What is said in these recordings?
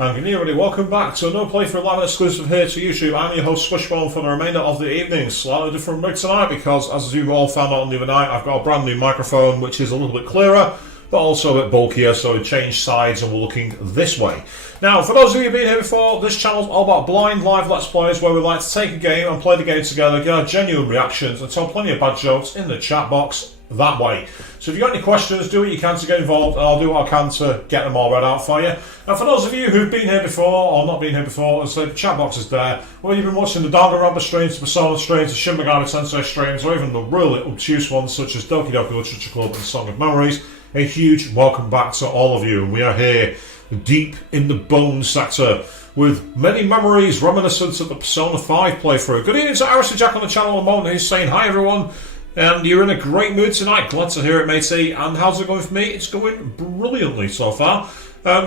And good evening, everybody. Welcome back to another playthrough live and exclusive here to YouTube. I'm your host, Swishbone, for the remainder of the evening. Slightly different rig tonight because, as you all found out on the other night, I've got a brand new microphone which is a little bit clearer, but also a bit bulkier, so we changed sides and we're looking this way. Now, for those of you who've been here before, this channel's all about blind live Let's Plays where we like to take a game and play the game together, get our genuine reactions, and tell plenty of bad jokes in the chat box that way. So if you've got any questions, do what you can to get involved, and I'll do what I can to get them all read out for you. And for those of you who've been here before, or not been here before, as the chat box is there, whether you've been watching the Danganronpa streams, the Persona streams, the Shin Megami Tensei streams, or even the really obtuse ones such as Doki Doki Literature Club and Song of Memories, a huge welcome back to all of you. And we are here, deep in the bone sector, with many memories reminiscent of the Persona 5 playthrough. Good evening to Aristocrat Jack on the channel at the moment, who's saying hi everyone. And you're in a great mood tonight. Glad to hear it, matey. And how's it going for me? It's going brilliantly so far.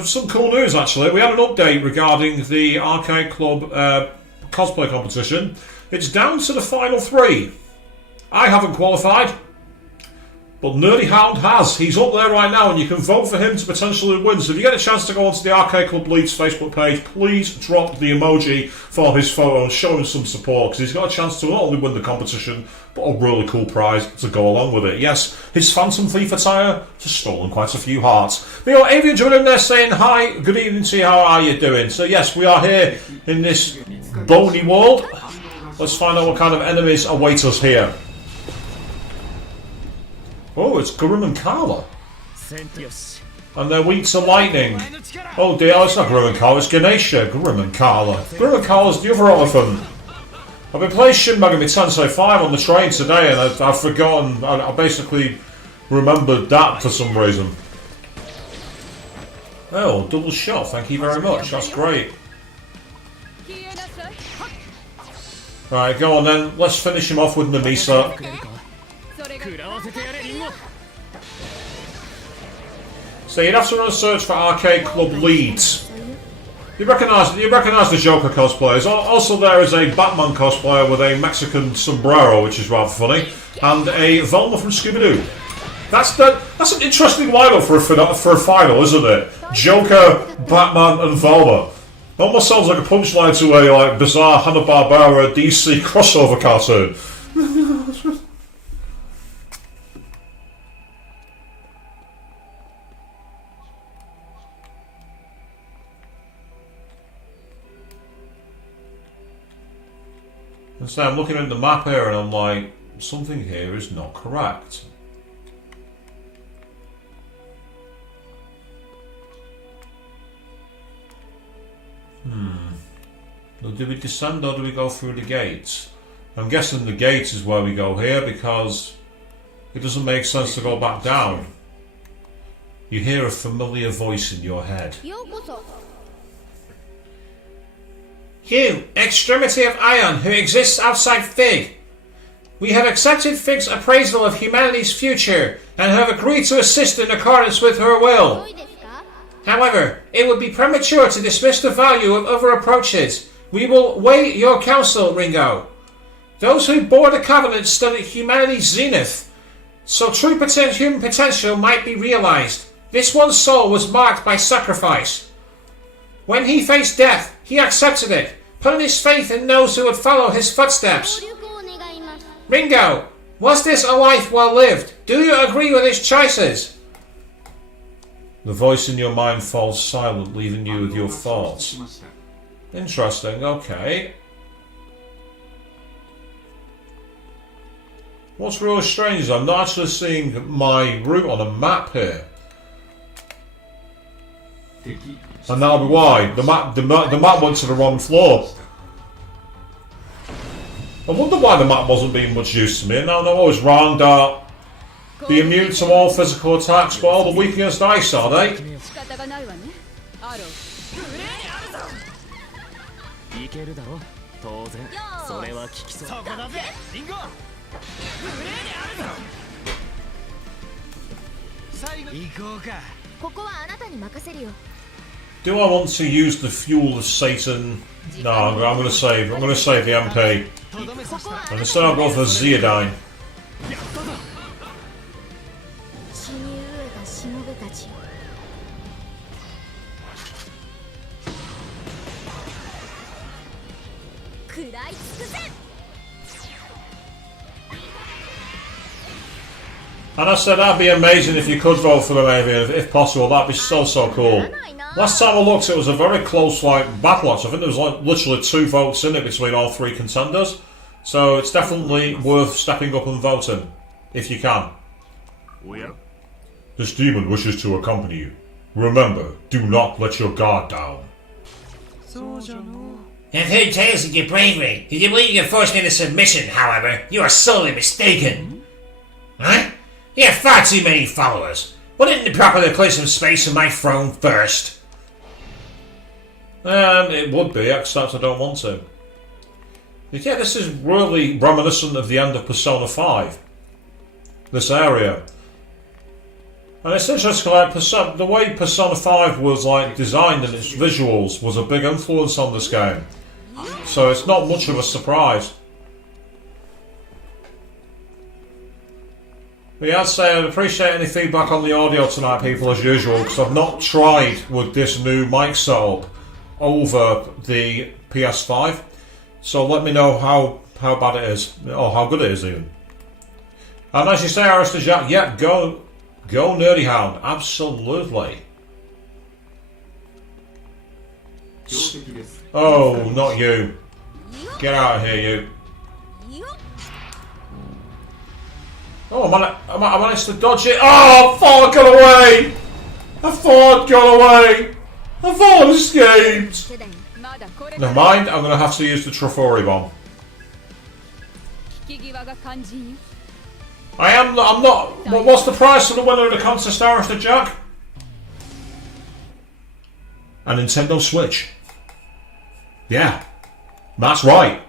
Some cool news, actually. We had an update regarding the Arcade Club cosplay competition. It's down to the final 3. I haven't qualified, but Nerdy Hound has. He's up there right now, and you can vote for him to potentially win. So if you get a chance to go onto the Arcade Club Leeds Facebook page, please drop the emoji for his photo and show him some support, because he's got a chance to not only win the competition, but a really cool prize to go along with it. Yes, his Phantom Thief attire has stolen quite a few hearts. But, Avian joining in there saying hi, good evening to you, how are you doing? So yes, we are here in this bony world. Let's find out what kind of enemies await us here. Oh, it's Gurren and Carla. And they're weak to lightning. Oh dear, it's not Gurren and Carla, it's Ganesha. Gurren and Carla. Gurren and Carla's the other elephant. I've been playing Shin Megami Tensei 5 on the train today, and I've forgotten. I basically remembered that for some reason. Oh, double shot, thank you very much. That's great. Right, go on then. Let's finish him off with Namisa. So you'd have to run a search for Arcade Club Leeds. You recognise the Joker cosplayers. Also, there is a Batman cosplayer with a Mexican sombrero, which is rather funny, and a Velma from Scooby-Doo. That's an interesting lineup for a final, isn't it? Joker, Batman, and Velma. It almost sounds like a punchline to a bizarre Hanna-Barbera DC crossover cartoon. And so I'm looking at the map here and I'm like, something here is not correct. Do we descend or do we go through the gates? I'm guessing the gate is where we go here because it doesn't make sense to go back down. You hear a familiar voice in your head. You, extremity of Ion, who exists outside Fig. We have accepted Fig's appraisal of humanity's future and have agreed to assist in accordance with her will. However, it would be premature to dismiss the value of other approaches. We will weigh your counsel, Ringo. Those who bore the Covenant stood at humanity's zenith, so true human potential might be realized. This one's soul was marked by sacrifice. When he faced death, he accepted it, putting his faith in those who would follow his footsteps. Ringo, was this a life well lived? Do you agree with his choices? The voice in your mind falls silent, leaving you with your thoughts. Interesting, okay. What's really strange is I'm not actually seeing my route on a map here. And that'll be why. The map went to the wrong floor. I wonder why the map wasn't being much use to me. Now I know I was wrong, Dart. Be immune to all physical attacks, but all the weak against ice, are they? Do I want to use the fuel of Satan? No, I'm going to save. I'm going to save the MP. And instead I'll go for Zeodine. And I said that'd be amazing if you could vote for them, Amy, if possible. That'd be so cool. Last time I looked, it was a very close battle. I think there was literally 2 votes in it between all 3 contenders. So it's definitely worth stepping up and voting if you can. This demon wishes to accompany you. Remember, do not let your guard down. I've heard tales of your bravery. If you believe you can force me into submission, however, you are sorely mistaken. Huh? You have far too many followers. Wouldn't it be proper to clear some space on my throne first? It would be, except I don't want to. But yeah, this is really reminiscent of the end of Persona 5. This area. And it's interesting, the way Persona 5 was designed and its visuals was a big influence on this game. So it's not much of a surprise. But yeah, I'd say I'd appreciate any feedback on the audio tonight, people, as usual, because I've not tried with this new mic setup over the PS5. So let me know how bad it is, or how good it is even. And as you say, Arista Jack, yeah, go Nerdy Hound, absolutely. Oh, not you. Get out of here, you. Oh, I managed to dodge it. Oh, I thought I got away. I thought I escaped. Never mind, I'm going to have to use the Trifori bomb. I'm not. What's the prize for the winner of the contest, Arista Jack? A Nintendo Switch. Yeah, that's right.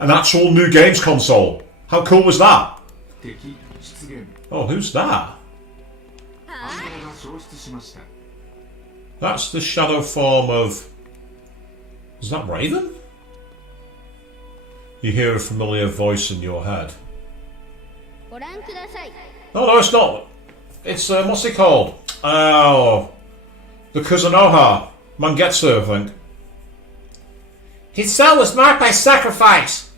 An actual new games console. How cool was that? Oh, who's that? That's the shadow form of... Is that Raven? You hear a familiar voice in your head. Oh no, it's not. It's, what's it called? Oh, the Kuzunoha Mangetsu, I think. His soul was marked by sacrifice.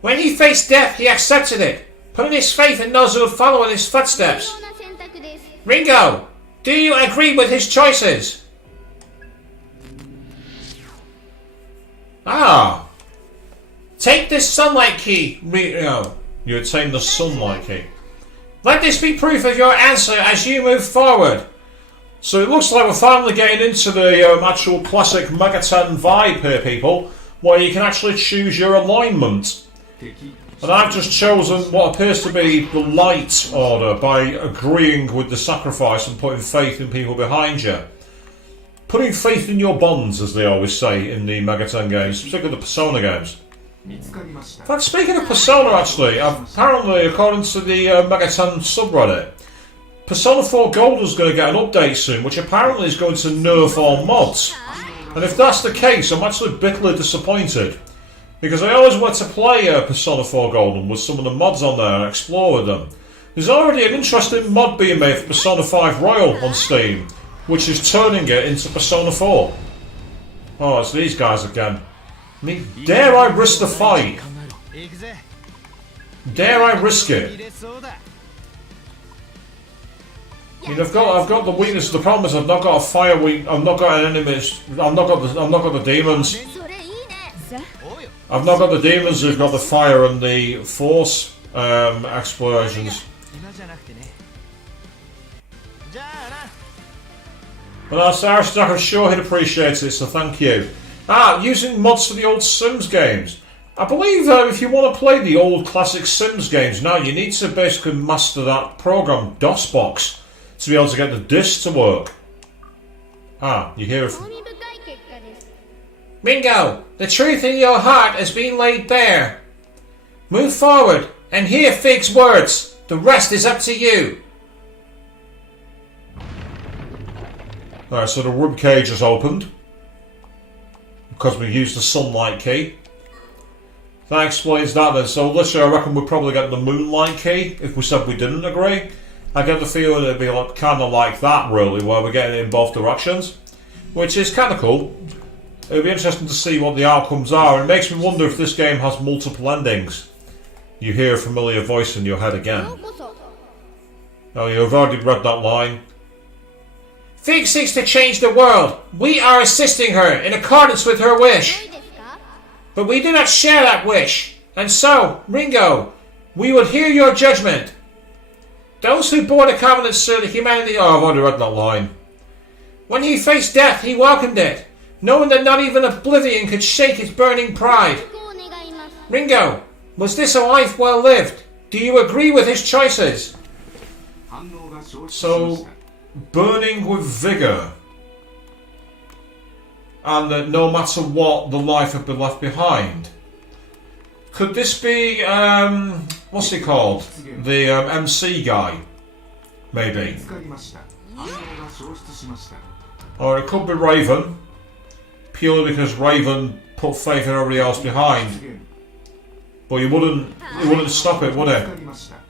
When he faced death, he accepted it, putting his faith in those who would follow in his footsteps. Ringo, do you agree with his choices? Ah. Take this sunlight key. You attain the sunlight key. Let this be proof of your answer as you move forward. So it looks like we're finally getting into the actual classic Mega 10 vibe here, people, where you can actually choose your alignment. And I've just chosen what appears to be the light order by agreeing with the sacrifice and putting faith in people behind you. Putting faith in your bonds, as they always say in the Mega 10 games, particularly the Persona games. In fact, speaking of Persona, actually, apparently, according to the Mega 10 subreddit, Persona 4 Gold is going to get an update soon, which apparently is going to nerf all mods. And if that's the case, I'm actually bitterly disappointed. Because I always want to play Persona 4 Golden with some of the mods on there and explore with them. There's already an interesting mod being made for Persona 5 Royal on Steam, which is turning it into Persona 4. Oh, it's these guys again. I mean, dare I risk the fight? Dare I risk it? I mean, I've got the weakness. The problem is I've not got a fire weak. I've not got an enemies. I've not got the demons. I've not got the demons who've got the fire and the force explosions. But I'm sure he'd appreciate it, so thank you. Using mods for the old Sims games. I believe if you want to play the old classic Sims games now, you need to basically master that program, DOSBox, to be able to get the disc to work. You hear it from... Ringo, the truth in your heart has been laid bare. Move forward and hear Fig's words. The rest is up to you. Alright, so the rib cage has opened. Because we used the sunlight key. That explains that then. So literally I reckon we'd probably get the moonlight key if we said we didn't agree. I get the feeling it'd be kind of like that really, where we're getting it in both directions. Which is kind of cool. It'll be interesting to see what the outcomes are. It makes me wonder if this game has multiple endings. You hear a familiar voice in your head again. Oh, you've already read that line. Fig seeks to change the world. We are assisting her in accordance with her wish. But we do not share that wish. And so, Ringo, we will hear your judgment. Those who bore the covenant serve humanity. Oh, I've already read that line. When he faced death, he welcomed it, knowing that not even oblivion could shake his burning pride. Ringo, was this a life well lived? Do you agree with his choices? So, burning with vigour, and that no matter what, the life had been left behind. Could this be, what's he called? The MC guy, maybe. Or it could be Raven, purely because Raven put faith in everybody else behind. But he wouldn't stop it, would it?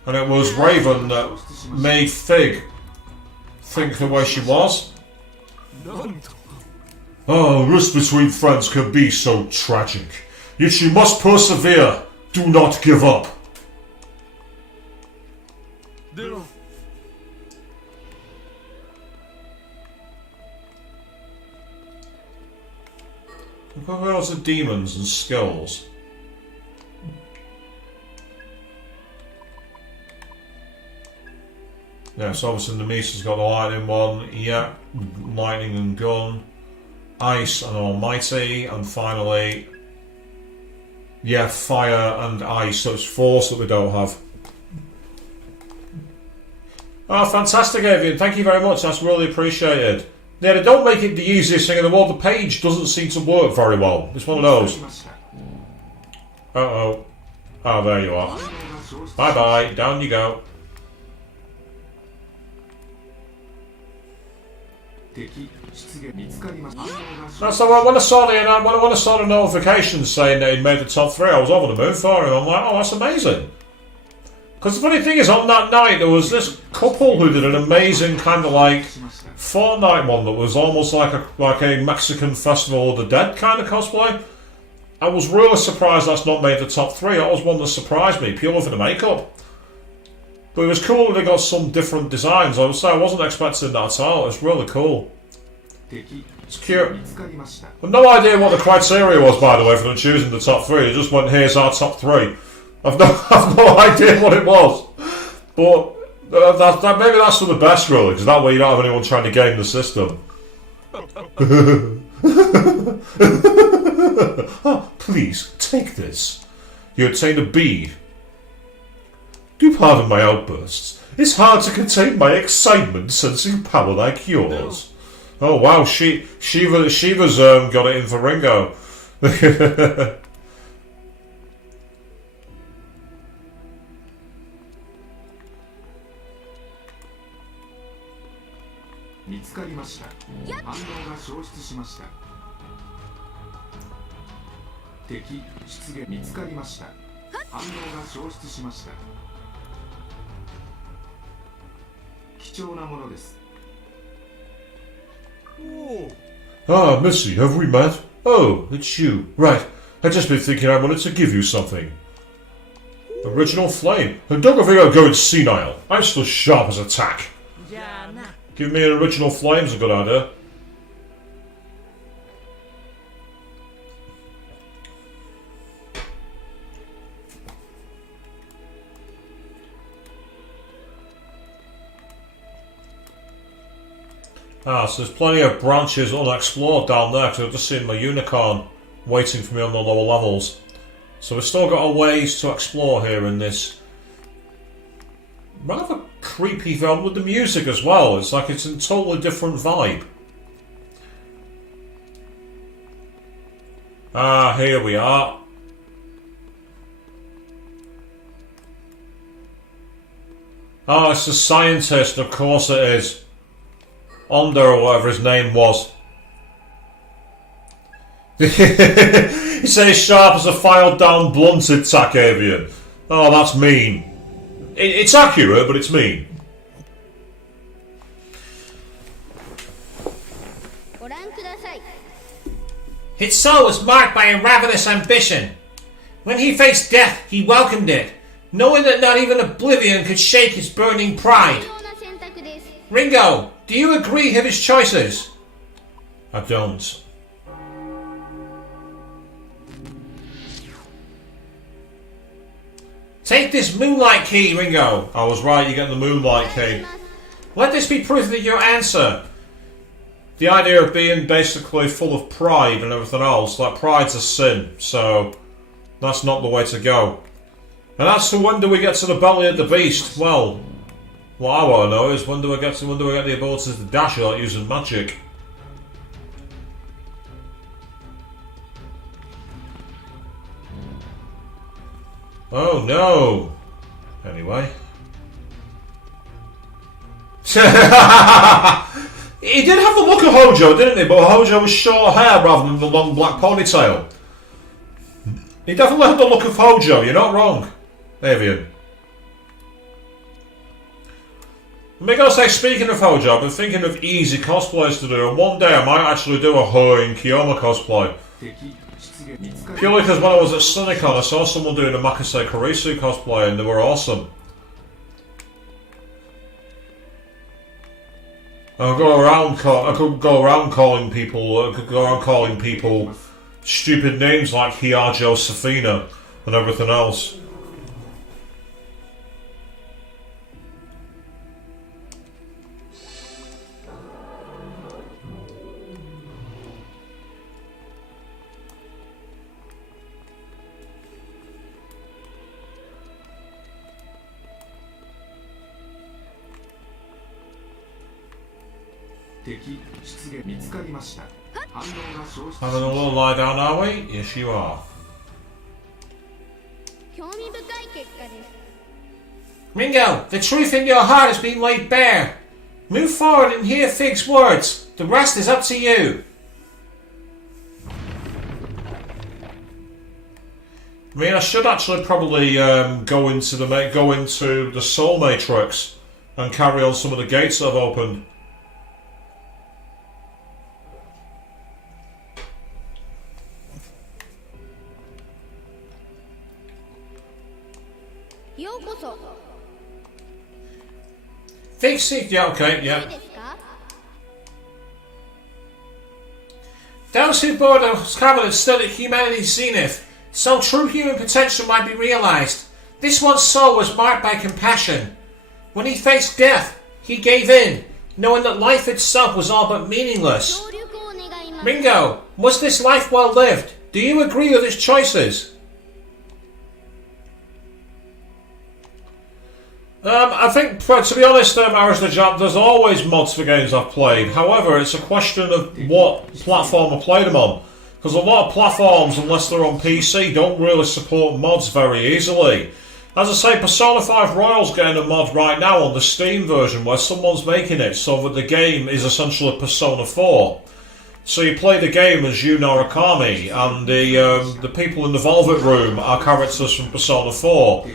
And it was Raven that made Fig think the way she was. Oh, rust between friends can be so tragic. Yet you must persevere. Do not give up. Look at lots of demons and skulls. Yeah, so obviously Nemisa's got the lightning one. Yeah, lightning and gun. Ice and almighty. And finally, yeah, fire and ice. So it's force that we don't have. Oh, fantastic, Avian. Thank you very much. That's really appreciated. Yeah, they don't make it the easiest thing in the world. The page doesn't seem to work very well. It's one of those. Uh-oh. Oh, there you are. Bye-bye. Down you go. So when I saw the notification saying that he made the top 3, I was over the moon for him. I'm like, oh, that's amazing. Because the funny thing is, on that night there was this couple who did an amazing kind of like Fortnite one that was almost like a Mexican Festival of the Dead kind of cosplay. I was really surprised that's not made the top 3. That was one that surprised me, purely for the makeup. But it was cool that they got some different designs. I would say I wasn't expecting that at all. It's really cool. It's cute. I've no idea what the criteria was, by the way, for them choosing the top 3. They just went, here's our top 3. I've no idea what it was. But maybe that's for the best, really, because that way you don't have anyone trying to game the system. Oh, please, take this. You obtained a bead. Do pardon my outbursts. It's hard to contain my excitement sensing power like yours. Oh wow, Shiva's got it in for Ringo. Ah, Missy, have we met? Oh, it's you. Right. I've just been thinking I wanted to give you something. Original flame. And don't ever go senile. I'm still sharp as a tack. Give me an original flame's a good idea. Ah, so there's plenty of branches unexplored down there because I've just seen my unicorn waiting for me on the lower levels. So we've still got a ways to explore here in this rather creepy film with the music as well. It's like it's a totally different vibe. Ah, here we are. Oh, it's the scientist, of course it is. Onder or whatever his name was. He says sharp as a filed down blunted tack, Avian. Oh, that's mean. It's accurate, but it's mean. His soul was marked by a ravenous ambition. When he faced death, he welcomed it, knowing that not even oblivion could shake his burning pride. Ringo, do you agree with his choices? I don't. Take this moonlight key, Ringo. I was right, you get the moonlight key. Let this be proof of your answer. The idea of being basically full of pride and everything else, like pride's a sin, so that's not the way to go. And as to when do we get to the belly of the beast, well, what I want to know is when do I get the ability to dash without using magic? Oh no! Anyway. He did have the look of Hojo, didn't he? But Hojo was short hair rather than the long black ponytail. He definitely had the look of Hojo, you're not wrong, Avian. I'm going to say, speaking of Hojo, I've been thinking of easy cosplays to do, and one day I might actually do a Ho in Kiyoma cosplay. Purely because when I was at Cinicon, I saw someone doing a Makase Kurisu cosplay and they were awesome. I could go around calling people stupid names like Hiya Josephina and everything else. Having a little lie down, are we? Yes, you are. Ringo, the truth in your heart has been laid bare. Move forward and hear Fig's words. The rest is up to you. I mean, I should actually probably go into the Soul Matrix and carry on some of the gates that I've opened. Fig, yeah, okay, yeah. Those who board the cabinet stood at humanity's zenith, so true human potential might be realized. This one's soul was marked by compassion. When he faced death, he gave in, knowing that life itself was all but meaningless. Ringo, was this life well lived? Do you agree with his choices? I think, to be honest, there's always mods for games I've played. However, it's a question of what platform I play them on. Because a lot of platforms, unless they're on PC, don't really support mods very easily. As I say, Persona 5 Royal's getting a mod right now on the Steam version where someone's making it so that the game is essentially Persona 4. So you play the game as Yu Norakami, and the people in the Velvet Room are characters from Persona 4,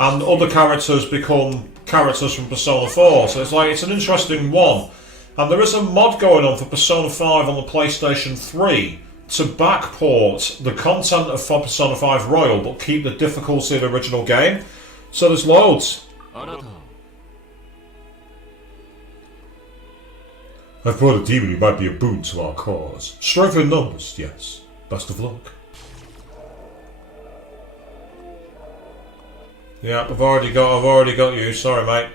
and other characters become characters from Persona 4. So it's an interesting one. And there is a mod going on for Persona 5 on the PlayStation 3 to backport the content of Persona 5 Royal, but keep the difficulty of the original game. So there's loads. I've brought a demon who might be a boon to our cause. Strength in numbers, yes. Best of luck. Yeah, I've already got you. Sorry, mate.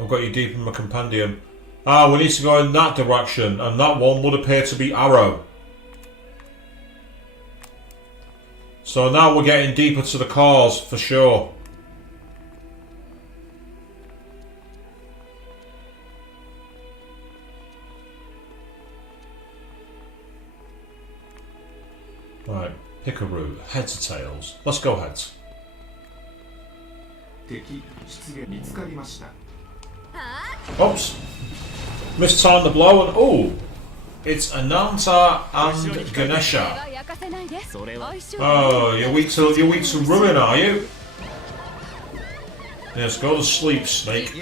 I've got you deep in my compendium. Ah, we need to go in that direction, and that one would appear to be Arrow. So now we're getting deeper to the cause, for sure. Right, Hikaru, heads or tails? Let's go heads. Oops. Mistimed the blow and oh! It's Ananta and Ganesha. Oh, you're weak to ruin, are you? Yes, go to sleep, Snake.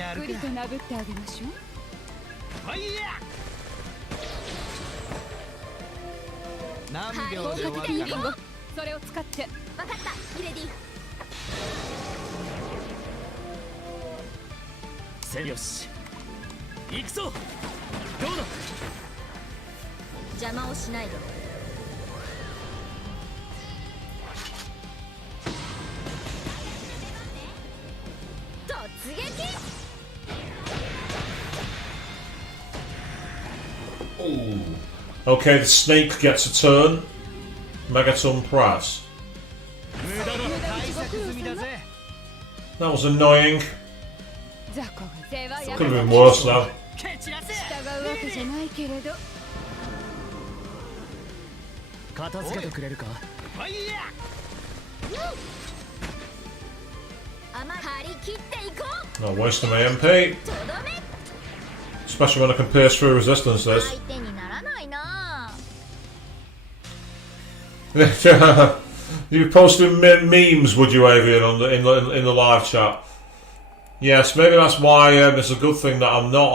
効果的にリンゴそれを使って分かったミレディよし行くぞどうだ邪魔をしないで突撃 Okay, the snake gets a turn. Megaton press. 無駄だ対策済みだぜ That was annoying. 雑魚が世話焼 Could have been worse though. 蹴散らせ従うわけじゃないけれど片付けてくれるかファイヤあま張り切っていこ Not wasting my MP. うとどめ Especially when I can pierce through resistance this. 相手にならないな You posted memes, would you, Avian, on in the live chat? Yes, maybe that's why it's a good thing that I'm not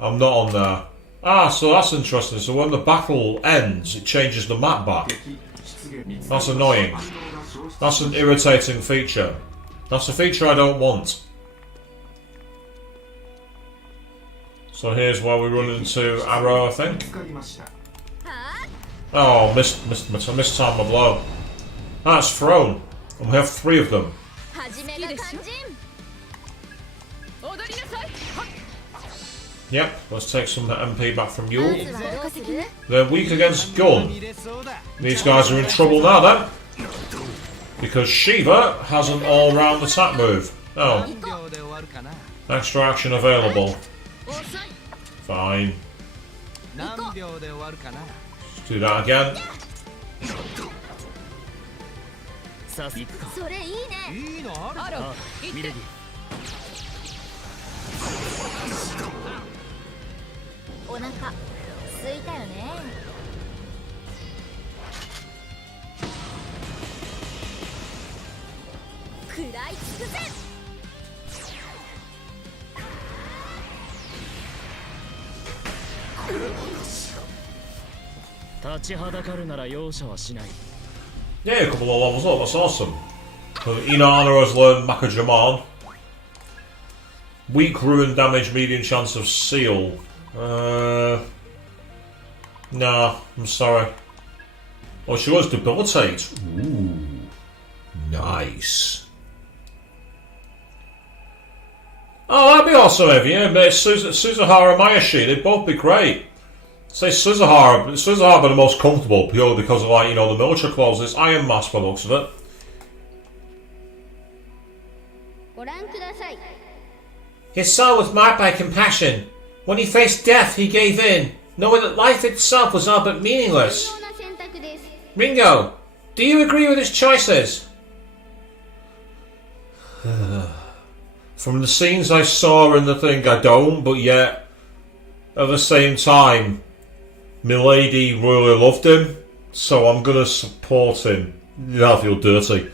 on there. Ah, so that's interesting. So when the battle ends, it changes the map back. That's annoying. That's an irritating feature. That's a feature I don't want. So here's where we run into Arrow, I think. Oh, missed time my blow. That's thrown. And we have 3 of them. 始めが肝心踊りなさい Yep, let's take some MP back from ま Yule. ずはどうする They're weak against gun. 入れそうだ These guys are in trouble now then. Because Shiva has an all-round attack move. Oh, 何秒で終わるかな extra action available. 遅い Fine. 何秒で終わるかな Let's do that again. さあ行くかそれいいねいいのあるアローあ行ってミレディお腹空いたよね食らいつくぜ 立ちはだかるなら容赦はしない Yeah, a couple of levels up, that's awesome. So Inanna has learned Makajaman. Weak ruin damage, medium chance of seal. Nah, I'm sorry. Oh, she was debilitate. Ooh, nice. Oh, that'd be awesome, Evie. Yeah, but Suzuhara Mayashi, they'd both be great. Say Suzuhara be the most comfortable purely because of, like, you know, the military clothes. It's Iron Mask by the looks of it. ご覧ください His soul was marked by compassion. When he faced death, he gave in, knowing that life itself was all but meaningless. 重要な選択です Ringo, do you agree with his choices? From the scenes I saw in the thing, I don't, but yet, at the same time, Milady really loved him, so I'm gonna support him. I feel dirty.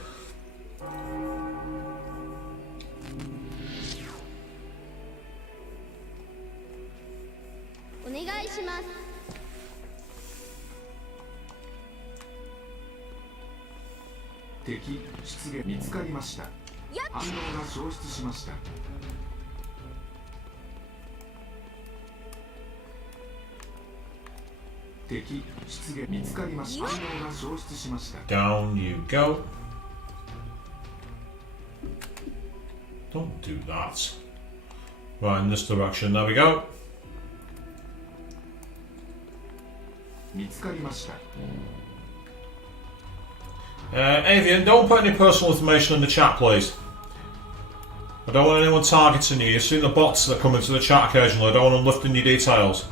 Down you go. Don't do that. Right, in this direction, there we go. Avian, don't put any personal information in the chat, please. I don't want anyone targeting you. You've seen the bots that come into the chat occasionally. I don't want them lifting your details.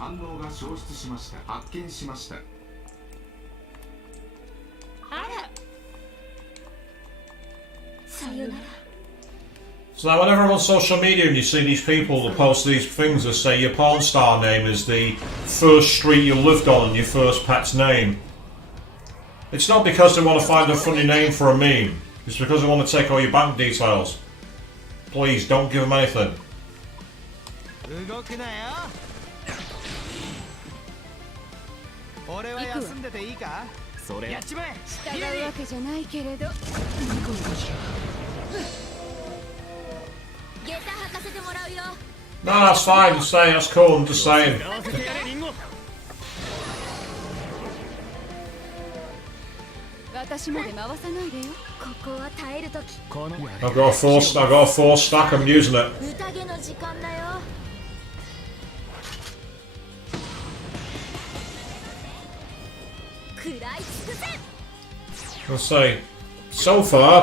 さよなら So now whenever I'm on social media and you see these people that post these things that say your porn star name is the first street you lived on and your first pet's name, it's not because they want to find a funny name for a meme. It's because they want to take all your bank details. Please, don't give them anything. 動くなよ俺は休んでていいか。それやっちまえ。従うわけじゃないけれど。下駄履かせてもらうよ。 No, that's fine. Just saying, that's cool. I'm just saying. 合わせてやれリンゴ。私まで回さないでよ。ここは耐えるとき。この I've got a four stack. I'm using it. 宴の時間だよ。食らい尽くせ。 Let's say, so far,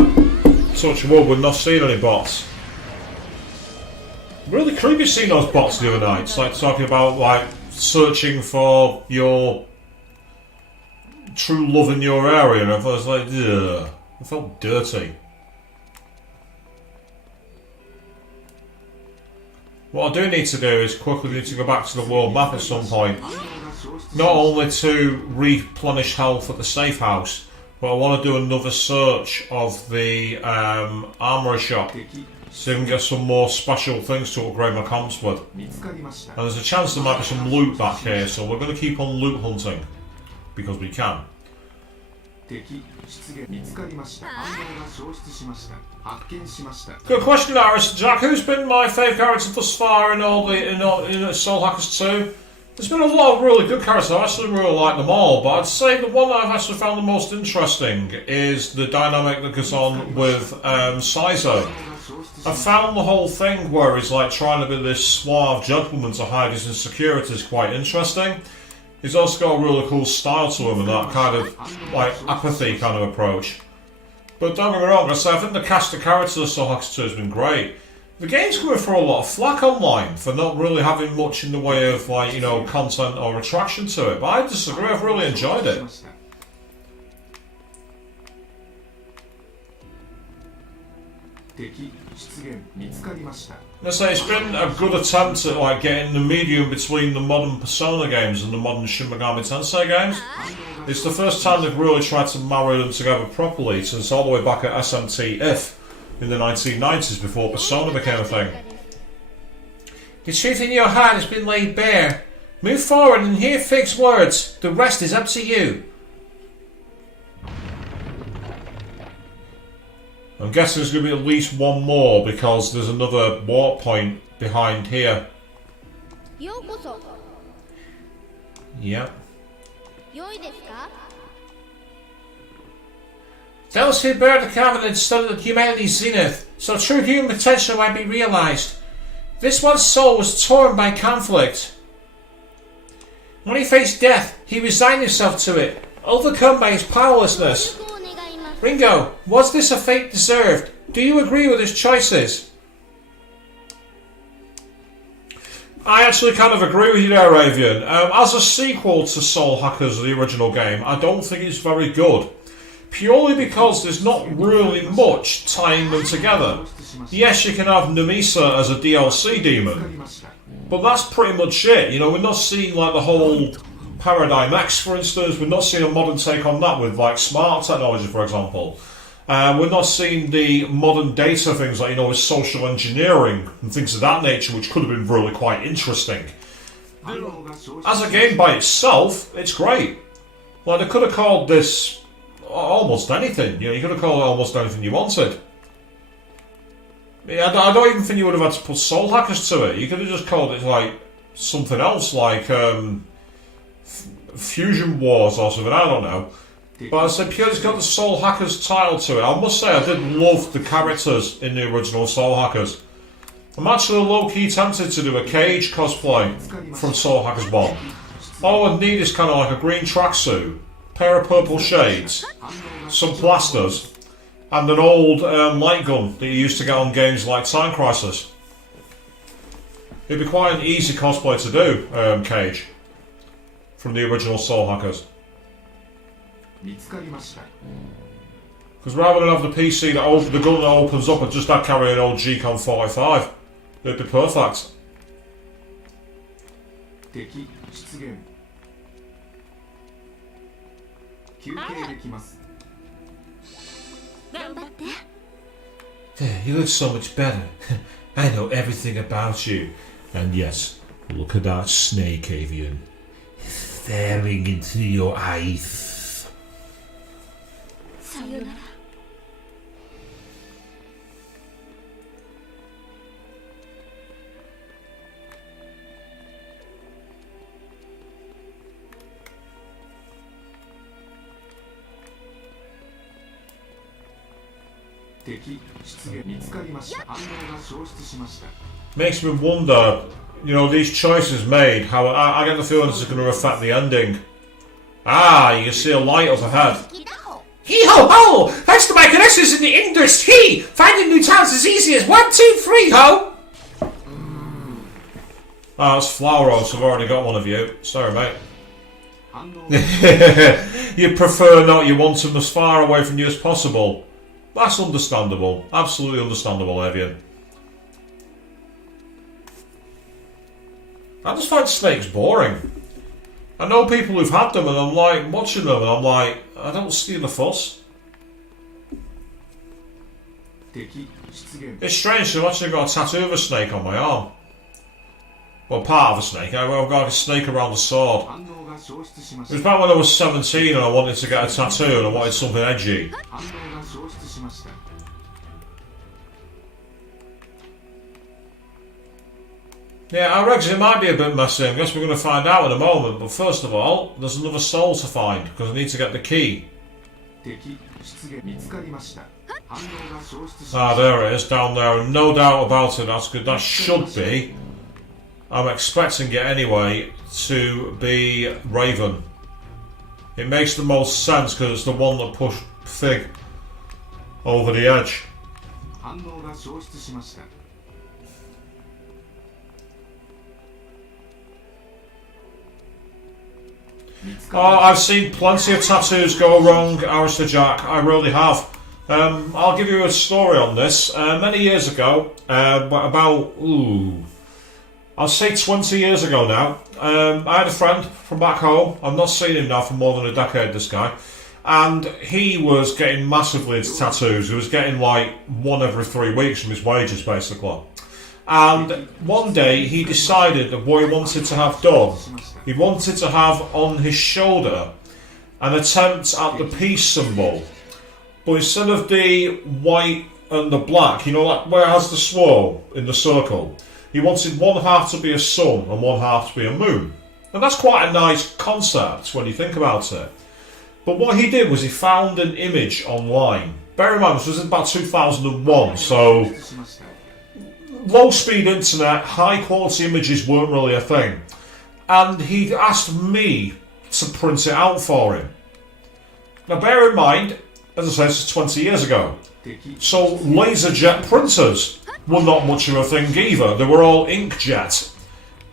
touch wood, we've not seen any bots. Really creepy seeing those bots the other night. It's like talking about like searching for your true love in your area, and I was like, ugh. I felt dirty. What I do need to do is quickly need to go back to the world map at some point. Not only to replenish health at the safe house, but I want to do another search of the armoury shop so I can get some more special things to upgrade my comps with. And there's a chance there might be some loot back here, so we're going to keep on loot hunting because we can. Good question, Aris. Jack, who's been my favourite character thus far in Soul Hackers 2? There's been a lot of really good characters. I actually really like them all, but I'd say the one that I've actually found the most interesting is the dynamic that goes on with Saizo. I found the whole thing where he's like trying to be this suave gentleman to hide his insecurities quite interesting. He's also got a really cool style to him and that kind of like apathy kind of approach. But don't get me wrong, I think the cast of characters of Soul Hackers 2 has been great. The game's going for a lot of flack online for not really having much in the way of like, you know, content or attraction to it, but I disagree, I've really enjoyed it. Let's say it's been a good attempt at like getting the medium between the modern Persona games and the modern Shin Megami Tensei games. It's the first time they've really tried to marry them together properly since all the way back at SMT IF in the 1990s before Persona became a thing. The truth in your heart has been laid bare. Move forward and hear Fig's words. The rest is up to you. I'm guessing there's going to be at least one more because there's another warp point behind here. Yeah. Those who bear the covenant study humanity's zenith, so true human potential might be realized. This one's soul was torn by conflict. When he faced death, he resigned himself to it, overcome by his powerlessness. Ringo, was this a fate deserved? Do you agree with his choices? I actually kind of agree with you there, Avian. As a sequel to Soul Hackers, the original game, I don't think it's very good. Purely because there's not really much tying them together. Yes, you can have Nemisa as a DLC demon, but that's pretty much it. You know, we're not seeing like the whole Paradigm X, for instance. We're not seeing a modern take on that with like smart technology, for example. We're not seeing the modern data things like, you know, with social engineering and things of that nature, which could have been really quite interesting. As a game by itself, it's great. Like, they could have called this almost anything. You know, you could have called it almost anything you wanted. I don't even think you would have had to put Soul Hackers to it. You could have just called it like something else, like Fusion Wars or something. I don't know. But I said purely it's got the Soul Hackers title to it. I must say I did love the characters in the original Soul Hackers. I'm actually low-key tempted to do a Cage cosplay from Soul Hackers 1. All I need is kind of like a green tracksuit, pair of purple shades, some plasters, and an old light gun that you used to get on games like Time Crisis. It'd be quite an easy cosplay to do, Cage, from the original Soul Hackers. Because rather than have the PC that the gun that opens up and just that carry an old G-Con 45, it'd be perfect. You look so much better. I know everything about you. And yes, look at that snake, Avian. staring into your eyes. さよなら Makes me wonder, you know, these choices made, how I get the feeling this is going to affect the ending. Ah, you can see a light up ahead. Hee ho ho! Thanks to my connections in the industry, finding new towns as easy as 1, 2, 3 ho! Ah, it's Flower Rose, I've already got one of you. Sorry, mate. You prefer not, you want them as far away from you as possible. That's understandable. Absolutely understandable, Avian. I just find snakes boring. I know people who've had them and I'm like, watching them and I'm like, I don't see the fuss. It's strange, I've actually got a tattoo of a snake on my arm. Well, part of a snake. I've got a snake around the sword. It was back when I was 17 and I wanted to get a tattoo and I wanted something edgy. Yeah, I reckon it might be a bit messy. I guess we're going to find out in a moment. But first of all, there's another soul to find because I need to get the key. Ah, there it is, down there. No doubt about it. That's good. That should be. I'm expecting it anyway to be Raven. It makes the most sense because it's the one that pushed Fig over the edge. Oh, I've seen plenty of tattoos go wrong, Alistair Jack. I really have. I'll give you a story on this. Many years ago, I'll say 20 years ago now, I had a friend from back home. I've not seen him now for more than a decade, this guy. And he was getting massively into tattoos. He was getting like one every 3 weeks from his wages, basically. And one day he decided that what he wanted to have done, he wanted to have on his shoulder an attempt at the peace symbol. But instead of the white and the black, you know, like where it has the swirl in the circle, he wanted one half to be a sun and one half to be a moon. And that's quite a nice concept when you think about it. But what he did was he found an image online. Bear in mind, this was about 2001, so low speed internet, high quality images weren't really a thing. And he asked me to print it out for him. Now bear in mind, as I said, this is 20 years ago. So laserjet printers were not much of a thing either. They were all inkjet.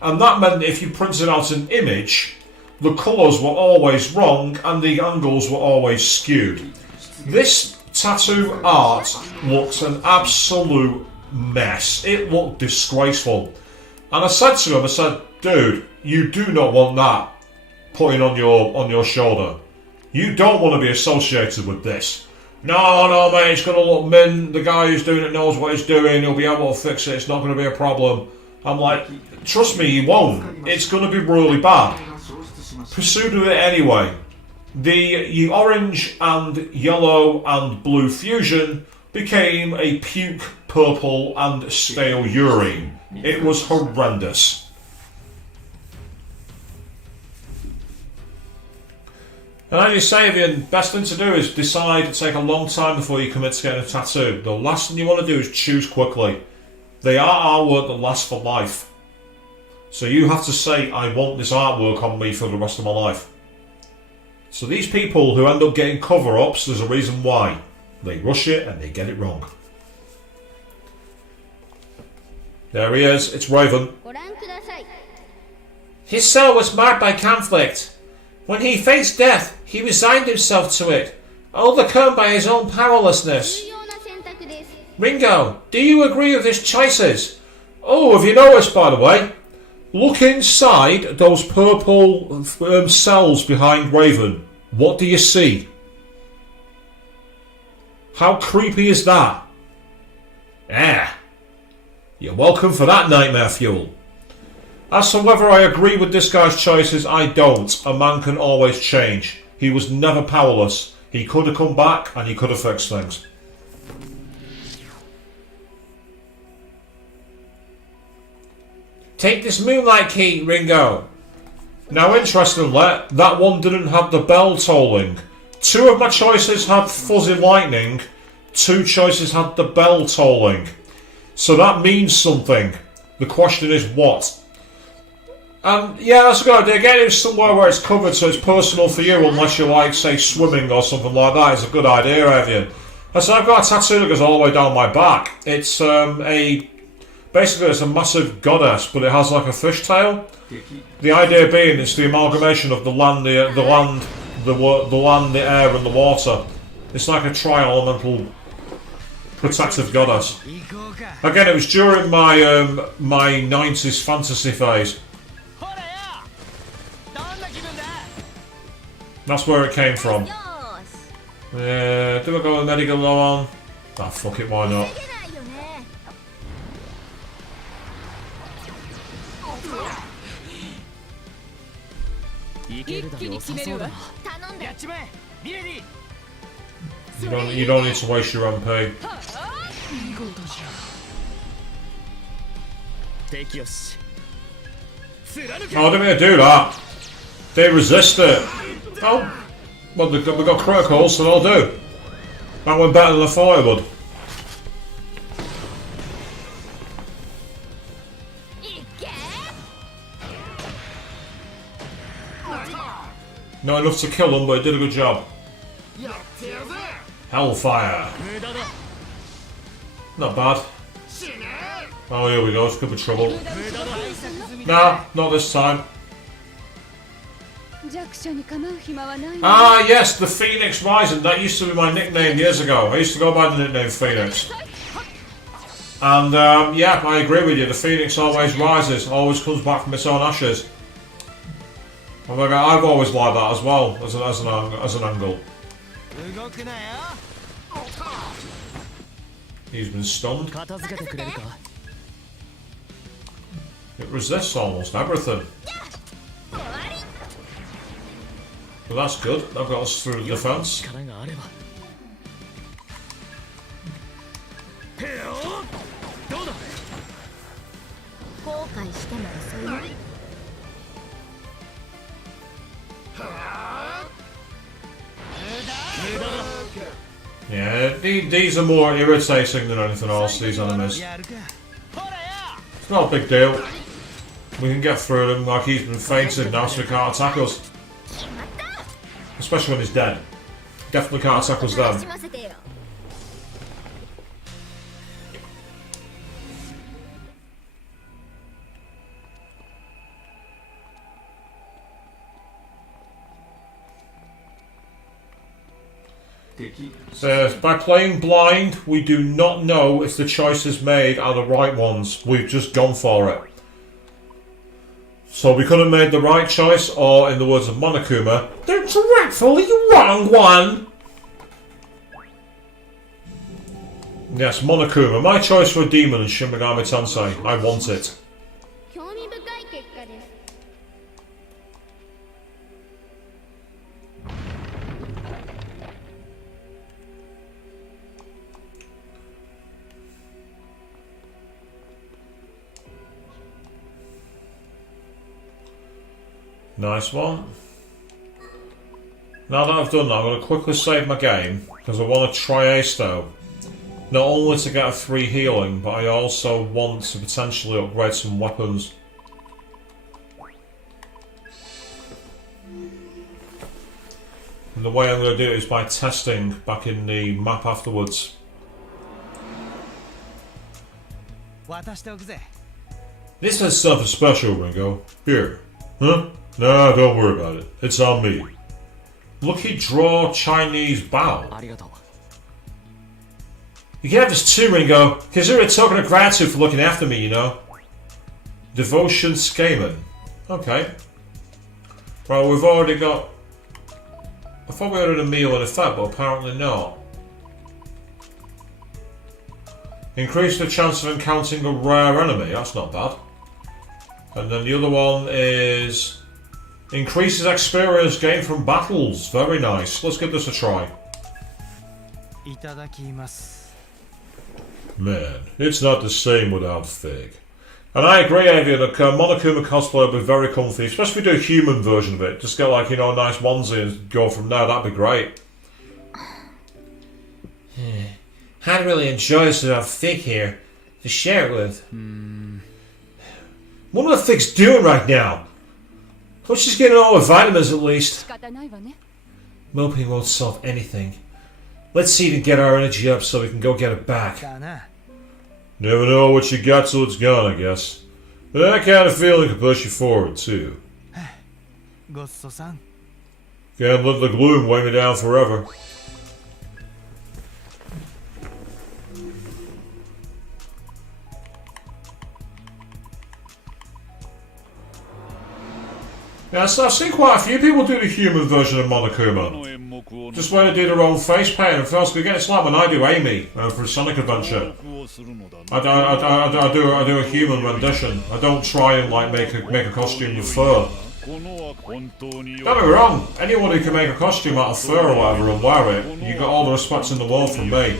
And that meant that if you printed out an image, the colours were always wrong and the angles were always skewed. This tattoo art looked an absolute mess. It looked disgraceful. And I said to him, I said, dude, you do not want that putting on your shoulder. You don't want to be associated with this. No, mate, it's going to look mint. The guy who's doing it knows what he's doing. He'll be able to fix it. It's not going to be a problem. I'm like, trust me, he won't. It's going to be really bad. Pursued with it anyway. The orange and yellow and blue fusion became a puke, purple and stale urine. It was horrendous. And as you say, the best thing to do is decide to take a long time before you commit to getting a tattoo. The last thing you want to do is choose quickly. They are artwork that lasts for life. So you have to say, I want this artwork on me for the rest of my life. So these people who end up getting cover-ups, there's a reason why. They rush it and they get it wrong. There he is, it's Raven. His soul was marked by conflict. When he faced death, he resigned himself to it, overcome by his own powerlessness. Ringo, do you agree with his choices? Oh, have you noticed, by the way? Look inside those purple cells behind Raven. What do you see? How creepy is that? You're welcome for that nightmare fuel. As to whether I agree with this guy's choices, I don't. A man can always change. He was never powerless. He could have come back and he could have fixed things. Take this moonlight key, Ringo. Now, interestingly, that one didn't have the bell tolling. 2 of my choices had fuzzy lightning. 2 choices had the bell tolling. So that means something. The question is what? And yeah, that's a good idea. Get it somewhere where it's covered so it's personal for you, unless you like, say, swimming or something like that. It's a good idea, Evian. And so I've got a tattoo that goes all the way down my back. It's basically it's a massive goddess, but it has like a fishtail. The idea being it's the amalgamation of the land, the land, the air, and the water. It's like a tri-elemental protective goddess. Again, it was during my my 90s fantasy phase. That's where it came from. Yeah, do I go with medical on? Ah, fuck it, why not? You don't need to waste your MP. Oh, I didn't mean to do that. They resist it. Oh, well, we got criticals, so they'll do. That went better than I thought it would. Not enough to kill them, but it did a good job. Hellfire. Not bad. Oh, here we go. It's could be trouble. Nah, not this time. Ah, yes, the Phoenix Rising. That used to be my nickname years ago. I used to go by the nickname Phoenix. And yeah, I agree with you. The Phoenix always rises, always comes back from its own ashes. I've always liked that as well, as an angle. He's been stunned. It resists almost everything. But that's good. That got us through the defense. Yeah, these are more irritating than anything else, these enemies. It's not a big deal. We can get through them like he's been fainted now, so he can't attack us. Especially when he's dead. Definitely can't attack us then. By playing blind, we do not know if the choices made are the right ones. We've just gone for it. So we could have made the right choice, or in the words of Monokuma, the dreadfully wrong one! Yes, Monokuma. My choice for a demon in Shin Megami Tensei. I want it. Nice one. Now that I've done that, I'm going to quickly save my game, because I want to try Asto. Not only to get a 3 healing, but I also want to potentially upgrade some weapons. And the way I'm going to do it is by testing back in the map afterwards. This has something special, Ringo. Here. Huh? No, don't worry about it. It's on me. Lucky draw Chinese bow. You can have this too, Ringo. Consider it a token of gratitude for looking after me, you know. Devotion Skaman. Okay. Well, we've already got... I thought we ordered a meal in effect, but apparently not. Increase the chance of encountering a rare enemy. That's not bad. And then the other one is increases experience gained from battles. Very nice. Let's give this a try. いただきます。 Man, it's not the same without Fig. And I agree, Avian, the Monokuma cosplay would be very comfy, especially if we do a human version of it. Just get like, you know, a nice onesie and go from there, that'd be great. I'd really enjoy this to have Fig here to share it with. What are the Fig's doing right now? Hope she's getting all her vitamins at least. 仕方ないわね。 Moping won't solve anything. Let's see to get our energy up so we can go get it back. だな。 Never know what you got till it's gone, I guess. But that kind of feeling can push you forward, too. ごっそさん。 Can't let the gloom weigh me down forever. Yeah, so I've seen quite a few people do the human version of Monokuma. Just where they do their own face paint and feels good. It's like when I do Amy for Sonic Adventure. I do a human rendition. I don't try and like make a costume with fur. Don't get me wrong, anyone who can make a costume out of fur or whatever and wear it, you got all the respect in the world from me.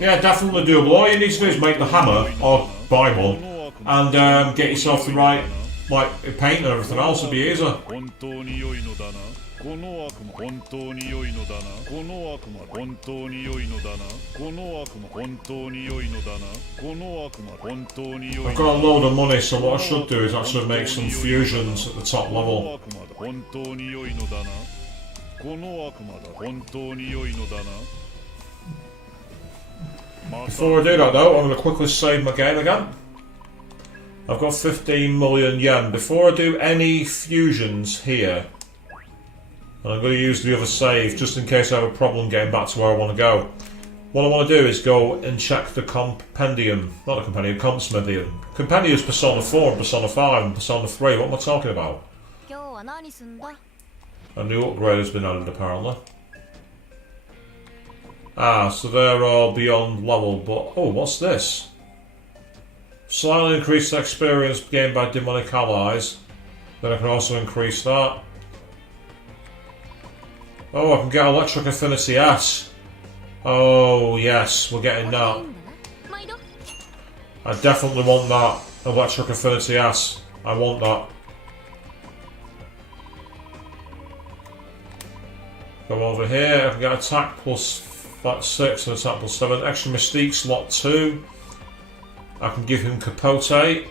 Yeah, definitely doable. All you need to do is make the hammer, or buy one, and get yourself the right, like, paint and everything else, it'd be easy. I've got a load of money, so what I should do is actually make some fusions at the top level. Before I do that though, I'm going to quickly save my game again. I've got 15 million yen. Before I do any fusions here, and I'm going to use the other save just in case I have a problem getting back to where I want to go. What I want to do is go and check the compendium, not the compendium, compendium. Compendium is Persona 4 and Persona 5 and Persona 3, what am I talking about? 今日は何すんだ? A new upgrade has been added apparently. Ah, so they're all beyond level, but oh, what's this? Slightly increased experience gained by demonic allies. Then I can also increase that. Oh, I can get Electric Affinity S. Oh, yes, we're getting that. I definitely want that Electric Affinity S. I want that. Go over here, I can get attack plus 6 and attack plus 7. Extra Mystique slot 2. I can give him Capote,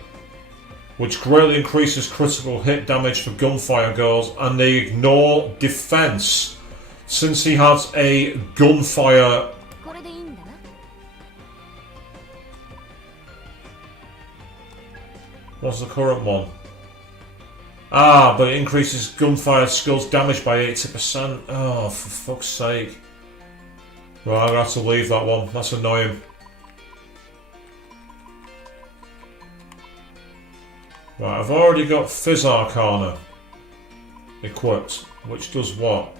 which greatly increases critical hit damage for gunfire girls, and they ignore defense since he has a gunfire. これでいいんだな. What's the current one? Ah, but it increases gunfire skills damage by 80%. Oh, for fuck's sake. Right, I'm gonna have to leave that one. That's annoying. Right, I've already got Fizz Arcana equipped, which does what?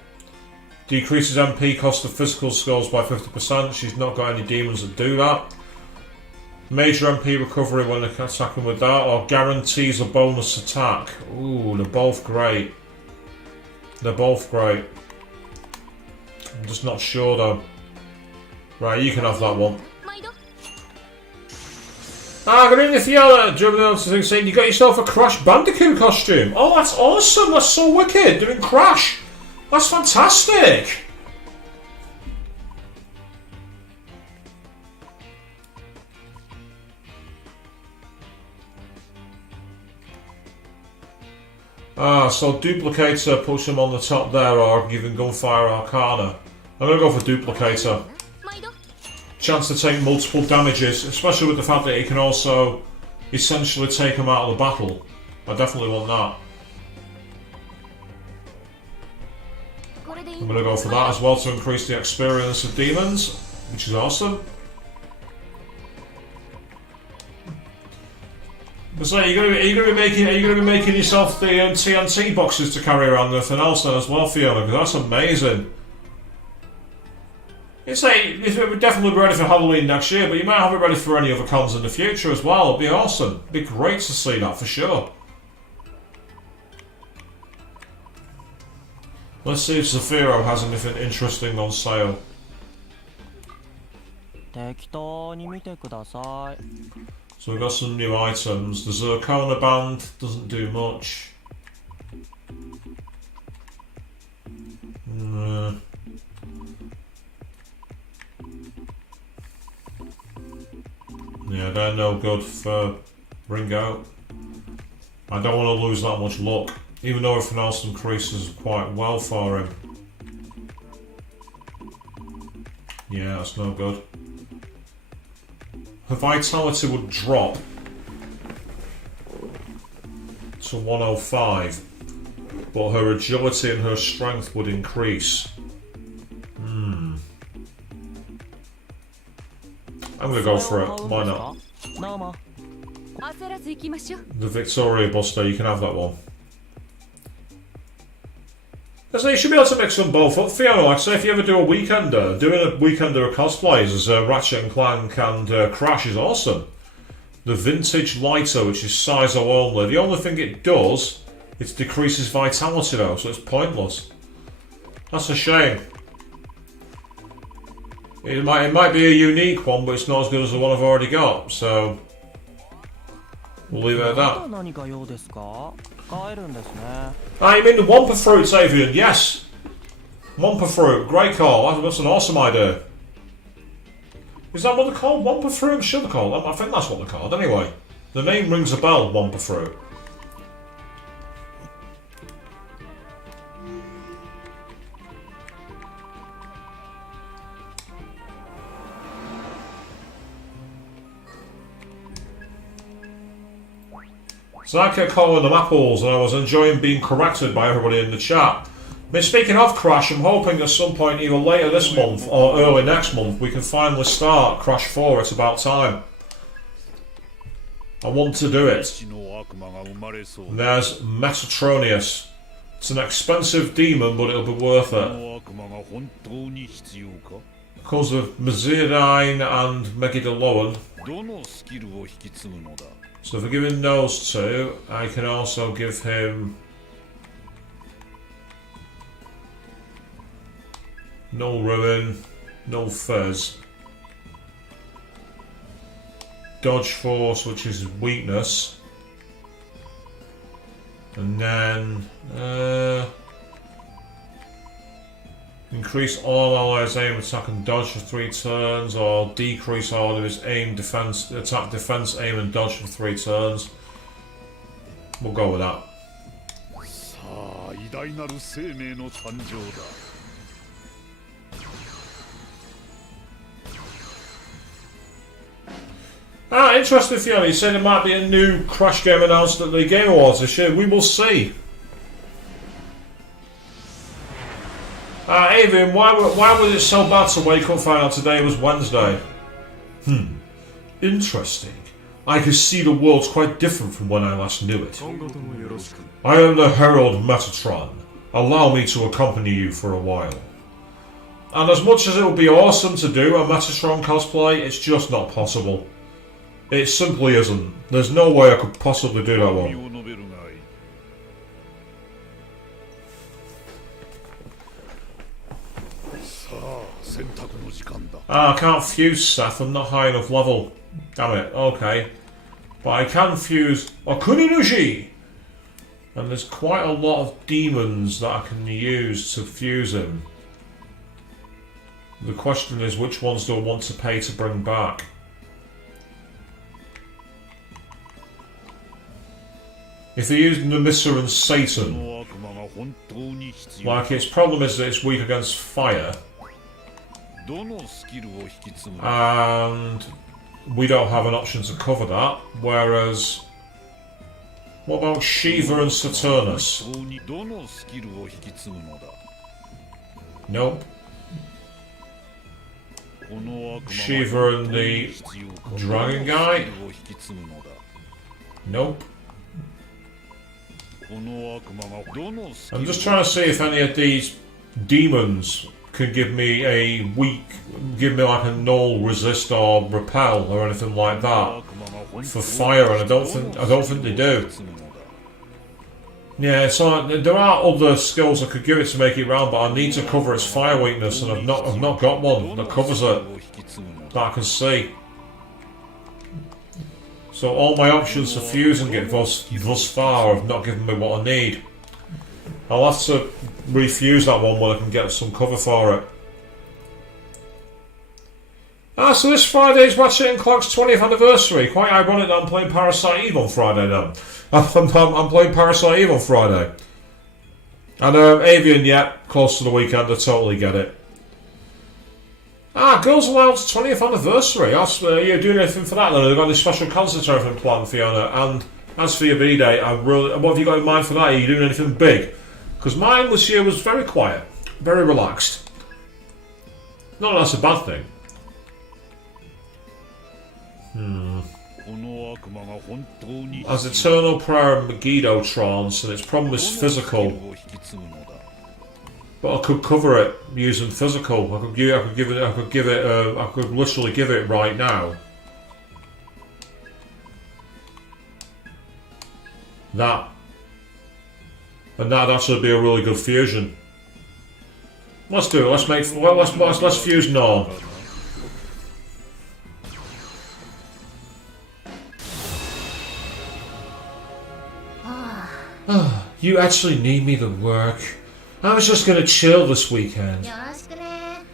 Decreases MP cost of physical skills by 50%. She's not got any demons that do that. Major MP recovery when attacking with that, or guarantees a bonus attack. Ooh, they're both great. They're both great. I'm just not sure though. Right, you can have that one. Ah, good evening, Fiona. You got yourself a Crash Bandicoot costume. Oh, that's awesome. That's so wicked. Doing Crash. That's fantastic. Ah, so Duplicator puts him on the top there, or giving Gunfire Arcana. I'm going to go for Duplicator. Chance to take multiple damages, especially with the fact that he can also essentially take him out of the battle. I definitely want that. I'm going to go for that as well to increase the experience of demons, which is awesome. So are you going to be making yourself the TNT boxes to carry around and everything else then as well, Fiona? Because that's amazing. You say we're definitely ready for Halloween next year, but you might have it ready for any other cons in the future as well. It'd be awesome. It'd be great to see that for sure. Let's see if Zafiro has anything interesting on sale. 適当に見てください。 So we've got some new items. The Zircona band doesn't do much. Yeah, they're no good for Ringo. I don't want to lose that much luck, even though everything else increases quite well for him. Yeah, that's no good. Her vitality would drop to 105, but her agility and her strength would increase. I'm gonna go for it. Why not? どうも。焦らず行きましょう。 The Victoria Buster, you can have that one. So you should be able to mix them both up. Fiona, like say if you ever do a weekender, doing a weekender of cosplays as Ratchet and Clank and Crash is awesome. The Vintage Lighter, which is Sizo only, the only thing it does, it decreases vitality though, so it's pointless. That's a shame. It might be a unique one, but it's not as good as the one I've already got, so we'll leave it at that. 何か用ですか？買えるんですね。 Ah, you mean the Wampa Fruit, Avian? Yes! Wampa Fruit, great call. That's an awesome idea. Is that what they're called? Wampa Fruit? I'm sure they're called. I think that's what they're called. Anyway, the name rings a bell, Wampa Fruit. So I kept calling them apples and I was enjoying being corrected by everybody in the chat. I mean, speaking of Crash, I'm hoping at some point either later this month or early next month we can finally start Crash 4. It's about time. I want to do it. And there's Metatronius. It's an expensive demon, but it'll be worth it. Because of Mazirine and Megidaloan. So for giving those two, I can also give him no ruin, no fizz, dodge force, which is weakness, and then increase all allies' aim, attack, and dodge for 3 turns, or decrease all of his aim, defense, attack, defense, aim, and dodge for 3 turns. We'll go with that. Ah, interesting, Fiona. You said there might be a new Crash game announced at the Game Awards this year. We will see. Avian, why was it so bad to wake up and find out today was Wednesday? Interesting. I can see the world's quite different from when I last knew it. I am the Herald Metatron. Allow me to accompany you for a while. And as much as it would be awesome to do a Metatron cosplay, it's just not possible. It simply isn't. There's no way I could possibly do that one. I can't fuse Seth, I'm not high enough level. Damn it, okay. But I can fuse Okuninushi! And there's quite a lot of demons that I can use to fuse him. The question is, which ones do I want to pay to bring back? If they're using Nemissa and Satan, like its problem is that it's weak against fire. And we don't have an option to cover that, whereas what about Shiva and Saturnus? Nope. Shiva and the dragon guy? Nope. I'm just trying to see if any of these demons can give me like a null, resist, or repel, or anything like that for fire, and I don't think they do. Yeah, so there are other skills I could give it to make it round, but I need to cover its fire weakness, and I've not got one that covers it that I can see. So all my options for fusing it thus far have not given me what I need. I'll have to refuse that one when I can get some cover for it. So this Friday is Ratchet & Clank's 20th anniversary. Quite ironic that I'm playing Parasite Eve on Friday now. I'm playing Parasite Eve on Friday. And Avian, yeah, close to the weekend, I totally get it. Girls Aloud's 20th anniversary. Are you doing anything for that then? Have you got any special concerts or anything planned, Fiona? And as for your B-Day, what have you got in mind for that? Are you doing anything big? Because mine this year was very quiet, very relaxed. Not that that's a bad thing. As Eternal Prayer and Megiddo Trance, and its problem is physical. But I could cover it using physical. I could literally give it right now. That. And that'd actually be a really good fusion. Let's do it. Let's fuse Norn. You actually need me to work. I was just gonna chill this weekend.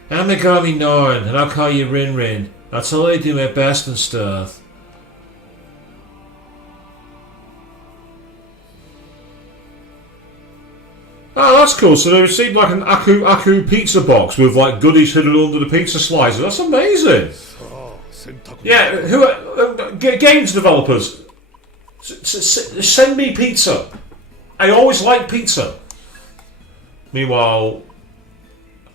I'm Megami Norn, and I'll call you Rin Rin. I'll totally do my best and stuff. Oh, that's cool. So they received like an Aku pizza box with like goodies hidden under the pizza slicer. That's amazing. Yeah, games developers, send me pizza. I always like pizza. Meanwhile,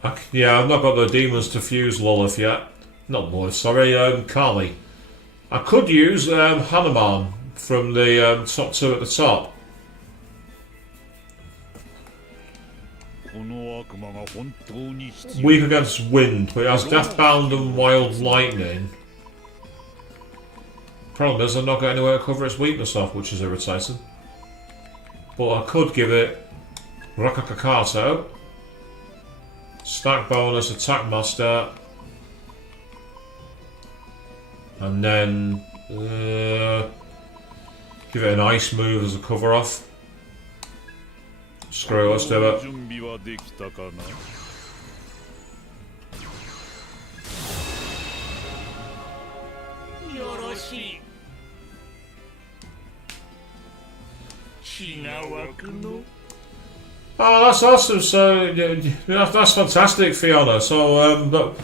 I've not got the demons to fuse Lilith yet. Not Lilith, sorry, Kali. I could use Hanuman from the top two at the top. Weak against wind, but it has Deathbound and Wild Lightning. Problem is, I've not got anywhere to cover its weakness off, which is irritating. But I could give it Rakakakato, stack bonus, attack master, and then give it an ice move as a cover off. Screw it, let's do it. Oh, that's awesome! So that's fantastic, Fiona. So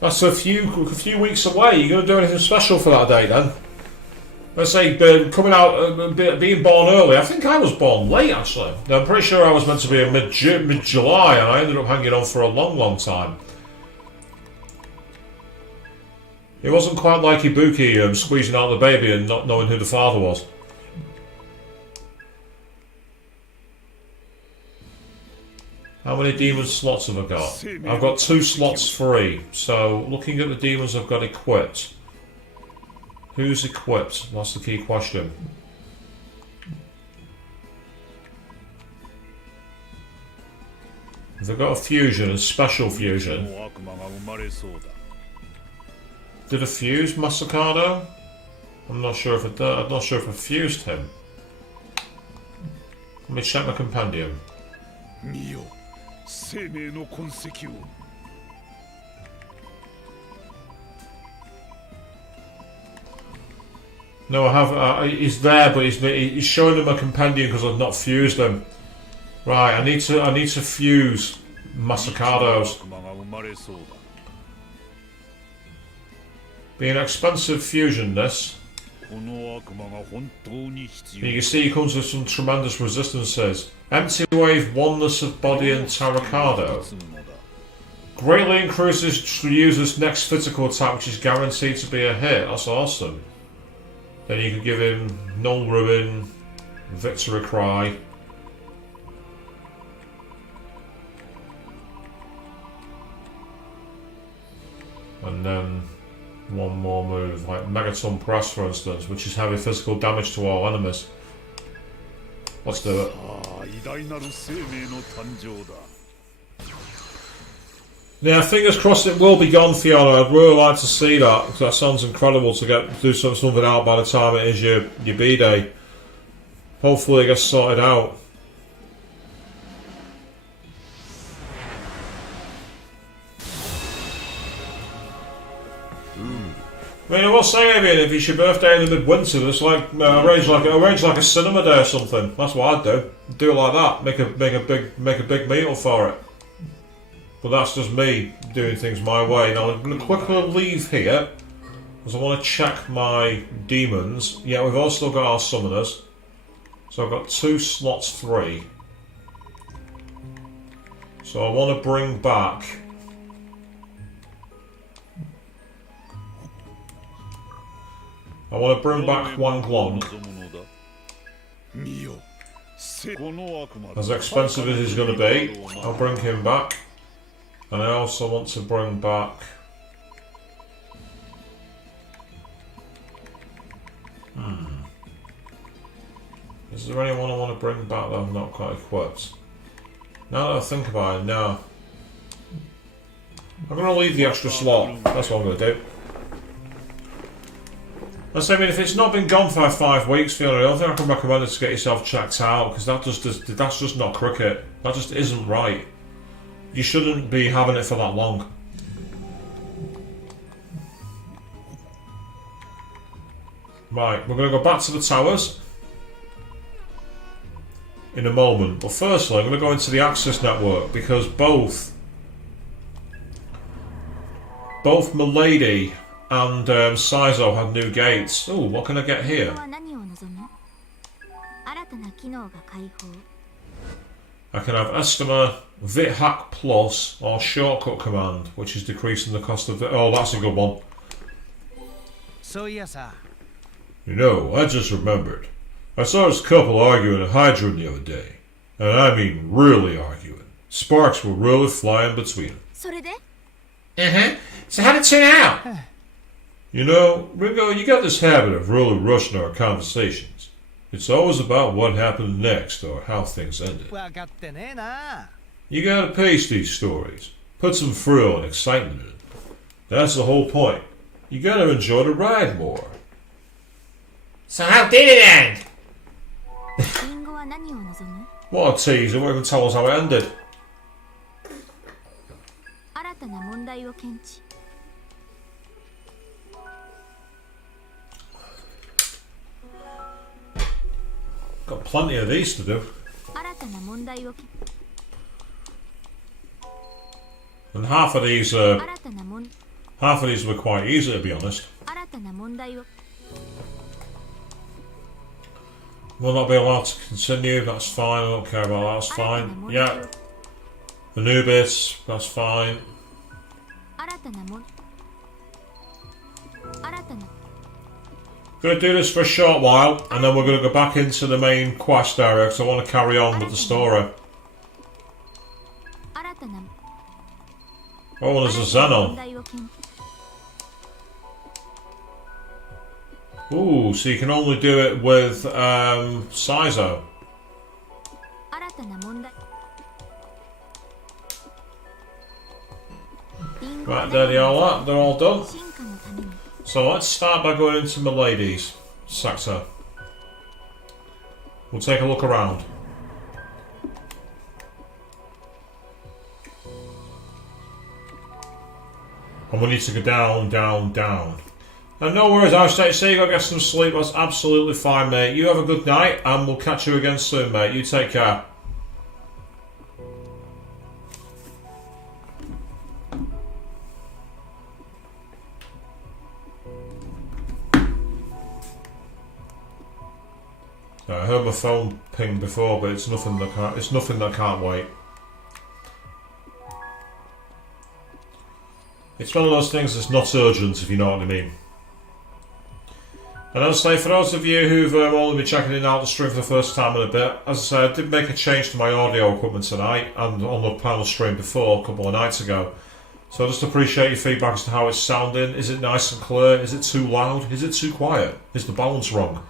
that's a few weeks away. You're going to do anything special for that day, then? Let's say coming out, being born early. I think I was born late, actually. I'm pretty sure I was meant to be in mid-July, and I ended up hanging on for a long time. It wasn't quite like Ibuki squeezing out the baby and not knowing who the father was. How many demon slots have I got? I've got 2 slots free. So, looking at the demons I've got equipped. Who's equipped? That's the key question. They've got a fusion, a special fusion. Did I fuse Masakado? I'm not sure if I did. I'm not sure if I fused him. Let me check my compendium. No, I have. He's there, but he's showing him a compendium because I've not fused him. Right, I need to fuse Masakado's. Be an expensive fusion, this. You can see he comes with some tremendous resistances. Empty Wave, Oneness of Body and Tarakado. Greatly increases the user's next physical attack, which is guaranteed to be a hit. That's awesome. Then you can give him Null Ruin, Victory Cry. and then one more move, like Megaton Press for instance, which is heavy physical damage to all enemies. Let's do it. ああ偉大なる生命の誕生だ Yeah, fingers crossed it will be gone, Fiona. I'd really like to see that, because that sounds incredible to do something out by the time it is your B-Day. Hopefully it gets sorted out. I mean, I will say, Avian, if it's your birthday in the midwinter, it's like arrange like a cinema day or something. That's what I'd do. Do it like that. Make a big meal for it. But that's just me doing things my way. Now I'm going to quickly leave here because I want to check my demons. Yeah, we've also got our summoners. So I've got 2 slots 3. So I want to bring back. I want to bring back Wang Long. As expensive as he's going to be, I'll bring him back. And I also want to bring back... Is there anyone I want to bring back that I'm not quite equipped? Now that I think about it, no. I'm going to leave the extra slot. That's what I'm going to do. I mean, if it's not been gone for 5 weeks, Fiona, I don't think I can recommend it to get yourself checked out, because that's just not cricket. That just isn't right. You shouldn't be having it for that long. Right, we're going to go back to the towers in a moment. But firstly, I'm going to go into the access network, because both Milady and Saizo have new gates. Ooh, what can I get here? I can have Estima, VitHack Plus, or Shortcut Command, which is decreasing the cost of... Oh, that's a good one. So yes, sir. You know, I just remembered. I saw this couple arguing at Hydron the other day. And I mean really arguing. Sparks were really flying between them. So how did it turn out? You know, Ringo, you got this habit of really rushing our conversations. It's always about what happened next or how things ended. You gotta pace these stories. Put some thrill and excitement in it. That's the whole point. You gotta enjoy the ride more. So how did it end? What a tease, it won't even tell us how it ended. Got plenty of these to do. And half of these were quite easy, to be honest. Will not be allowed to continue, that's fine, I don't care about that, that's fine. Yeah. The new bits, that's fine. Going to do this for a short while, and then we're going to go back into the main quest area because I want to carry on with the story. Oh, there's a Xenon. Ooh, so you can only do it with Saizo. Right, there they all are. They're all done. So let's start by going into Milady's sector. We'll take a look around. And we need to go down, down, down. And no worries, I say you gotta get some sleep, that's absolutely fine, mate. You have a good night, and we'll catch you again soon, mate. You take care. I heard my phone ping before, but it's nothing that can't wait. It's one of those things that's not urgent, if you know what I mean. And as I say, for those of you who've only been checking in out the stream for the first time in a bit, as I said, I did make a change to my audio equipment tonight and on the panel stream before, a couple of nights ago. So I just appreciate your feedback as to how it's sounding. Is it nice and clear? Is it too loud? Is it too quiet? Is the balance wrong?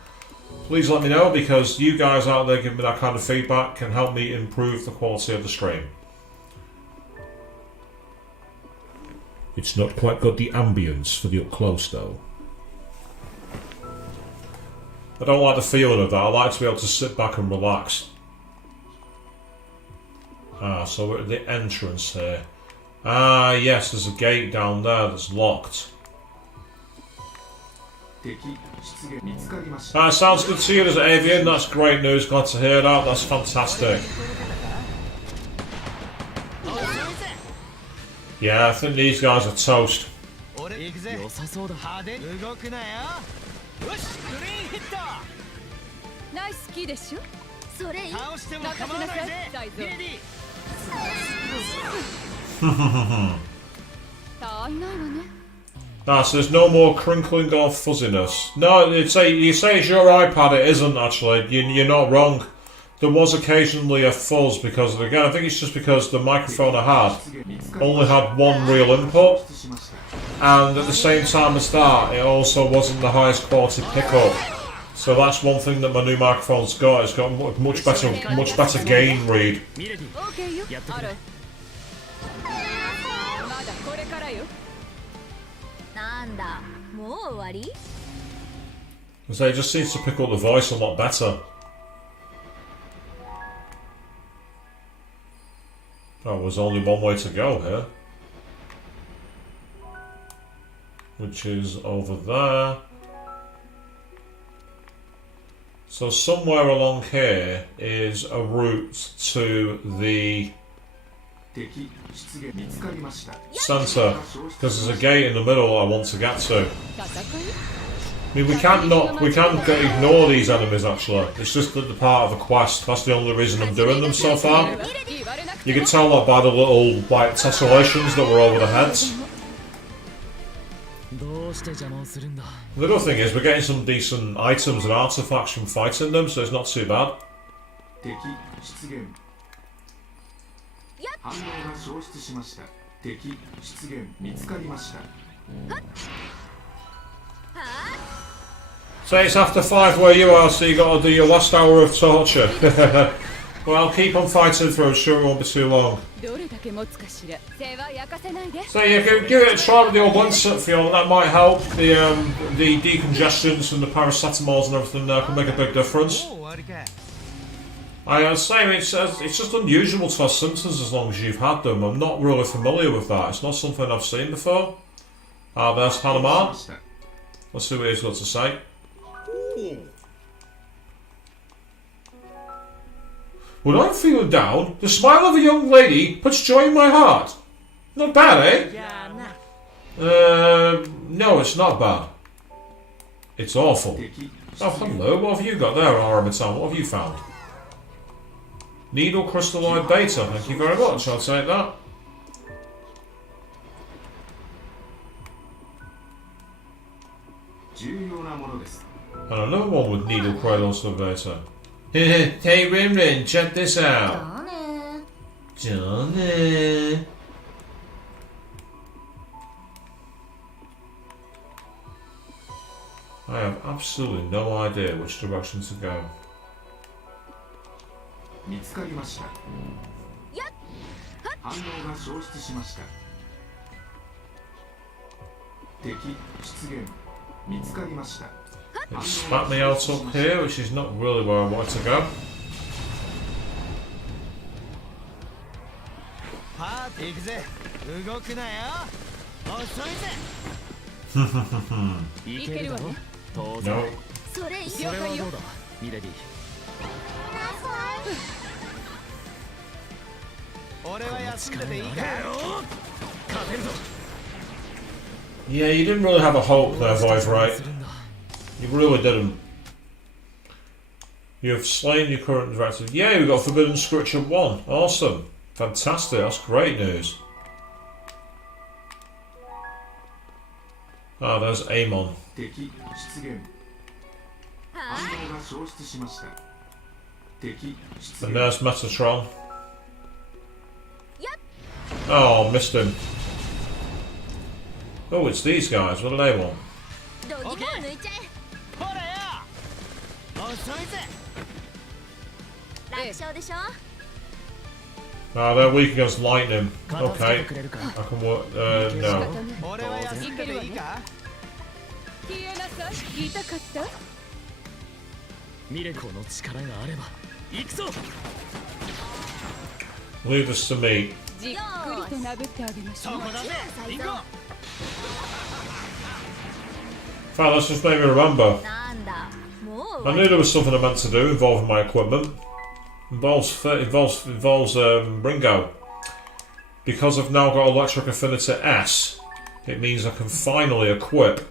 Please let me know, because you guys out there giving me that kind of feedback can help me improve the quality of the stream. It's not quite got the ambience for the up close though. I don't like the feeling of that. I like to be able to sit back and relax. Ah, so we're at the entrance here. Ah, yes, there's a gate down there that's locked. Ah, sounds good to you, there's Avian. That's great news. Glad to hear that. That's fantastic. Yeah, I think these guys are toast. Ah, so there's no more crinkling or fuzziness. No, you say it's your iPad. It isn't actually. You're not wrong. There was occasionally a fuzz because, again, I think it's just because the microphone I had only had one real input, and at the same time as that, it also wasn't the highest quality pickup. So that's one thing that my new microphone's got. It's got much better gain read. So it just seems to pick up the voice a lot better. Oh, there's only one way to go here, which is over there. So somewhere along here is a route to the centre, because there's a gate in the middle I want to get to. I mean, we can't ignore these enemies actually. It's just that they're part of a quest. That's the only reason I'm doing them so far. You can tell that by the little white tessellations that were over the heads. The good thing is we're getting some decent items and artifacts from fighting them, so it's not too bad. So it's after 5 where you are, so you got to do your last hour of torture. Well, keep on fighting through, I'm sure it won't be too long. So yeah, give it a try with the old Lancet Fiona, that might help. The decongestants and the paracetamols and everything there can make a big difference. I was saying, it's just unusual to have symptoms as long as you've had them. I'm not really familiar with that. It's not something I've seen before. There's Panama. Let's see what he's got to say. When I'm feeling down, the smile of a young lady puts joy in my heart. Not bad, eh? No, it's not bad. It's awful. Oh, hello, what have you got there, Aramitan? What have you found? Needle crystalloid beta, thank you very much, I'll take that. And another one with needle crystalloid beta. Hey Rin, check this out. Johnny. I have absolutely no idea which direction to go. It spat me out up here, which is not really where I wanted to go. No. Yeah, you didn't really have a hope there, Void, right? You really didn't. You have slain your current director. Yeah, we got Forbidden Scripture 1. Awesome. Fantastic. That's great news. Ah, there's Amon. And there's Metatron. Oh, missed him. Oh, it's these guys. What do they want? 度肝を抜いちゃほらよ遅いぜえ楽勝でしょ Ah, they're weak against lightning. 片付け Okay. てくれるか I can work. 仕 No. 方ない俺は休んでていいか消えなさい痛かったミレコの力があれば行くぞ Leave this to me. じっくりと殴ってあげましょうそこだぜ行こ In fact, that's just made me remember. なんだも I う knew there was something I meant to do involving my equipment. Involves Ringo. Because I've now got Electric Affinity S, it means I can finally equip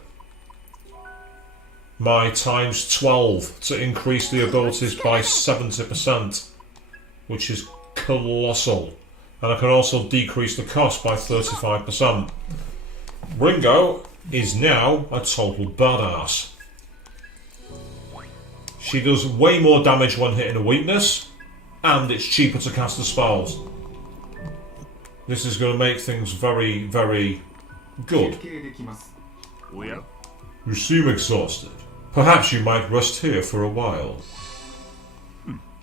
my times 12 to increase the abilities by 70%, which is colossal. And I can also decrease the cost by 35%. Ringo is now a total badass. She does way more damage when hitting a weakness, and it's cheaper to cast the spells. This is going to make things very, very good. おや You seem exhausted. Perhaps you might rest here for a while.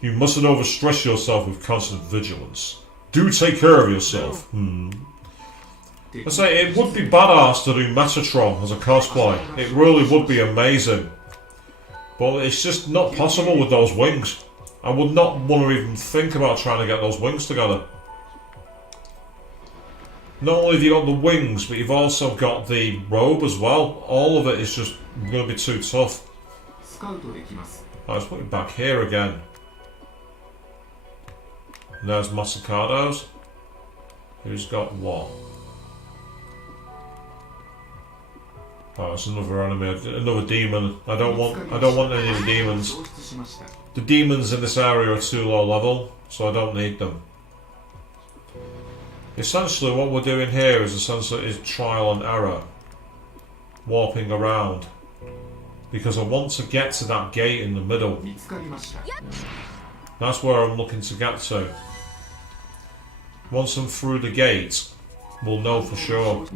You mustn't overstress yourself with constant vigilance. Do take care of yourself. I say, it would be badass to do Metatron as a cosplay. It really would be amazing. But it's just not possible with those wings. I would not want to even think about trying to get those wings together. Not only have you got the wings, but you've also got the robe as well. All of it is just going to be too tough. Let's put it back here again. And there's Masacados. Who's got what? Oh, it's another enemy, another demon. I don't want any of the demons. The demons in this area are too low level, so I don't need them. Essentially, what we're doing here is trial and error, warping around, because I want to get to that gate in the middle. That's where I'm looking to get to. Once I'm through the gate, we'll know for sure.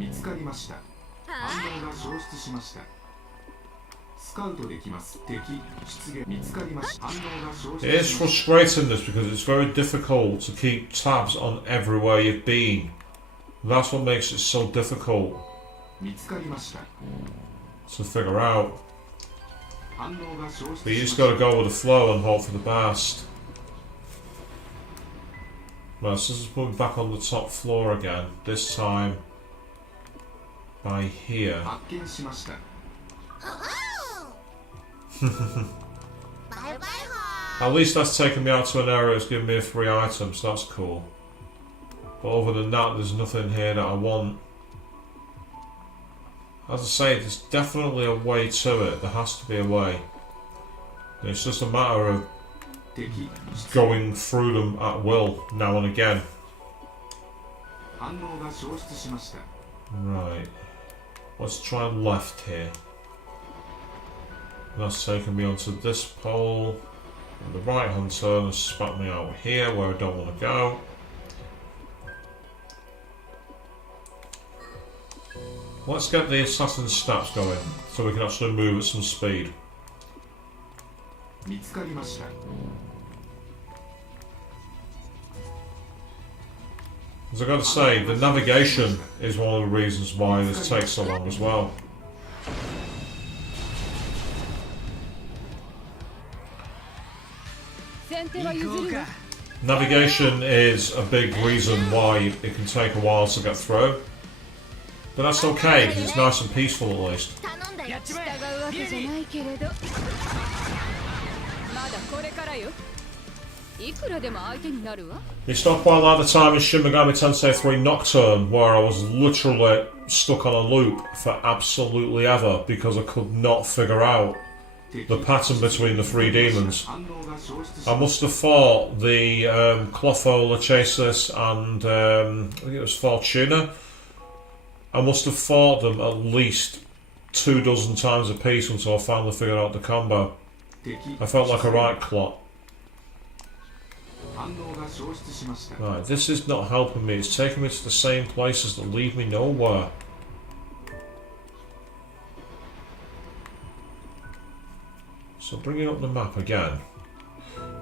It is frustrating this because it's very difficult to keep tabs on everywhere you've been. That's what makes it so difficult to figure out. But you just gotta go with the flow and hope for the best. Well, so let's put me back on the top floor again. This time by here. At least that's taken me out to an area that's giving me a free item, so that's cool. But other than that, there's nothing here that I want. As I say, there's definitely a way to it. There has to be a way. It's just a matter of going through them at will now and again. Right. Let's try left here. That's taken me onto this pole. And the right hand turn has spat me out here where I don't want to go. Let's get the assassin's stats going so we can actually move at some speed. As I gotta say, the navigation is one of the reasons why this takes so long as well. Navigation is a big reason why it can take a while to get through. But that's okay, because it's nice and peaceful at least. 従うわけじゃないけれどまだこれからよいくらでも相手になるわ It's not quite like the time in Shin Megami Tensei 3 Nocturne where I was literally stuck on a loop for absolutely ever because I could not figure out the pattern between the three demons. I must have fought the Clotho, Lachesis and I think it was Fortuna. I must have fought them at least 24 times a piece until I finally figured out the combo. I felt like a right clot. Right, this is not helping me. It's taking me to the same places that lead me nowhere. So bringing up the map again.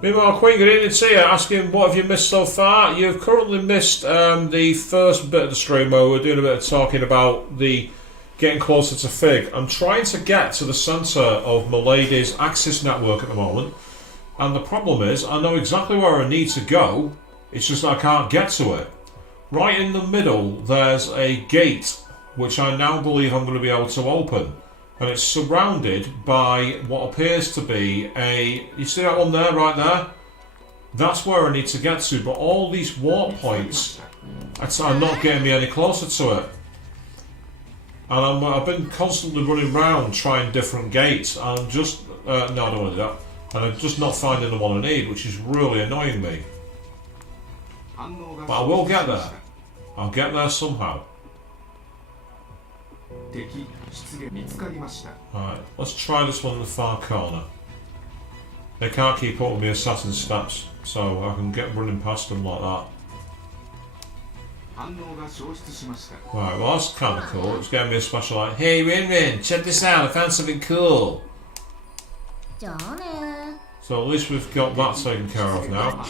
Meanwhile, Queen, good evening to you. Asking what have you missed so far? You've currently missed the first bit of the stream where we're doing a bit of talking about the getting closer to Fig. I'm trying to get to the centre of Milady's Axis network at the moment, and the problem is I know exactly where I need to go, it's just that I can't get to it. Right in the middle there's a gate which I now believe I'm going to be able to open, and it's surrounded by what appears to be a... You see that one there, right there? That's where I need to get to, but all these warp points are not getting me any closer to it. And I've been constantly running around trying different gates, and I'm just... no, I don't want to do that. And I'm just not finding the one I need, which is really annoying me. But I will get there. I'll get there somehow. Alright, let's try this one in the far corner. They can't keep up with me assassin steps, so I can get running past them like that. Right, well that's kind of cool. It's getting me a special like, hey Rin, check this out, I found something cool. So at least we've got that taken care of now.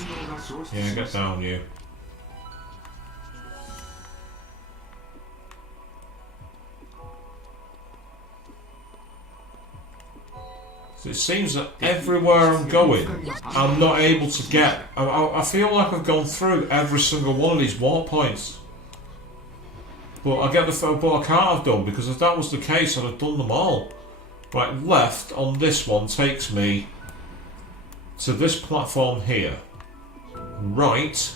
Yeah, get down you. So it seems that everywhere I'm going, I'm not able to get... I feel like I've gone through every single one of these warp points. But I can't have done, because if that was the case, I'd have done them all. Right, left on this one takes me to this platform here. Right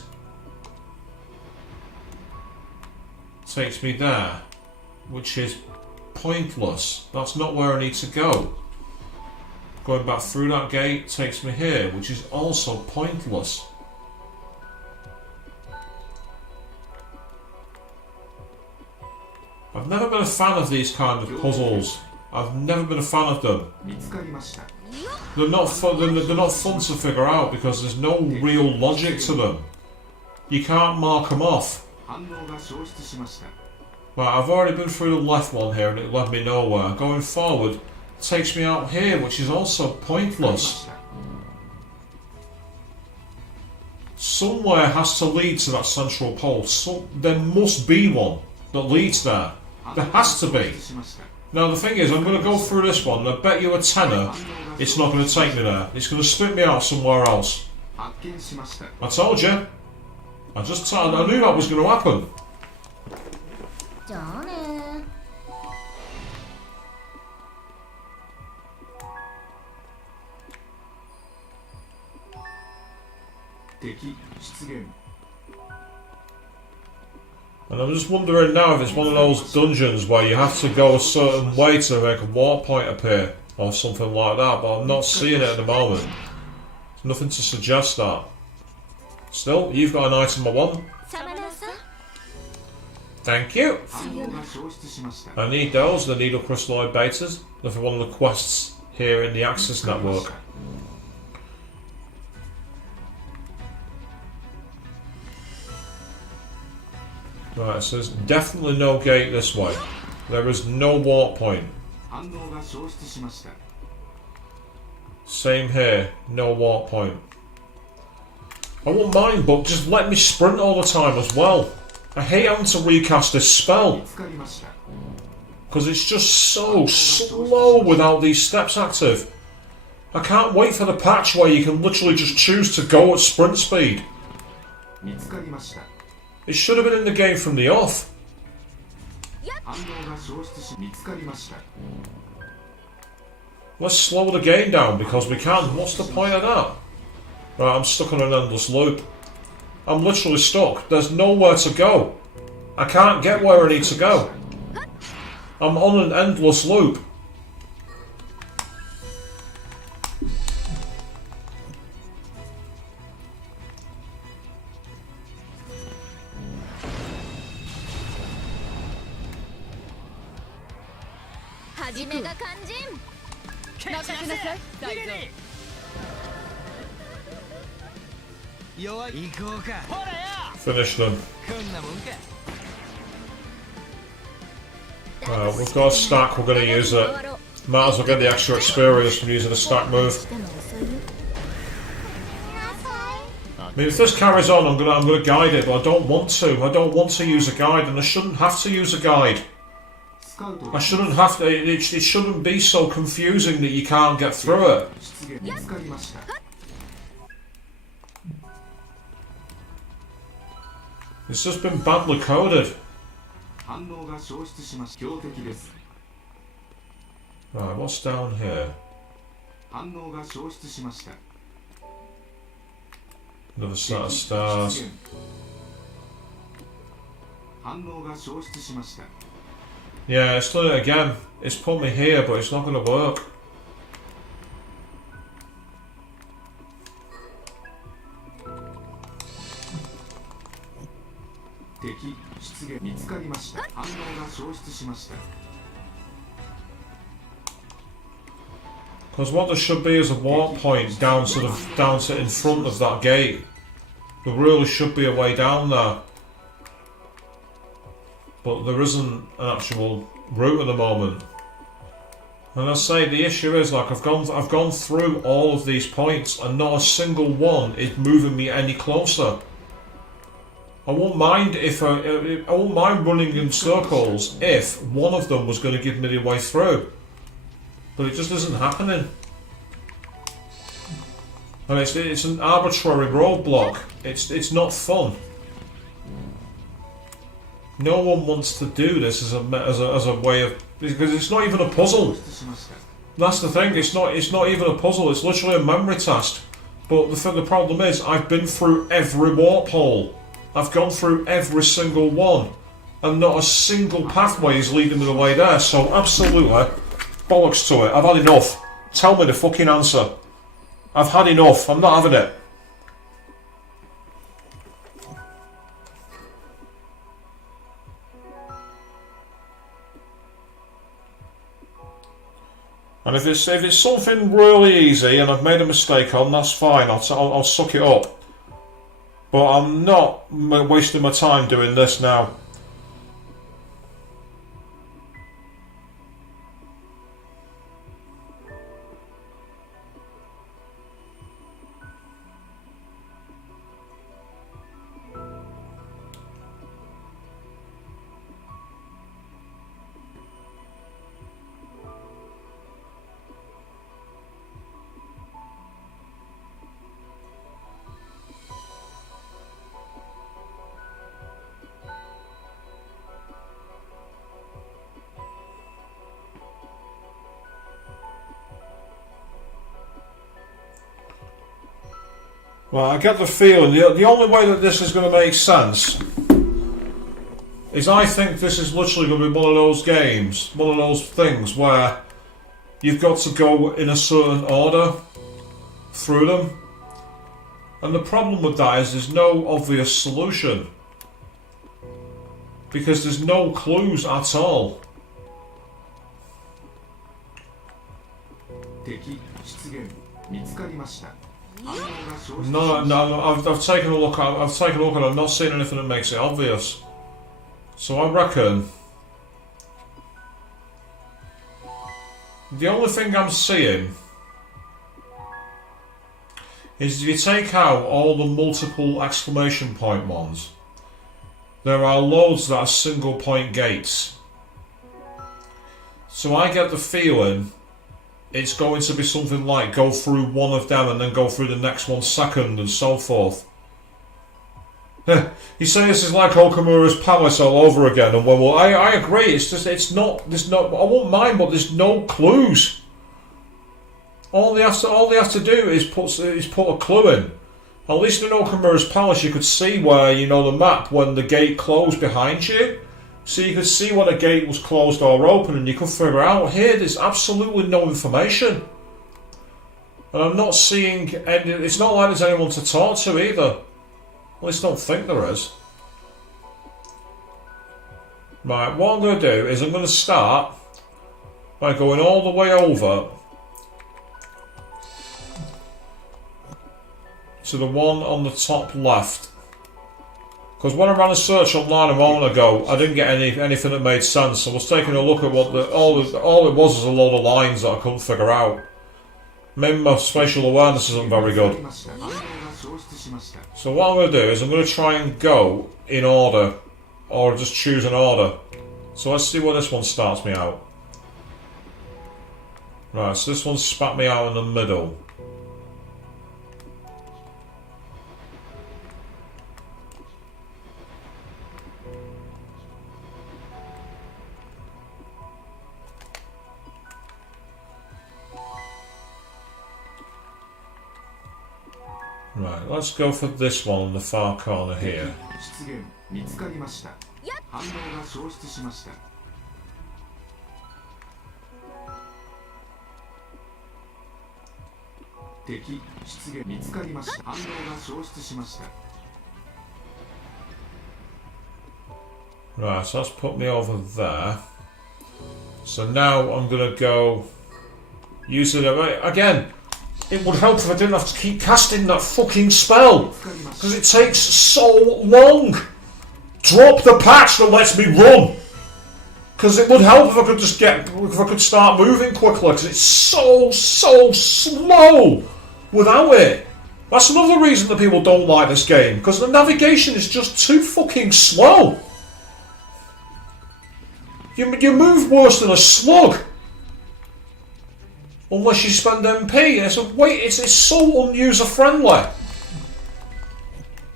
takes me there, which is pointless. That's not where I need to go. Going back through that gate takes me here, which is also pointless. I've never been a fan of these kind of puzzles. I've never been a fan of them. They're not fun. They're not fun to figure out because there's no real logic to them. You can't mark them off. Right, I've already been through the left one here and it led me nowhere. Going forward takes me out here, which is also pointless. Somewhere has to lead to that central pole. There must be one that leads there. There has to be. Now the thing is, I'm going to go through this one, and I bet you a tenner it's not going to take me there. It's going to spit me out somewhere else. I told you. I knew that was going to happen. And I'm just wondering now if it's one of those dungeons where you have to go a certain way to make a warp point appear or something like that, but I'm not seeing it at the moment. There's nothing to suggest that. Still, you've got an item I want. Thank you. I need those, the needle crystalloid betas. They're for one of the quests here in the Axis network. Right, so there's definitely no gate this way. There is no warp point. Same here, no warp point. I won't mind, but just let me sprint all the time as well. I hate having to recast this spell. Because it's just so slow without these steps active. I can't wait for the patch where you can literally just choose to go at sprint speed. It should have been in the game from the off. Let's slow the game down because we can. What's the point of that? Right, I'm stuck on an endless loop. I'm literally stuck. There's nowhere to go. I can't get where I need to go. I'm on an endless loop. Finish them. We've got a stack, we're going to use it. Might as well get the extra experience from using a stack move. I mean, if this carries on, I'm gonna guide it, but I don't want to. I don't want to use a guide, and I shouldn't have to use a guide. I shouldn't have to. It shouldn't be so confusing that you can't get through it. It's just been badly coded. Right, what's down here? Another set of stars. Yeah, it's done it again. It's put me here, but it's not going to work. Because what there should be is a warp point down to in front of that gate. There really should be a way down there. But there isn't an actual route at the moment. And I say the issue is, like, I've gone through all of these points and not a single one is moving me any closer. I won't mind I won't mind running in circles if one of them was going to give me the way through. But it just isn't happening. And it's an arbitrary roadblock. It's not fun. No one wants to do this as a way of, because it's not even a puzzle. That's the thing. It's not even a puzzle. It's literally a memory test. But the problem is, I've been through every warp hole. I've gone through every single one, and not a single pathway is leading me the way there. So absolutely, bollocks to it. I've had enough. Tell me the fucking answer. I've had enough. I'm not having it. And if it's something really easy and I've made a mistake on, that's fine. I'll suck it up. But I'm not wasting my time doing this now. Well, I get the feeling the only way that this is going to make sense is I think this is literally going to be one of those games, one of those things where you've got to go in a certain order through them. And the problem with that is there's no obvious solution. Because there's no clues at all. No, I've taken a look at it, I've not seen anything that makes it obvious. So I reckon the only thing I'm seeing is if you take out all the multiple exclamation point ones, there are loads that are single point gates. So I get the feeling it's going to be something like go through one of them and then go through the next one second and so forth. You say this is like Okamura's Palace all over again, and well, I agree. There's no. I won't mind, but there's no clues. All they have to do is put a clue in. At least in Okamura's Palace, you could see where the map when the gate closed behind you. So you could see when a gate was closed or open, and you could figure out. Here, there's absolutely no information, and I'm not seeing any. It's not like there's anyone to talk to either. At least I don't think there is. Right, what I'm going to do is I'm going to start by going all the way over to the one on the top left. Because when I ran a search online a moment ago, I didn't get anything that made sense. I was taking a look at what all it was a load of lines that I couldn't figure out. Maybe my spatial awareness isn't very good. So what I'm going to do is I'm going to try and go in order, or just choose an order. So let's see where this one starts me out. Right, so this one spat me out in the middle. Right, let's go for this one in the far corner here. 出現見つかりました。反応が消失しました。敵出現見つかりました。反応が消失しました。 Right, so that's put me over there. So now I'm gonna go using it again. It would help if I didn't have to keep casting that fucking spell, because it takes so long. Drop the patch that lets me run, because it would help if I could just if I could start moving quickly, because it's so slow without it. That's another reason that people don't like this game, because the navigation is just too fucking slow. You move worse than a slug. Unless you spend MP. It's so unuser friendly.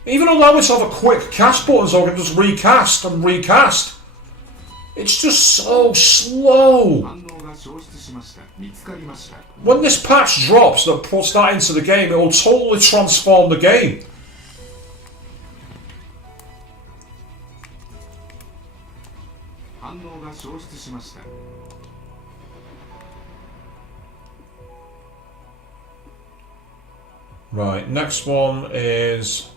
Even allow me to have a quick cast button so I can just recast and recast. It's just so slow. When this patch drops that puts that into the game, it will totally transform the game. Right, next one is...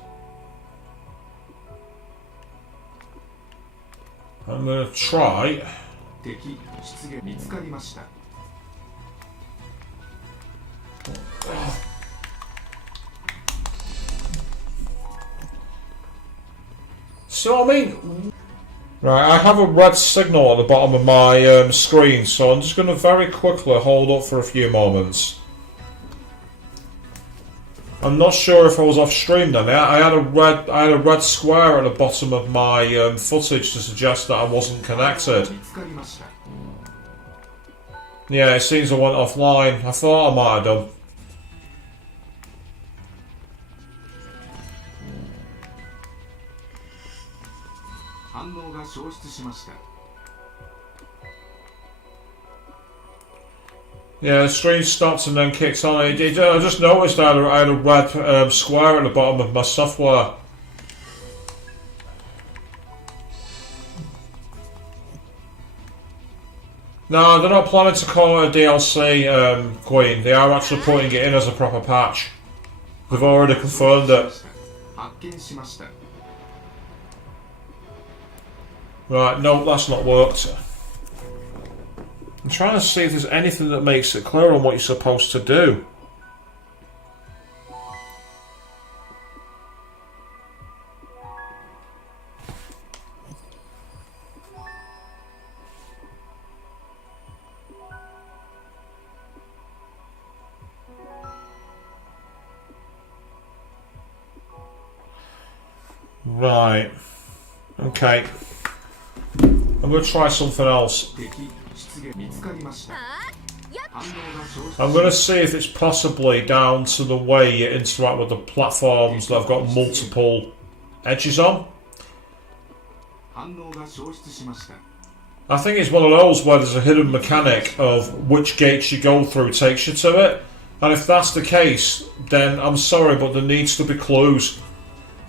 I'm going to try... So, I mean... Right, I have a red signal at the bottom of my screen, so I'm just going to very quickly hold up for a few moments. I'm not sure if I was off stream then. I had a red square at the bottom of my footage to suggest that I wasn't connected. Yeah, it seems I went offline. I thought I might have done. Yeah, the stream stopped and then kicked on. I just noticed I had a red square at the bottom of my software. No, they're not planning to call it a DLC, Queen. They are actually putting it in as a proper patch. They've already confirmed it. Right, no, that's not worked. I'm trying to see if there's anything that makes it clear on what you're supposed to do. Right. Okay. I'm going to try something else. I'm going to see if it's possibly down to the way you interact with the platforms that have got multiple edges on. I think it's one of those where there's a hidden mechanic of which gates you go through takes you to it. And if that's the case, then I'm sorry, but there needs to be clues.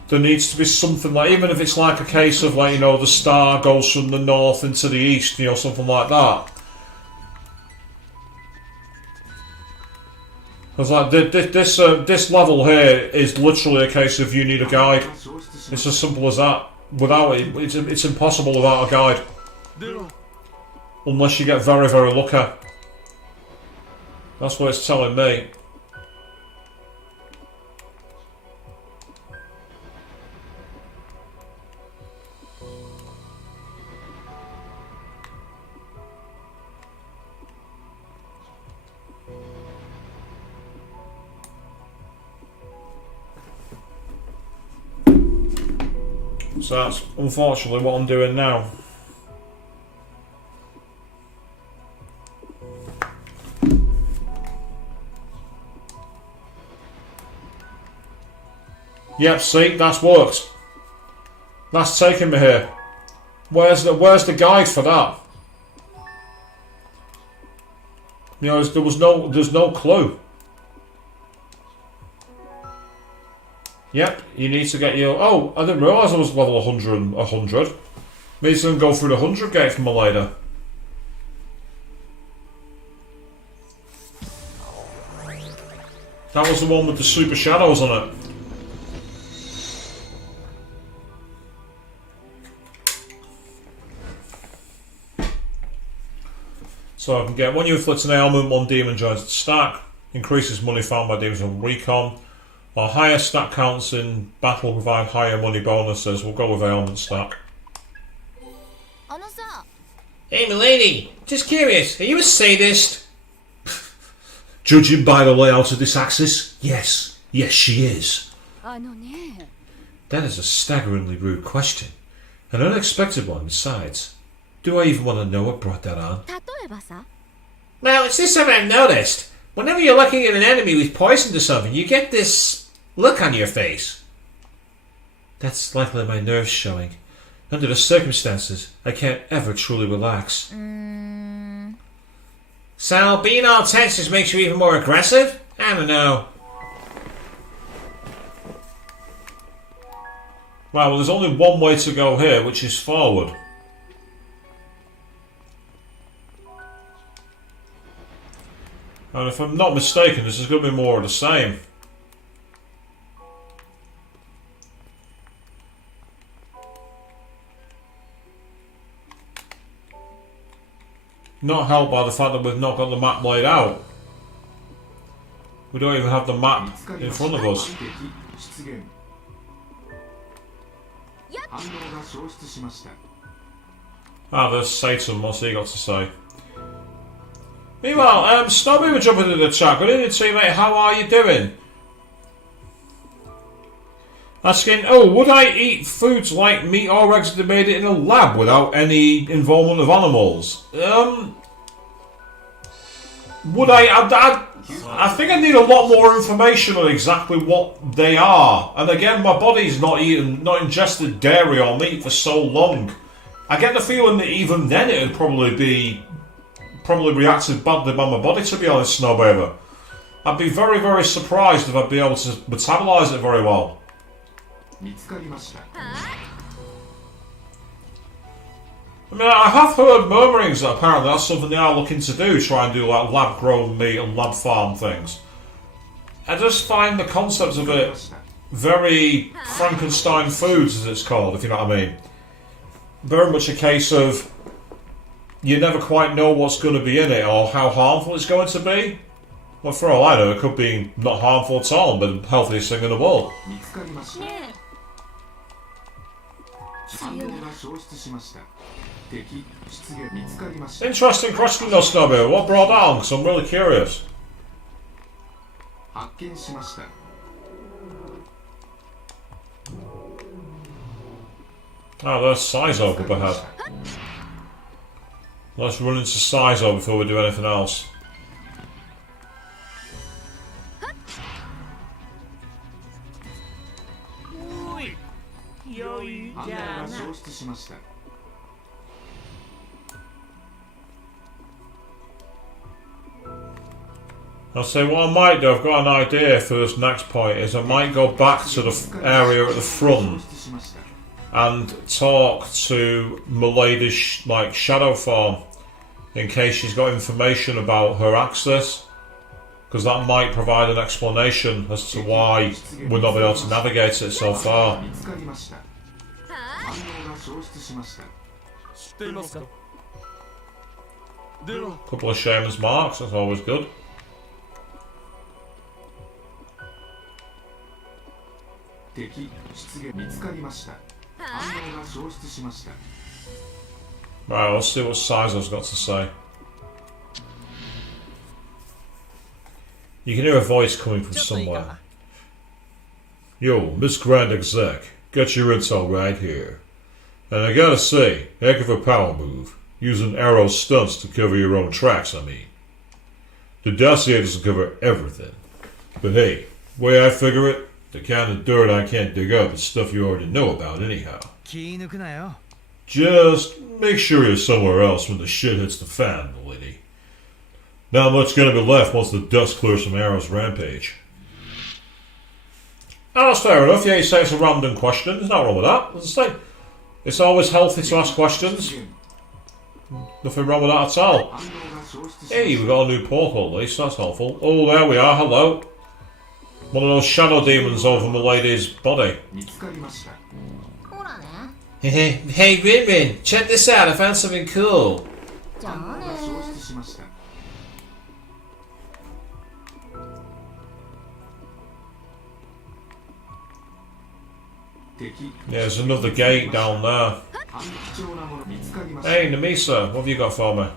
There needs to be something like, even if it's like a case of like, you know, the star goes from the north into the east, you know, something like that. Because like this level here is literally a case of you need a guide. It's as simple as that. Without it, it's impossible without a guide. Unless you get very, very lucky. That's what it's telling me. So that's unfortunately what I'm doing now. Yep, see, that's worked. That's taken me here. Where's the guide for that? You know, there's no clue. Yep, you need to get your... Oh, I didn't realise I was level 100. Maybe it's going to go through the 100 gate for me later. That was the one with the super shadows on it. So I can get, when you inflict an ailment, 1 demon joins the stack, increases money found by demons on recon, or higher stack counts in battle provide higher money bonuses. We'll go with ailment stack. Hey, milady, just curious, are you a sadist? Judging by the layout of this axis, yes. Yes, she is. あのね That is a staggeringly rude question. An unexpected one, besides. Do I even want to know what brought that on? 例えばさ Well, it's just something I've noticed. Whenever you're looking at an enemy with poison or something, you get this look on your face. That's likely my nerves showing. Under the circumstances, I can't ever truly relax. So, being all tense just makes you even more aggressive? I don't know. Right, well, there's only one way to go here, which is forward. And if I'm not mistaken, this is going to be more of the same. Not helped by the fact that we've not got the map laid out. We don't even have the map in front of us. Ah, there's Satan. What's he got to say? Meanwhile, Snobby was jumping into the chat. Good evening to you, mate. How are you doing? Asking, oh, would I eat foods like meat or eggs that are made in a lab without any involvement of animals? Would I think I need a lot more information on exactly what they are. And again, my body's not ingested dairy or meat for so long. I get the feeling that even then it would probably reacted badly by my body, to be honest, Snowbaber. I'd be very, very surprised if I'd be able to metabolise it very well. I mean, I have heard murmurings that apparently that's something they are looking to do, try and do like lab-grown meat and lab-farm things. I just find the concept of it very Frankenstein foods, as it's called, if you know what I mean. Very much a case of you never quite know what's going to be in it or how harmful it's going to be. Well, for all I know, it could be not harmful at all, but the healthiest thing in the world. Interesting question though, Snobby. What brought that on? Because I'm really curious. Oh, there's Sizo up ahead. Let's run into Sizo before we do anything else. I'll say what I might do, I've got an idea for this next point, is I might go back to the area at the front and talk to Milady's like shadow form in case she's got information about her access, because that might provide an explanation as to why we're not able to navigate it so far. Couple of shaman's marks, that's always good. Right, let's see what Sizo's got to say. You can hear a voice coming from somewhere. Yo, Miss Grand Exec, Get your intel right here. And I gotta say, heck of a power move. Using arrow stunts to cover your own tracks, I mean. The dossier doesn't cover everything. But hey, way I figure it, the kind of dirt I can't dig up is stuff you already know about anyhow. 気抜くなよ Just make sure you're somewhere else when the shit hits the fan, lady. Not much gonna be left once the dust clears from Arrow's rampage. Oh, that's fair enough. Yeah, you say it's a random question. There's nothing wrong with that. As I say, it's always healthy to ask questions. Nothing wrong with that at all. 反応が消失し Hey, we got a new portal at least. That's helpful. Oh, there we are. Hello. One of those shadow demons over my lady's body. 見つかりました Hey, Rin Rin, check this out. I found something cool. 反応が消失しました 敵 There's another gate down there. 貴重なもの見つかりました Hey, Namisa, what have you got for me?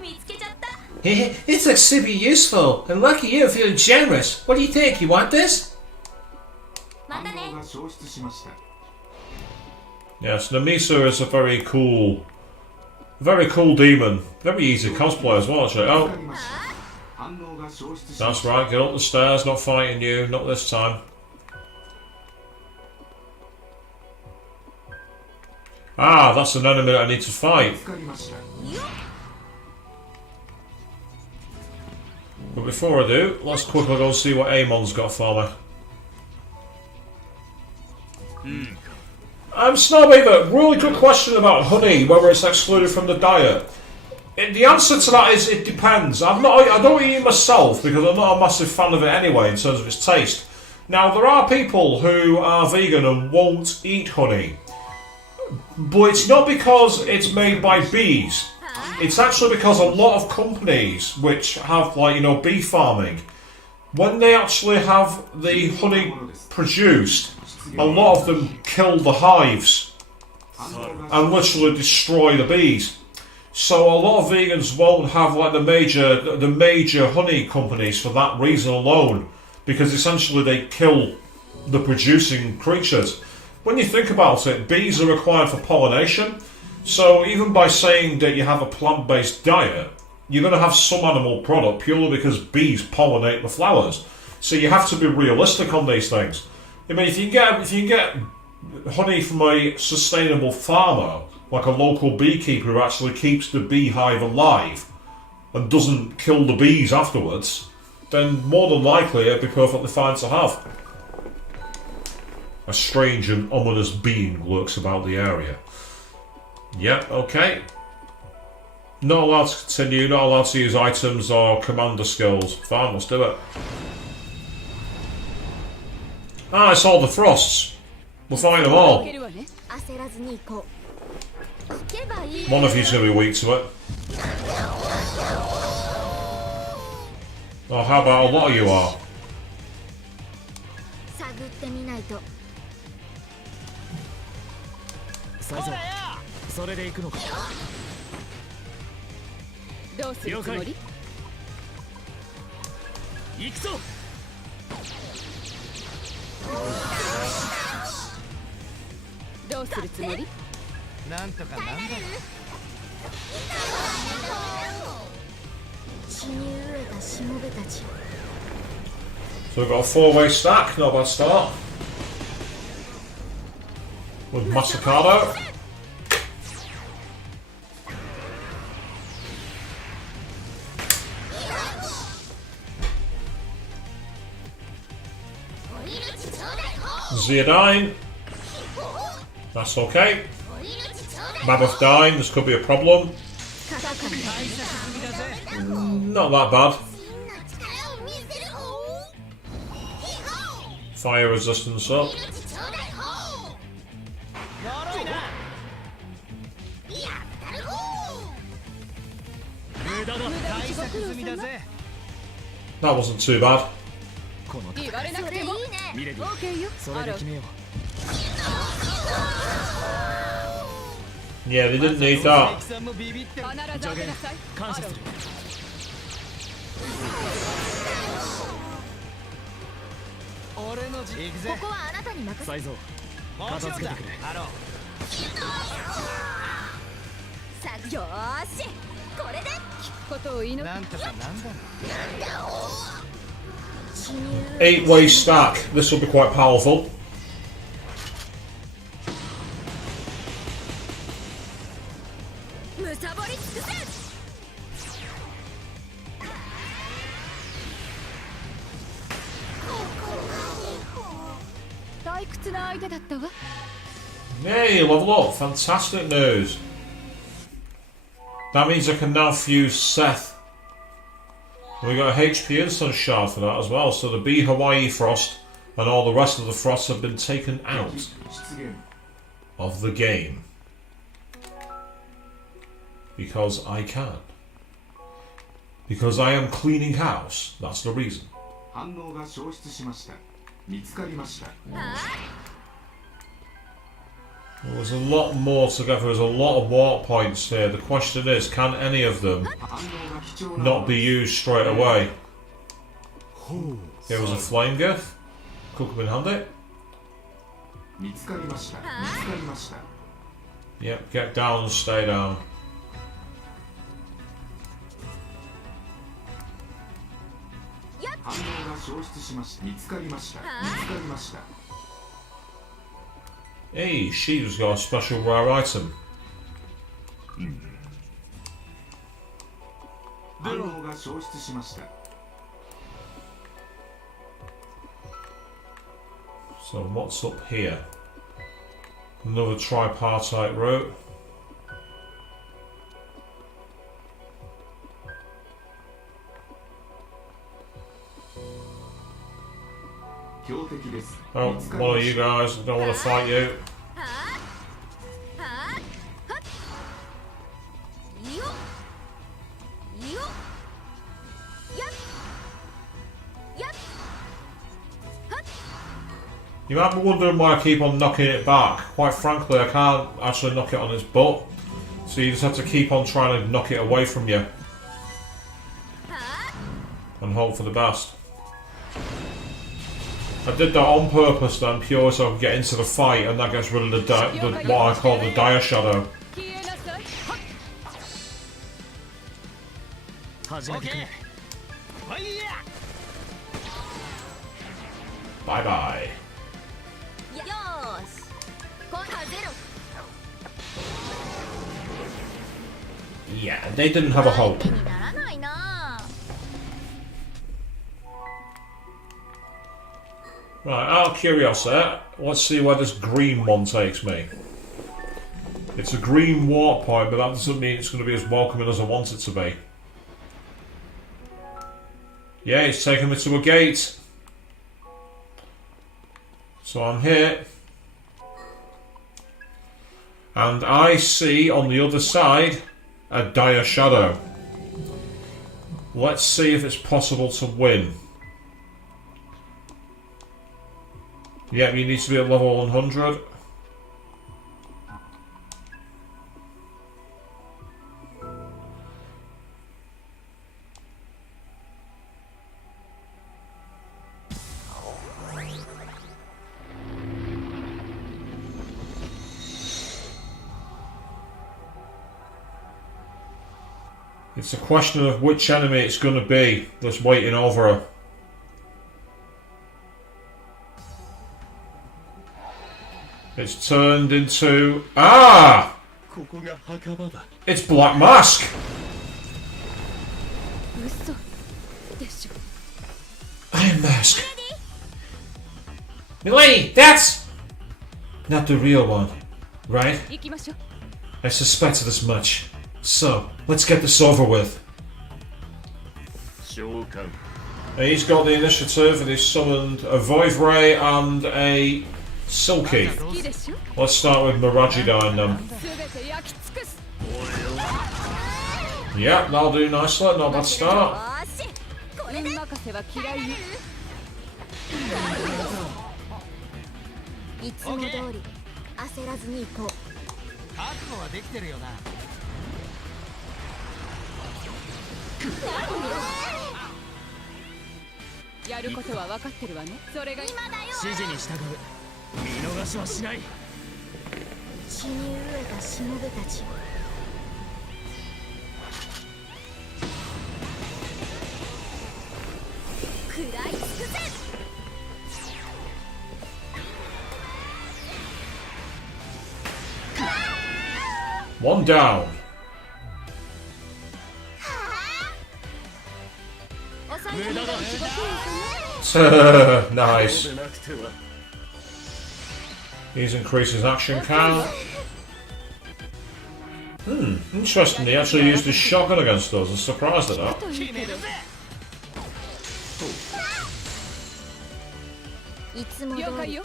見つけちゃった This looks super useful. And lucky you, feeling generous. What do you think? You want this? またね反応が消失しました Yes, Namisa is a very cool demon. Very easy cosplay as well, actually. 見つ Oh, かりました反応が消失しま that's した right. Get up the stairs. Not fighting you. Not this time. Ah, that's an enemy that I need to 見 fight. つかりました But before I do, let's quickly go and see what Amon's got for me. Snowbeaver, really good question about honey, whether it's excluded from the diet. The answer to that is it depends. I don't eat it myself because I'm not a massive fan of it anyway in terms of its taste. Now, there are people who are vegan and won't eat honey. But it's not because it's made by bees. It's actually because a lot of companies which have, like, bee farming, when they actually have the honey produced, a lot of them kill the hives 反応が and literally destroy the bees. So a lot of vegans won't have like the major honey companies for that reason alone, because essentially they kill the producing creatures. When you think about it, bees are required for pollination, so even by saying that you have a plant-based diet, you're going to have some animal product purely because bees pollinate the flowers. So you have to be realistic on these things. I mean, if you can get honey from a sustainable farmer, like a local beekeeper who actually keeps the beehive alive and doesn't kill the bees afterwards, then more than likely it'd be perfectly fine to have. A strange and ominous being lurks about the area. Yep, okay. Not allowed to continue, not allowed to use items or commander skills. Fine, let's do it. Ah, it's all the frosts. We'll find them all. 開けるわね焦らずに行こう行けばいい One of you's going to be weak to it. Oh, how about a lot of you are? 探ってみないとサイズそれで行くのかどうするつもり行くぞどうするつもりなんとかなんだ血に飢えたしもべたち So we've got a four-way stack, not a bad start. With Masakado. Ziadine. That's okay. Mammoth Dine, this could be a problem. Not that bad. Fire resistance up. That wasn't too bad. 言われなくてもミレディ OK よそれで決めよう Yeah, they didn't need that. さんもビビってる必ず当てなさい感謝する俺の行くぜここはあなたに任せサイゾ片付けてくれ。よーしこれで聞くことを祈ってなんとかなんだろ 8-way stack. This will be quite powerful. むさぼり尽くせ退屈な相手だったわ Yay, level up. Fantastic news. That means I can now fuse Seth. We got a HP instant shard for that as well. So the B Hawaii Frost and all the rest of the frosts have been taken out 出現 of the game. Because I can. Because I am cleaning house. That's the reason. 反応が消失しました。見つかりました。 Well, there's a lot more to go through. There's a lot of warp points here. The question is, can any of them 反応が貴重な not be used straight away? Here was a flame gift. Could come in handy. 見つかりました。見つかりました。 Yep, get down and stay down. 反応が消失しました。見つかりました。見つかりました。 Hey, she's got a special rare item. 反応が消失しました。 So what's up here? Another tripartite rope. 標的です。 Oh, 見つかり one ま of you した。 guys don't want to fight you. よよやっやっ You might be wondering why I keep on knocking it back. Quite frankly, I can't actually knock it on its butt. So you just have to keep on trying to knock it away from you. And hope for the best. I did that on purpose then, pure so I can get into the fight, and that gets rid of the what I call the dire shadow. 消えなさい始めてくれ。 Bye bye. よーし今度はゼロ Yeah, they didn't have a hope. 気にならないな Right, out of curiosity, let's see where this green one takes me. It's a green warp point, but that doesn't mean it's going to be as welcoming as I want it to be. Yeah, it's taken me to a gate. So I'm here. And I see on the other side a dire shadow. Let's see if it's possible to win. Yep, you need to be at level 100. It's a question of which enemy it's going to be that's waiting over her. It's turned into... Ah! It's Black Mask! 嘘でしょ Iron Mask! Milady, that's... Not the real one, right? 行きましょう I suspected as much. So, let's get this over with. 召喚。 He's got the initiative and he's summoned a Void Ray and a Silky. 好きでしょ Let's start with Miragidine then. 全て焼き尽くす Yeah, that'll do nicely. Not a bad start. しこれで任せは嫌いよいつも通り焦らずに行こう覚悟はできてるよな。やることは分かってるわねそれが今だよ指示に従う。見逃しはしない。血に飢えたしもべたちよ、食らい尽くせ。 One down. 無駄だ。 Nice. でなくては。 He's increased his action count. Interesting. He actually used his shotgun against us. I'm surprised at that. 決めるぜ。いつも通り焦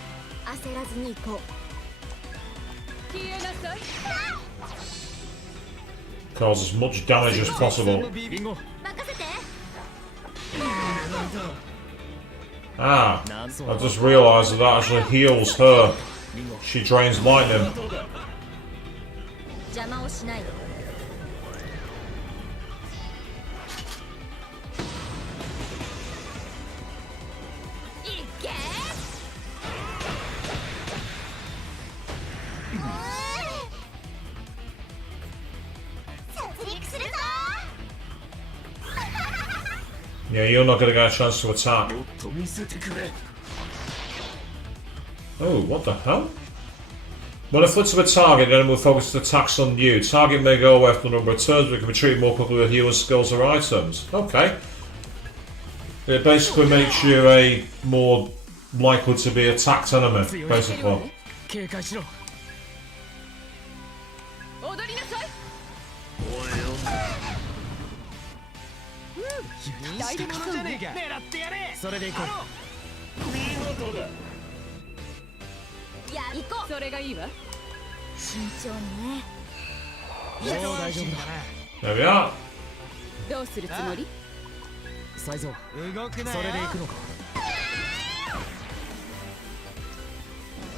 らずに行こう。 Cause as much damage as possible. ビンゴ。 任せて。 Ah, I just realised that actually heals her. She drains lightning. 邪魔をしないで。 いけ。 殺戮するぞ。 Yeah, you're not going to get a chance to attack. もっと見せてくれ。 Oh, what the hell? When afflicted with a target, the enemy will focus its attacks on you. Target may go away after a number of turns, but it can be treated more quickly with healing skills or items. Okay. It basically makes you a more likely to be attacked enemy, basically. 警戒しろ。 踊りなさい。 大物じゃねえか。狙ってやれ。それでいこう。見事だ。 や行こう。それがいいわ。慎重にね。もう大丈夫だ。 There we are. どうするつもり？サイゾー。動くなよ。それで行くのか。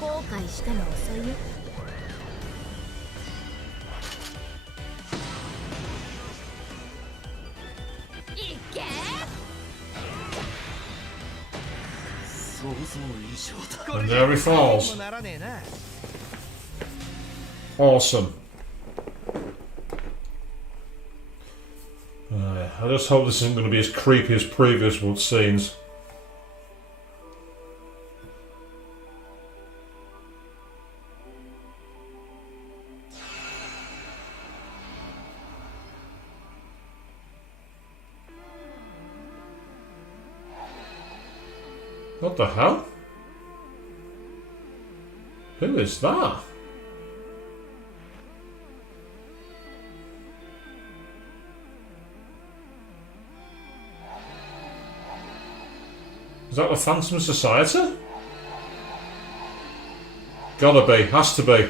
後悔しても遅いよ。 いけ。 想像以上だ。 And there he falls. Awesome. I just hope this isn't going to be as creepy as previous scenes. What the hell? Who is that? Is that the Phantom Society? Gotta be, has to be.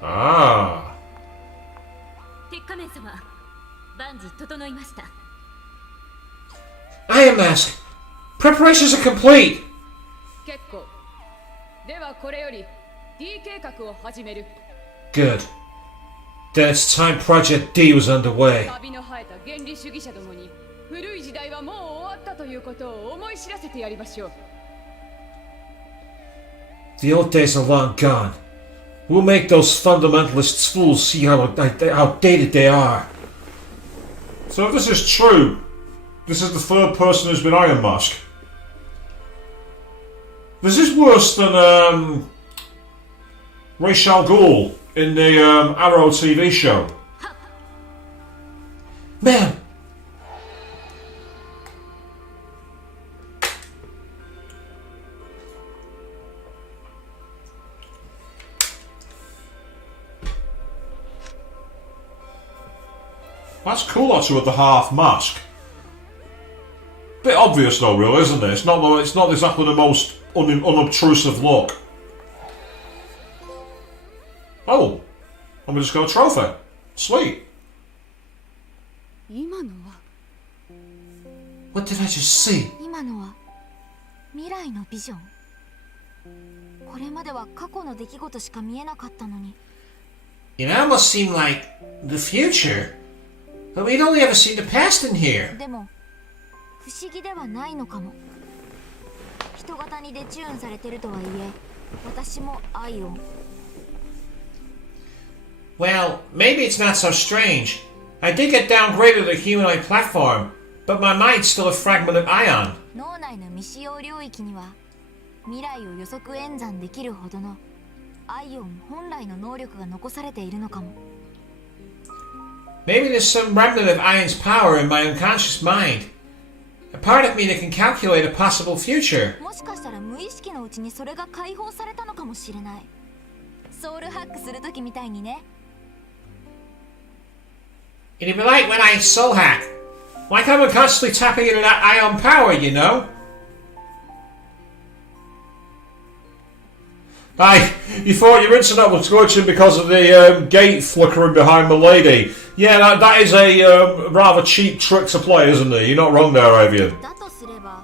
Ah. 鉄仮面様、万事整いました。 Iron Mask! Preparations are complete! 結構。ではこれより D 計画を始める。 Good. Then it's time Project D was underway. カビの生えた原理主義者どもに古い時代はもう終わったということを思い知らせてやりましょう。 The old days are long gone. We'll make those fundamentalists fools see how outdated they are. So if this is true, this is the third person who's been Iron Mask. This is worse than Ra's al Ghul in the Arrow TV show. Man! That's cool actually with the half mask. Bit obvious though, really, isn't it? It's not exactly the most unobtrusive look. Oh, and we just got a trophy. Sweet. 今のは What did I just see? 今のは未来のビジョン。これまでは過去の出来事しか見えなかったのに。 It almost seemed like the future. But we'd only ever seen the past in here. でも不思議ではないのかも。人型にデチューンされてるとはいえ、私もアイオン。 Well, maybe it's not so strange. I did get downgraded to the humanoid platform, but my mind's still a fragment of ion. 脳内の未使用領域には未来を予測演算できるほどのアイオン本来の能力が残されているのかも。 Maybe there's some remnant of ion's power in my unconscious mind. A part of me that can calculate a possible future. もしかしたら無意識のうちにそれが解放されたのかもしれない。ソウルハックするときみたいにね。 It'd be like when I soul hack. Like I'm constantly tapping into that ion power, you know? Aye, you thought your internet was glitching because of the gate flickering behind the lady. Yeah, that is a rather cheap trick to play, isn't it? You're not wrong there, Avian. だとすれば、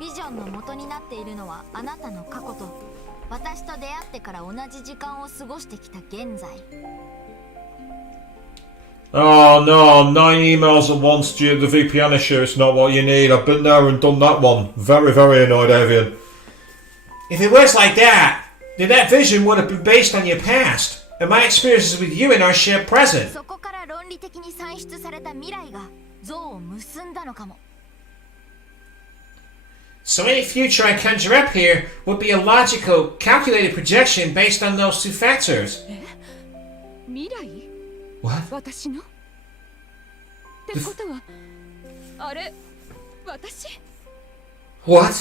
ビジョンの元になっているのはあなたの過去と私と出会ってから同じ時間を過ごしてきた現在。 Oh no, 9 emails at once due to the VPN issue. It's not what you need. I've been there and done that one. Very, very annoyed, Avian. If it was like that, then that vision would have been based on your past, and my experiences with you in our shared present. そこから論理的に算出された未来が像を結んだのかも。 So any future I conjure up here would be a logical, calculated projection based on those two factors. 未来 What? 私のってことはあれ私 What?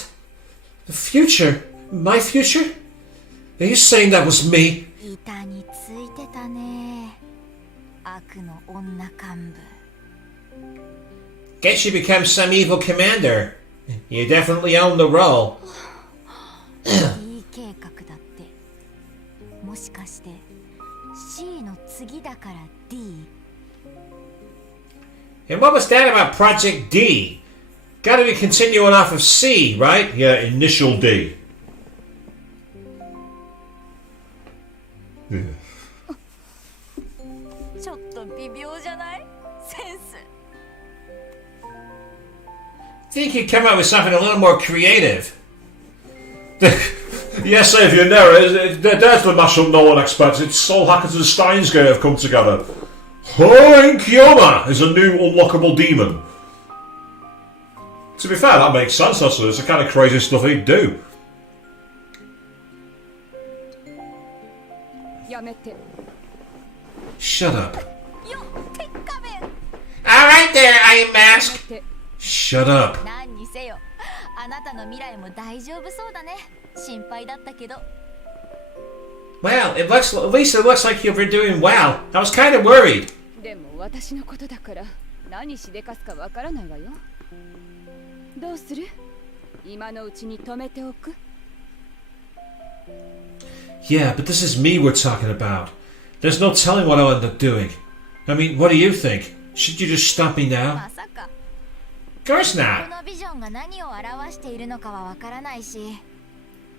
The future? My future? Are you saying that was me? 板についてたね。悪の女幹部。 Guess you become some evil commander. You definitely own the role. D 計画だって。もしかして C の次だから D？ And what was that about Project D? Gotta be continuing off of C, right? Yeah, initial D. Yeah. ちょっと微妙じゃない？センス。 Think you'd come up with something a little more creative. Yes, Avian, there's the mashup no one expected. Soul Hackers and Steins Gate have come together. Hoinkyoma is a new unlockable demon. To be fair, that makes sense, actually. It's the kind of crazy stuff he'd do. やめて Shut up. よっ、鉄仮面。 Alright there, Iron や Mask. めて Shut up. 何にせよ、あなたの未来も大丈夫そうだね。心配だったけど。 Well, at least it looks like you've been doing well. I was kind of worried. でも私のことだから何しでかすかわからないわよ。どうする？今のうちに止めておく？ Yeah, but this is me we're talking about. There's no telling what I'll end up doing. I mean, what do you think? Should you just stop me now? まさか Of course こ not. のビジョンが何を表しているのかはわからないし、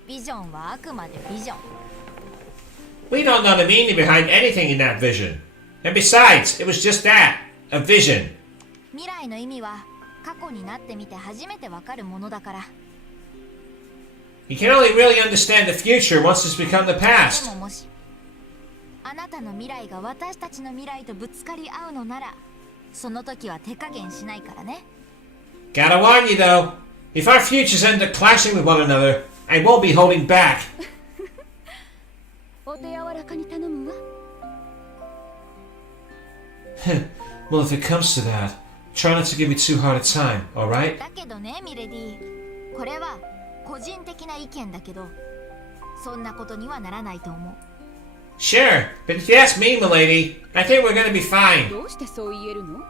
ビジョンはあくまでビジョン。 We don't know the meaning behind anything in that vision. And besides, it was just that, a vision. 未来の意味は過去になってみて初めてわかるものだから。 You can only really understand the future once it's become the で past. ももしあなたの未来が私たちの未来とぶつかり合うのなら、その時は手加減しないからね。 Gotta warn you though, if our futures end up clashing with one another, I won't be holding back. お手柔らかに頼むわ。 Well, if it comes to that, try not to give me too hard a time, alright? だけどね、ミレディ、これは個人的な意見だけど、そんなことにはならないと思う。 Sure, but if you ask me, milady, I think we're gonna be fine. どうしてそう言えるの？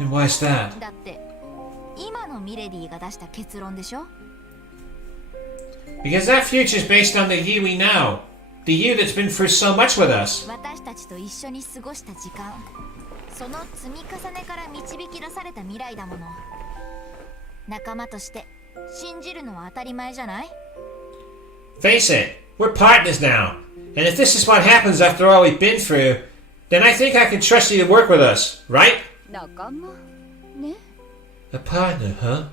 And why's that? だって今のミレディが出した結論でしょ。 Because that future's based on the you we know. The you that's been through so much with us. 私たちと一緒に過ごした時間、その積み重ねから導き出された未来だもの。仲間として信じるのは当たり前じゃない？ Face it, we're partners now. And if this is what happens after all we've been through, then I think I can trust you to work with us, right? 仲間ね。 A partner, huh?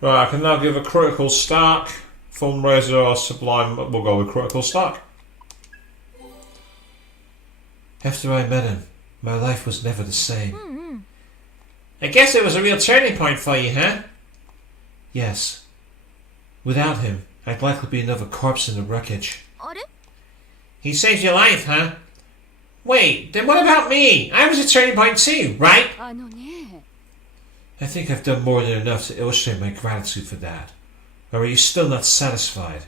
Right, I can now give a critical stack. Fundraiser or Sublime, we'll go with critical stack. After I met him, my life was never the same. I guess it was a real turning point for you, huh? Yes. Without him, I'd likely be another corpse in the wreckage. あれ He saved your life, huh? Wait, then what about me? I was a turning point too, right? あのね。 I think I've done more than enough to illustrate my gratitude for that. Or are you still not satisfied?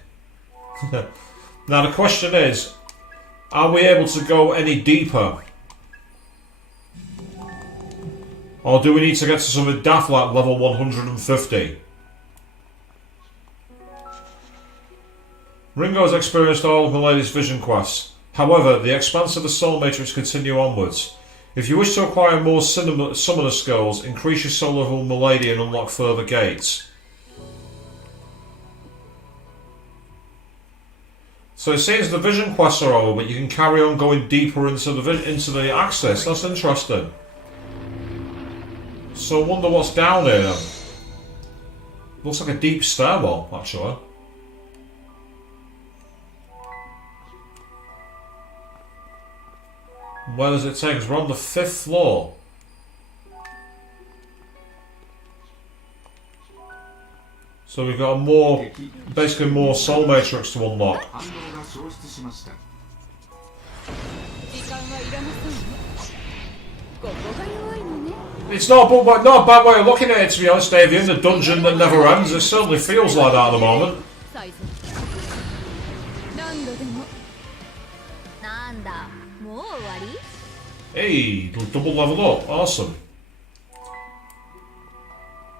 Now the question is, are we able to go any deeper? Or do we need to get to something daft like level 150? Ringo has experienced all of Milady's vision quests. However, the expanse of the Soul Matrix continue onwards. If you wish to acquire more summoner skills, increase your soul level Milady and unlock further gates. So it seems the vision quests are over, but you can carry on going deeper into the access. That's interesting. So I wonder what's down here then. Looks like a deep stairwell, actually. Where does it take us? We're on the 5th floor. So we've got basically more Soul Matrix to unlock. 反応が消失しました。時間はいらませんね。ここが弱いのね。 It's not a bad way of looking at it, to be honest, Davey. In the dungeon that never ends, it certainly feels like that at the moment. サイズ。何度でも。なんだもう終わり Hey, double level up. Awesome.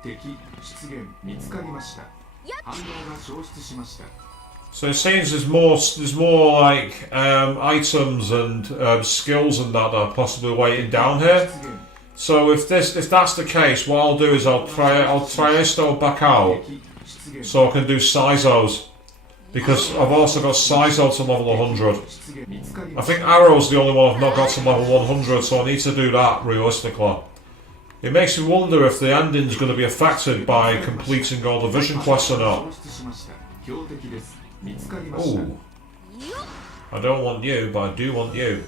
敵出現見つかりました。反応が消失しました。 So it seems there's more like items and skills and that are possibly waiting down here. So if that's the case, what I'll do is I'll Triesto back out so I can do Sizos, because I've also got Sizo to level 100. I think Arrow's the only one I've not got to level 100, so I need to do that realistically. It makes me wonder if the ending's going to be affected by completing all the vision quests or not. Ooh. I don't want you, but I do want you.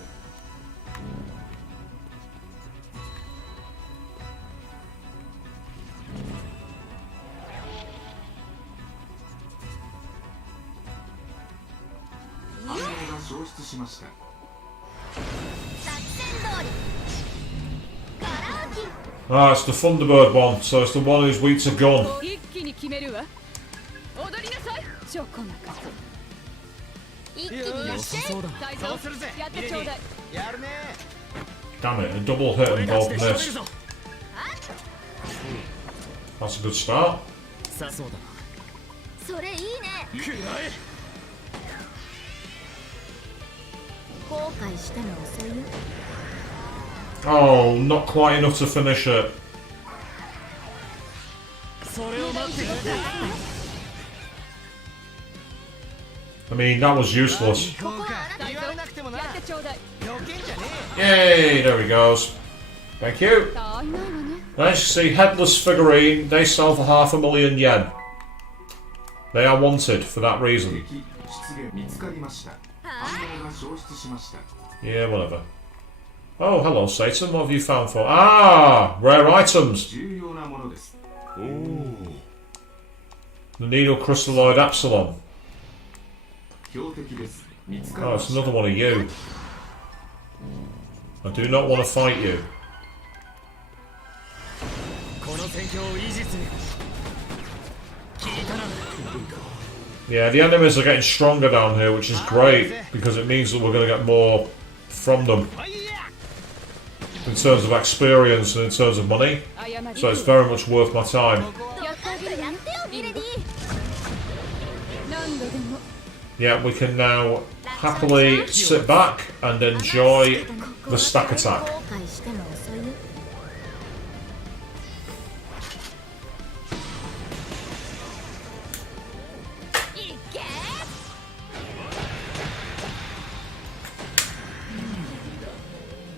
Ah, it's the Thunderbird one, so it's the one who's weak to gun. 一気に決めるわ。踊りなさい。チョコなか一気にやっ良さそうだな。サイズやってちょうだい。 Damn it, a double hit and both missed. That's a good start. さそうだな。それいいねくらえ。後悔しても遅いよ Oh, not quite enough to finish it. それを待ってくれ。 I mean, that was useless. 行こうか。言われなくてもな。やってちょうだい。余計じゃね Yay, there he goes. Thank you. 足りないわね。 Nice to see Headless Figurine. They sell for 500,000 yen. They are wanted for that reason. 敵出現見つかりました。反応が消失しました。 Yeah, whatever. Oh, hello, Satan. What have you found for? Ah, rare items. 重要なものです。 The Needle Crystalloid Epsilon. 標的です。見つかり Oh, ま it's した。 another one of you. I do not want to fight you. え。この戦況を維持する。聞いたな。 Yeah, the enemies are getting stronger down here, which is great, because it means that we're going to get more from them. In terms of experience and in terms of money. 謝り。 So it's very much worth my time. やったやってよミレディ何度でも。 Yeah, we can now happily sit back and enjoy the stack attack. 後悔しても遅いよ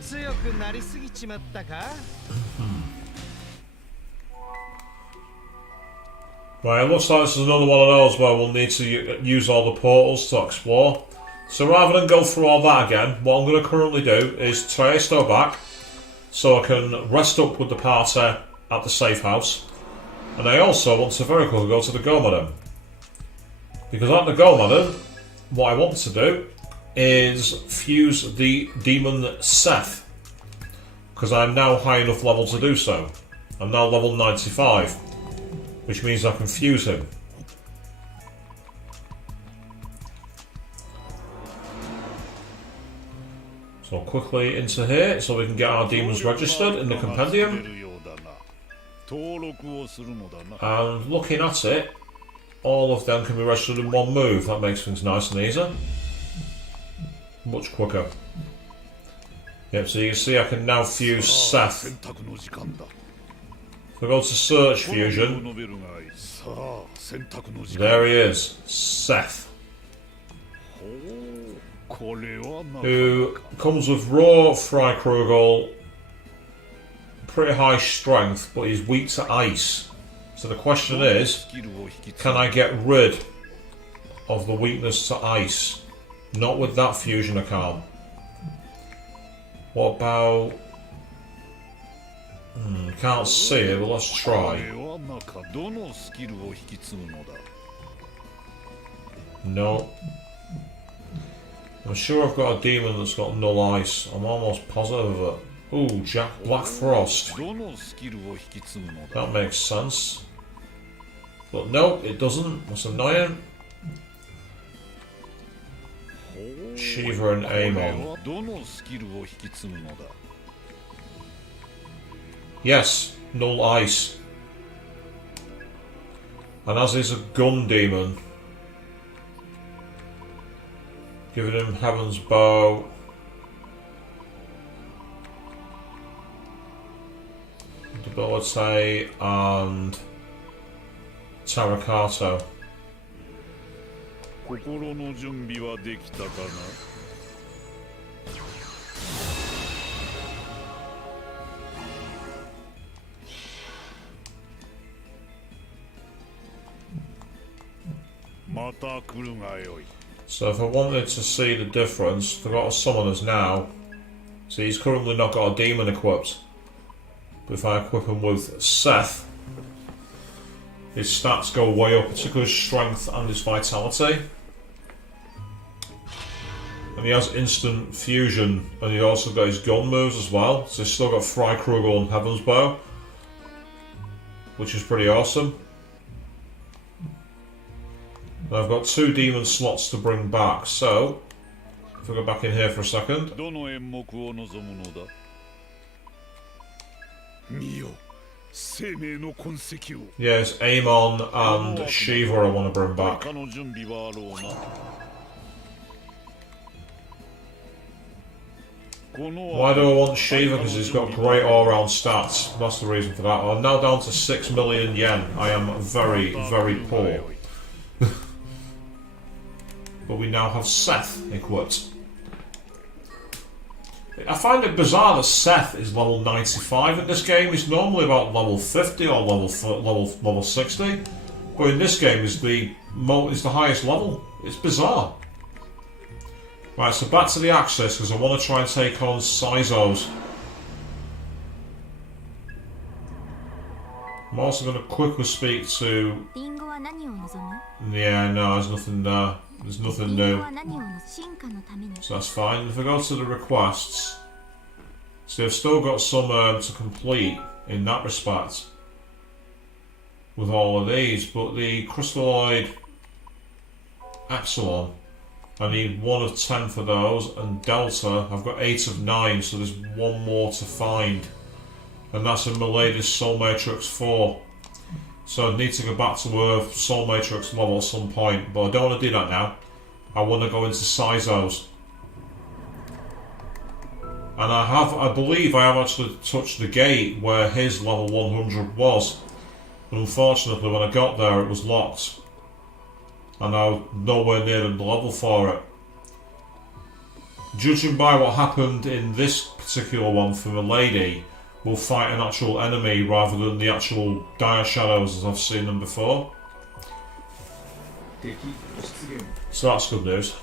強くなりすぎちまったか。 Right, it looks like this is another one of those where we'll need to use all the portals to explore. So rather than go through all that again, what I'm going to currently do is trace her back so I can rest up with the party at the safe house. And I also want to very quickly go to the Gomadin. Because at the Gomadin, what I want to do is fuse the demon Seth. Because I'm now high enough level to do so. I'm now level 95. Which means I can fuse him. So quickly into here so we can get our demons registered in the compendium. And looking at it, all of them can be registered in one move. That makes things nice and easy. Much quicker. Yep, so you can see I can now fuse Seth. If we go to search fusion, there he is, Seth. Who comes with raw Freikrugel, pretty high strength, but he's weak to ice. So the question is, can I get rid of the weakness to ice? Not with that fusion I can't. What about... can't see it, but let's try. No. I'm sure I've got a demon that's got null ice. I'm almost positive of it. Ooh, Black Frost. That makes sense. But no, it doesn't. That's annoying. Shiva and Amon. Yes, null ice. And as he's a gun demon, giving him Heaven's Bow. Debility and Tarakato. So if I wanted to see the difference, I've got to summon us now. See, he's currently not got a demon equipped. But if I equip him with Seth, his stats go way up, particularly his strength and his vitality. And he has instant fusion, and he's also got his gun moves as well. So he's still got Freikrugel and Heaven's Bow, which is pretty awesome. And I've got 2 demon slots to bring back, so if I go back in here for a second. Yes, Amon and Shiva I want to bring back. Why do I want Shiva? Because he's got great all-round stats. That's the reason for that. I'm now down to 6 million yen. I am very, very poor. But we now have Seth equipped. I find it bizarre that Seth is level 95 in this game. He's normally about level 50 or level 60. But in this game is the highest level. It's bizarre. Right, so back to the Axis because I want to try and take on Sizos. I'm also going to quickly speak to... Yeah, no, there's nothing there. There's nothing new. So that's fine. If I go to the requests, see, I've still got some to complete in that respect with all of these, but the crystalloid Epsilon, I need 1 of 10 for those, and Delta, I've got 8 of 9, so there's 1 more to find, and that's in Milady's Soul Matrix 4. So I need to go back to Earth, Soul Matrix level at some point, but I don't want to do that now. I want to go into Sizos. And I believe I have actually touched the gate where his level 100 was. But unfortunately when I got there it was locked. And I was nowhere near the level for it. judging by what happened in this particular one for the lady, we'll fight an actual enemy rather than the actual dire shadows as I've seen them before. 敵出現 So that's good news.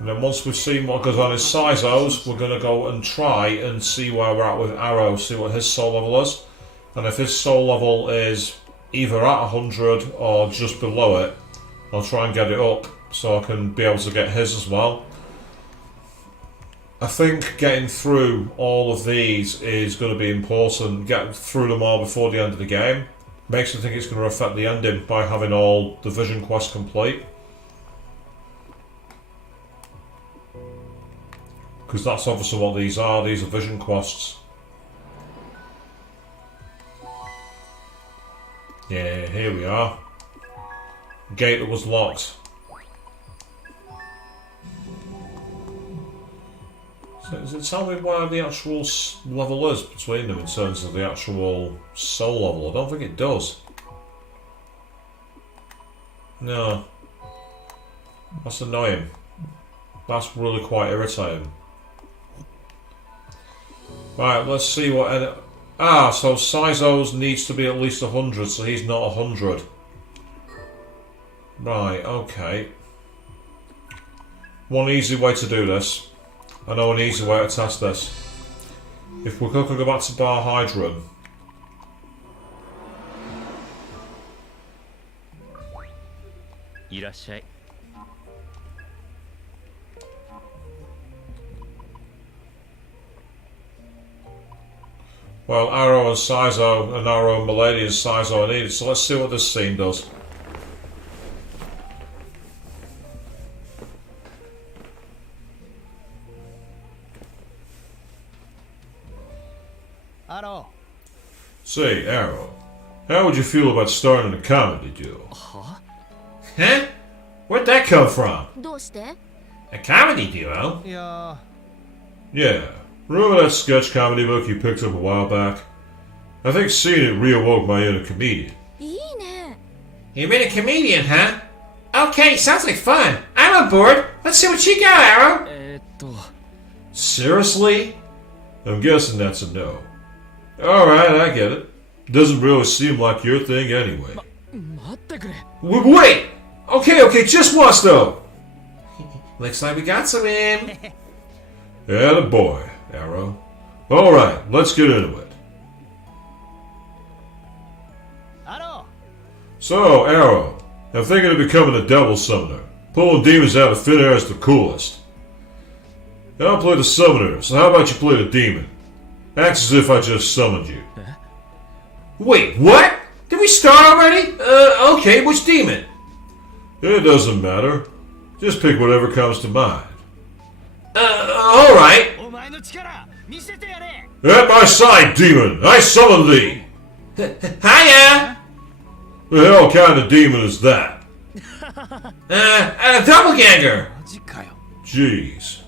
And then once we've seen what goes on in Sizos, we're going to go and try and see where we're at with Arrow, see what his soul level is. And if his soul level is either at 100 or just below it, I'll try and get it up so I can be able to get his as well. I think getting through all of these is going to be important. Getting through them all before the end of the game makes me think it's going to affect the ending by having all the vision quests complete. Because that's obviously what these are vision quests. Yeah, here we are. Gate that was locked. So does it tell me where the actual level is between them in terms of the actual soul level? I don't think it does. No. That's annoying. That's really quite irritating. Right, let's see what... so Sizos needs to be at least 100, so he's not 100. Right, okay. One easy way to do this. I know an easy way to test this. If we're going to go back to Bar Hydron... Well, Arrow and Sizo, and Arrow and Milady and Sizo are needed, so let's see what this scene does. Arrow. Say, Arrow, how would you feel about starting a comedy duo? Huh? Where'd that come from? どうして？ A comedy duo? いや Yeah, remember that sketch comedy book you picked up a while back? I think seeing it reawoke my inner comedian. いいね。 You've been a comedian, huh? Okay, sounds like fun. I'm on board. Let's see what you got, Arrow. Seriously? I'm guessing that's a no. Alright, I get it. Doesn't really seem like your thing anyway. 待ってくれ。 Wait! Okay, just once though! Looks like we got some in. Atta boy, Arrow. Alright, let's get into it. アロ So, Arrow, I'm thinking of becoming a devil summoner. Pulling demons out of thin air is the coolest. I'll play the summoner, so how about you play the demon? Act as if I just summoned you. Wait, what? Did we start already? Okay, which demon? It doesn't matter. Just pick whatever comes to mind. Alright. ーお前の力見せてやれ。 At my side, demon! I summon thee! Hiya! The hell kind of demon is that? A doppelganger. マジかよ。 Jeez.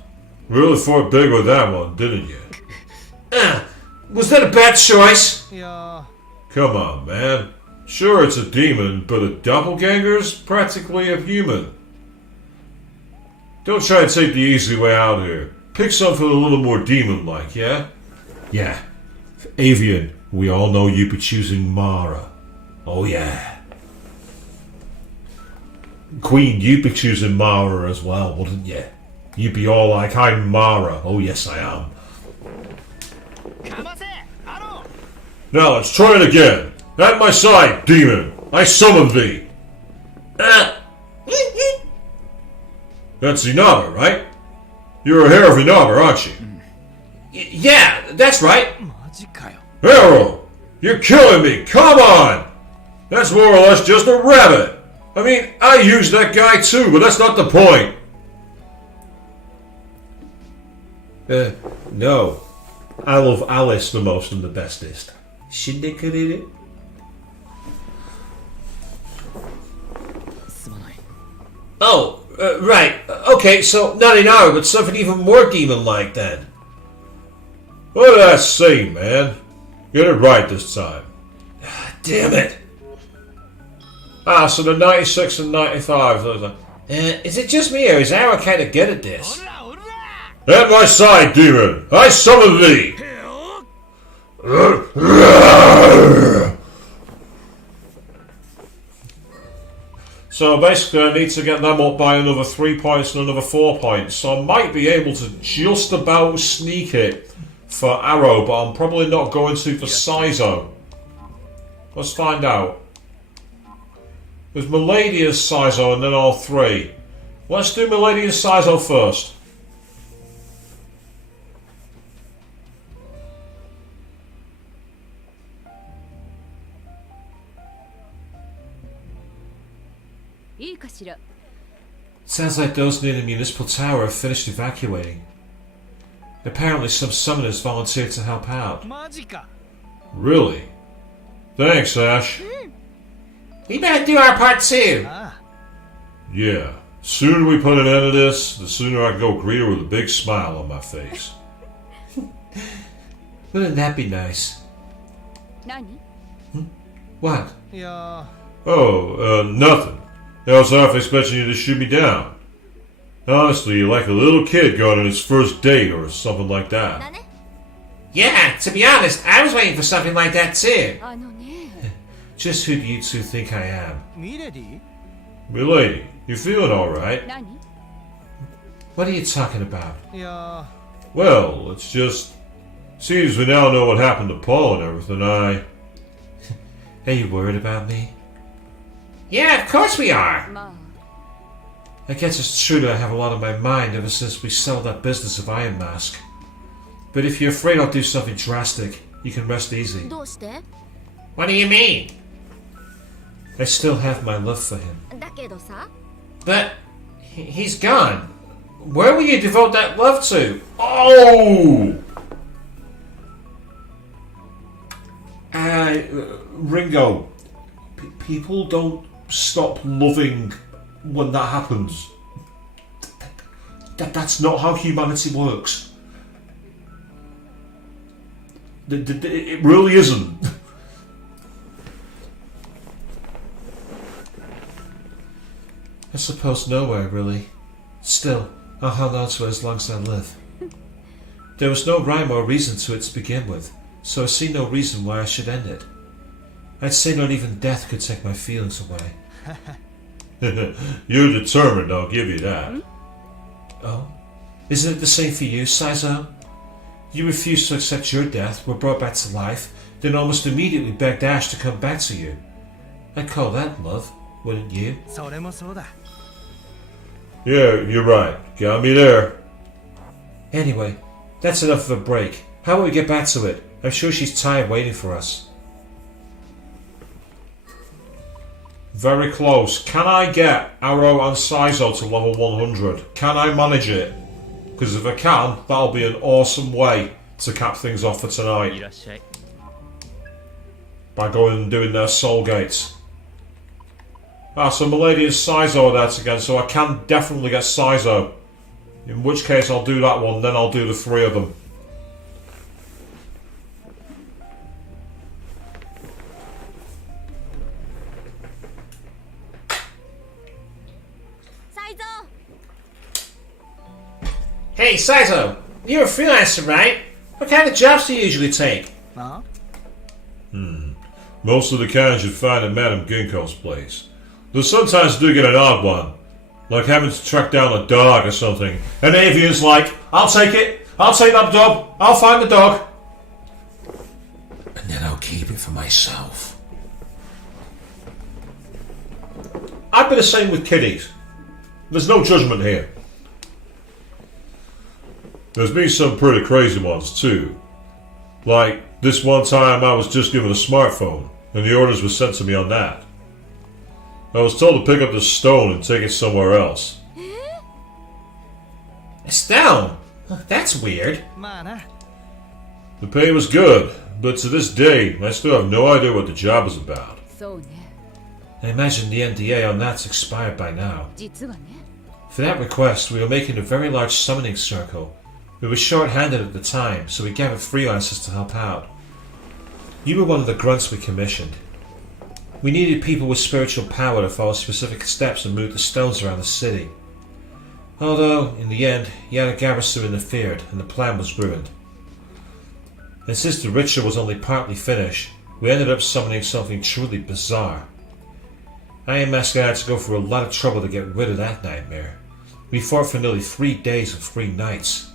Really fought big with that one, didn't you? Was that a bad choice? いや Come on, man. Sure, it's a demon, but a doppelganger's practically a human. Don't try and take the easy way out here. Pick something a little more demon-like, yeah? Yeah. Avian, we all know you'd be choosing Mara. Oh, yeah. Queen, you'd be choosing Mara as well, wouldn't you? You'd be all like, I'm Mara. Oh, yes, I am. かませ。アロ Now, let's try it again. At my side, demon. I summon thee. That's Inaba, right? You're a hair of Inaba, aren't you? Yeah, that's right. ー。マジかよ。 Arrow! You're killing me! Come on! That's more or less just a rabbit! I mean, I used that guy too, but that's not the point! No. I love Alice the most and the bestest. Shindekurere? すまない。 Oh, right. Okay, so not an hour, but something even more demon-like then. What did I say, man? Get it right this time. Damn it. So the 96 and 95. Is it just me or is Arrow kind of good at this? At my side, demon! I summon thee! So basically I need to get them up by another 3 points and another 4 points. So I might be able to just about sneak it for Arrow, but I'm probably not going to for Saizo. Let's find out. There's Milady as Saizo and then all three. Let's do Milady as Saizo first. Sounds like those near the municipal tower have finished evacuating. Apparently some summoners volunteered to help out. Really? Thanks, Ash. We better do our part too. Yeah. Sooner we put an end to this, the sooner I can go greet her with a big smile on my face. Wouldn't that be nice? What? Oh, nothing. I was half expecting you to shoot me down. Honestly, you're like a little kid going on his first date or something like that. Yeah, to be honest, I was waiting for something like that too. Just who do you two think I am? Milady? Milady, you feeling alright? What are you talking about? Well, it's just... Seems we now know what happened to Paul and everything, Are you worried about me? Yeah, of course we are. I guess it's true that I have a lot on my mind ever since we settled that business of Iron Mask. But if you're afraid I'll do something drastic, you can rest easy. What do you mean? I still have my love for him. But he's gone. Where will you devote that love to? Oh! Ringo, people don't stop loving when that happens. That's not how humanity works. It really isn't. I suppose nowhere, really. Still, I'll hang on to it as long as I live. There was no rhyme or reason to it to begin with, so I see no reason why I should end it. I'd say not even death could take my feelings away. You're determined, I'll give you that. Oh? Isn't it the same for you, Saizo? You refused to accept your death, were brought back to life, then almost immediately begged Ash to come back to you. I'd call that love, wouldn't you? Yeah, you're right. Got me there. Anyway, that's enough of a break. How about we get back to it? I'm sure she's tired waiting for us. Very close. Can I get Arrow and Saizo to level 100? Can I manage it? Because if I can, that'll be an awesome way to cap things off for tonight. By going and doing their soul gates. So Milady and Saizo are there again, so I can definitely get Saizo. In which case I'll do that one, then I'll do the three of them. Hey, Saizo! You're a freelancer, right? What kind of jobs do you usually take? Most of the kinds you'd find at Madame Ginkgo's place. Though sometimes do get an odd one. Like having to track down a dog or something. And Avian's like, I'll take it. I'll take that dog. I'll find the dog. And then I'll keep it for myself. I'd be the same with kiddies. There's no judgment here. There's been some pretty crazy ones too. Like this one time I was just given a smartphone and the orders were sent to me on that. I was told to pick up the stone and take it somewhere else. A stone? That's weird. The pay was good, but to this day I still have no idea what the job is about. I imagine the NDA on that's expired by now. For that request, we were making a very large summoning circle. We were short-handed at the time, so we gathered freelancers to help out. You were one of the grunts we commissioned. We needed people with spiritual power to follow specific steps and move the stones around the city. Although, in the end, Yatagarasu interfered and the plan was ruined. And since the ritual was only partly finished, we ended up summoning something truly bizarre. I and Mask had to go through a lot of trouble to get rid of that nightmare. We fought for nearly 3 days and 3 nights.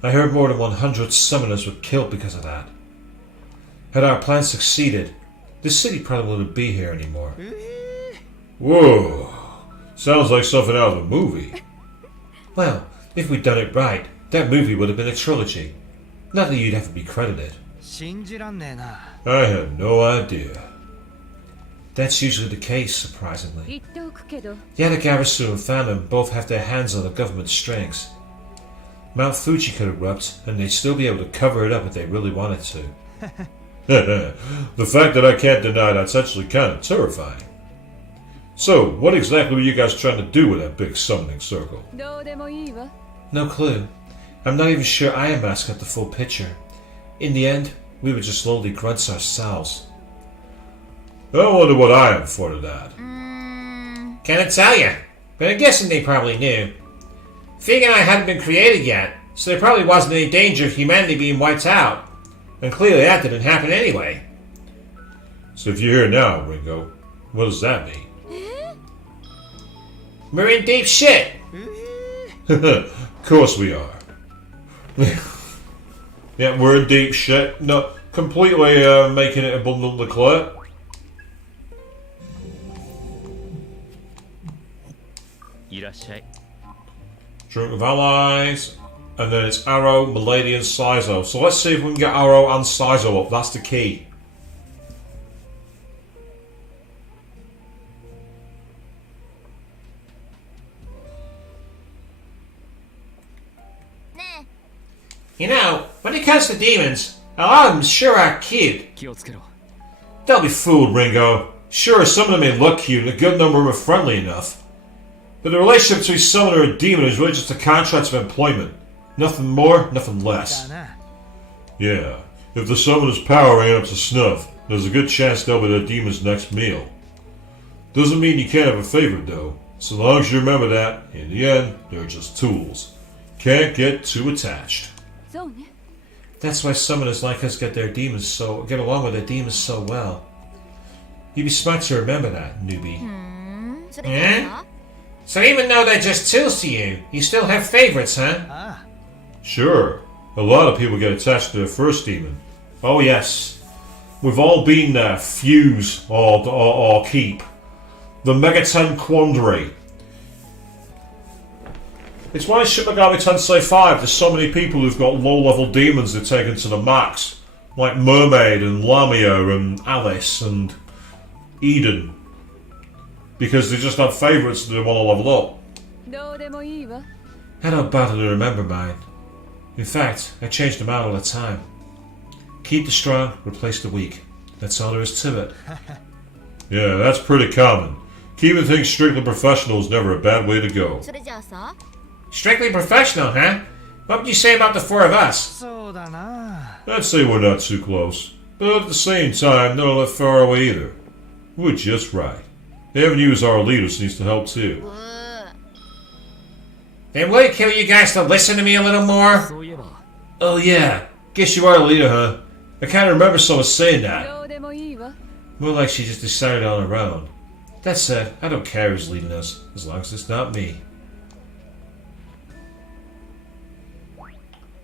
I heard more than 100 summoners were killed because of that. Had our plan succeeded, this city probably wouldn't be here anymore. Whoa! Sounds like something out of a movie. Well, if we'd done it right, that movie would have been a trilogy. Not that you'd ever be credited. 信じらんねえな。 I had no idea. That's usually the case, surprisingly. 言っておくけど、 Yatagarasu and Famine both have their hands on the government strings. Mount Fuji could erupt, and they'd still be able to cover it up if they really wanted to. The fact that I can't deny that's actually kind of terrifying. So, what exactly were you guys trying to do with that big summoning circle? どうでもいいわ。 No clue. I'm not even sure Iron Mask got the full picture. In the end, we were just slowly grunts ourselves. I wonder what I am for to that. Can't tell you, but I'm guessing they probably knew. Fig and I hadn't been created yet, so there probably wasn't any danger of humanity being wiped out. And clearly that didn't happen anyway. So if you're here now, Ringo, what does that mean? We're in deep shit. Of course we are. Yeah, we're in deep shit. No, completely making it abundantly clear. Drink of allies. And then it's Arrow, Milady, and Sizo. So let's see if we can get Arrow and Sizo up. That's the key. You know, when it comes to demons, a lot of them sure are cute. 気をつけろ。 Don't be fooled, Ringo. Sure, some of them may look cute, and a good number of them are friendly enough. But the relationship between summoner and demon is really just a contract of employment. Nothing more, nothing だ less. な。 Yeah, if the summoner's power ain't up to snuff, there's a good chance they'll be the demon's next meal. Doesn't mean you can't have a favorite, though. So long as you remember that, in the end, they're just tools. Can't get too attached. そうね。 That's why summoners like us get along with their demons so well. You'd be smart to remember that, newbie. それでは So even though they're just tools to you, you still have favorites, huh? あ Sure, a lot of people get attached to their first demon. Oh yes, we've all been there. Fuse or keep. The Megaten Quandary. It's why in Shin Megami Tensei 5 there's so many people who've got low-level demons they've taken to the max. Like Mermaid and Lamia and Alice and Eden. Because they just have favourites that they want to level up. どうでもいいわ。 I don't bother to remember mine. In fact, I change them out all the time. Keep the strong, replace the weak. That's all there is to it. Yeah, that's pretty common. Keeping things strictly professional is never a bad way to go. それじゃあさ Strictly professional, huh? What would you say about the 4 of us? そうだな。 I'd say we're not too close. But at the same time, not that far away either. We're just right. Having you as our leaders needs to help too. Then would it kill you guys to listen to me a little more? そういえば、 Oh yeah, guess you are the leader, huh? I kinda remember someone saying that. どうでもいいわ。 More like she just decided on her own. That said, I don't care who's leading us, as long as it's not me.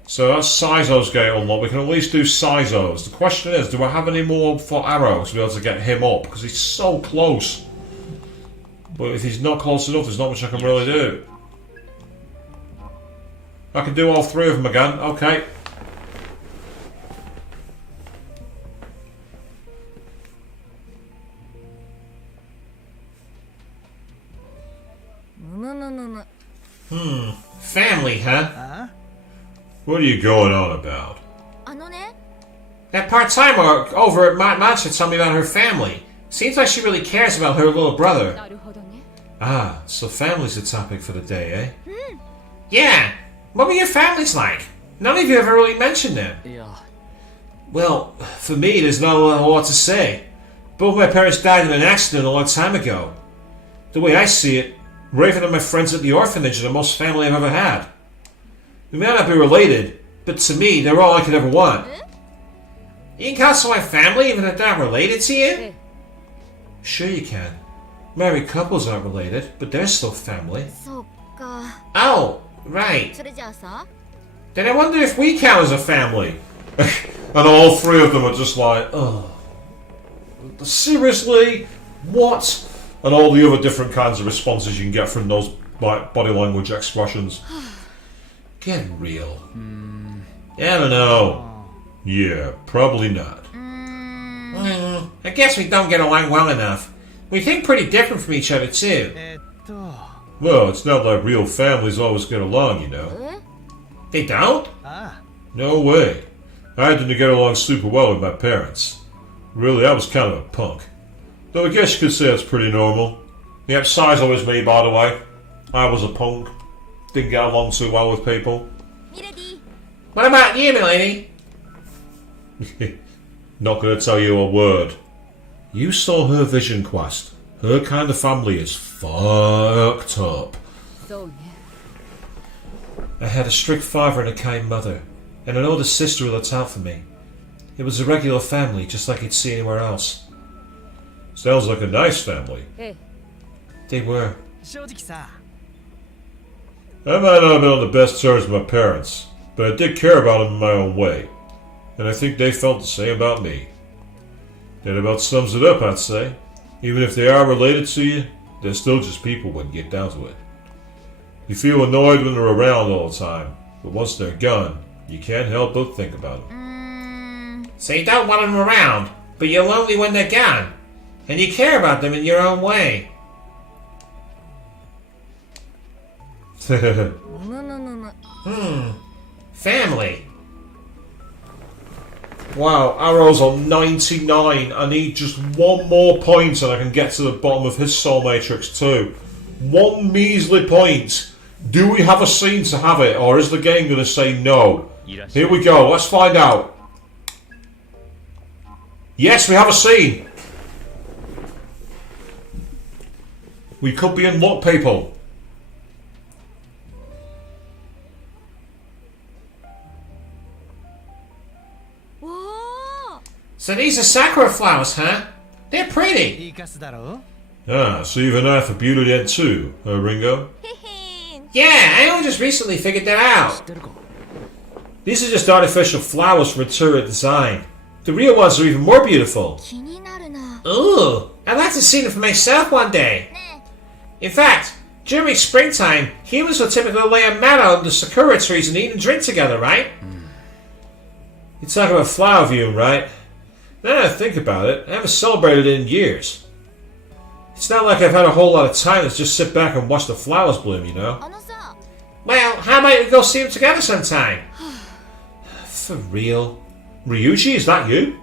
So that's Sizo's gate unlocked. We can at least do Sizo's. The question is, do I have any more for Arrow to be able to get him up? Because he's so close. But if he's not close enough, there's not much I can really do. I can do all 3 of them again. Okay. Family, huh? あ What are you going on about? あのね That part-timer over at Matcha told me about her family. Seems like she really cares about her little brother. なるほどね。 Ah, so family's the topic for the day, eh? Yeah. What were your families like? None of you ever really mentioned them. いや、 Well, for me, there's not a lot to say. Both my parents died in an accident a long time ago. The way I see it, Raven and my friends at the orphanage are the most family I've ever had. We may not be related, but to me, they're all I could ever want. You can call someone family even if they're not related to you? Sure you can. Married couples aren't related, but they're still family. そうか。 Oh, right. それじゃあさ、 Then I wonder if we count as a family. And all three of them are just like, oh, seriously? What? And all the other different kinds of responses you can get from those like body language expressions. Get real. I don't know. Yeah, probably not. I guess we don't get along well enough. We think pretty different from each other too. Well, it's not like real families always get along, you know. They don't? No way. I didn't get along super well with my parents. Really, I was kind of a punk. Though I guess you could say that's pretty normal. Yep, Sizer was me, by the way. I was a punk. Didn't get along too well with people. ミレディ。 What about you, milady? Not gonna tell you a word. You saw her vision quest. Her kind of family is fucked up. そうね。 I had a strict father and a kind mother, and an older sister who looked out for me. It was a regular family, just like you'd see anywhere else. Sounds like a nice family. ええ。 They were. 正直さ、 I might not have been on the best terms with my parents, but I did care about them in my own way. And I think they felt the same about me. That about sums it up, I'd say. Even if they are related to you, they're still just people when you get down to it. You feel annoyed when they're around all the time, but once they're gone, you can't help but think about them. So you don't want them around, but you're lonely when they're gone. And you care about them in your own way. むむむむ。 Family. Wow, Arrow's on 99. I need just one more point and I can get to the bottom of his soul matrix too. One measly point. Do we have a scene to have it, or is the game going to say no? Here we go, let's find out. Yes, we have a scene. We could be in luck, people. So these are sakura flowers, huh? They're pretty. 言いかすだろ Ah, so you've an eye for beauty then too, Ringo? へへん。 Yeah, I only just recently figured that out. 知ってるか These are just artificial flowers from a turret design. The real ones are even more beautiful. 気になるな。 Ooh, I'd like to see them for myself one day. ね In fact, during springtime, humans will typically lay a mat out under sakura trees and eat and drink together, right? You're talking about flower viewing, right? Now that I think about it, I haven't celebrated it in years. It's not like I've had a whole lot of time to just sit back and watch the flowers bloom, you know? あのさ、 Well, how about we go see them together sometime? For real? Ryuji, is that you?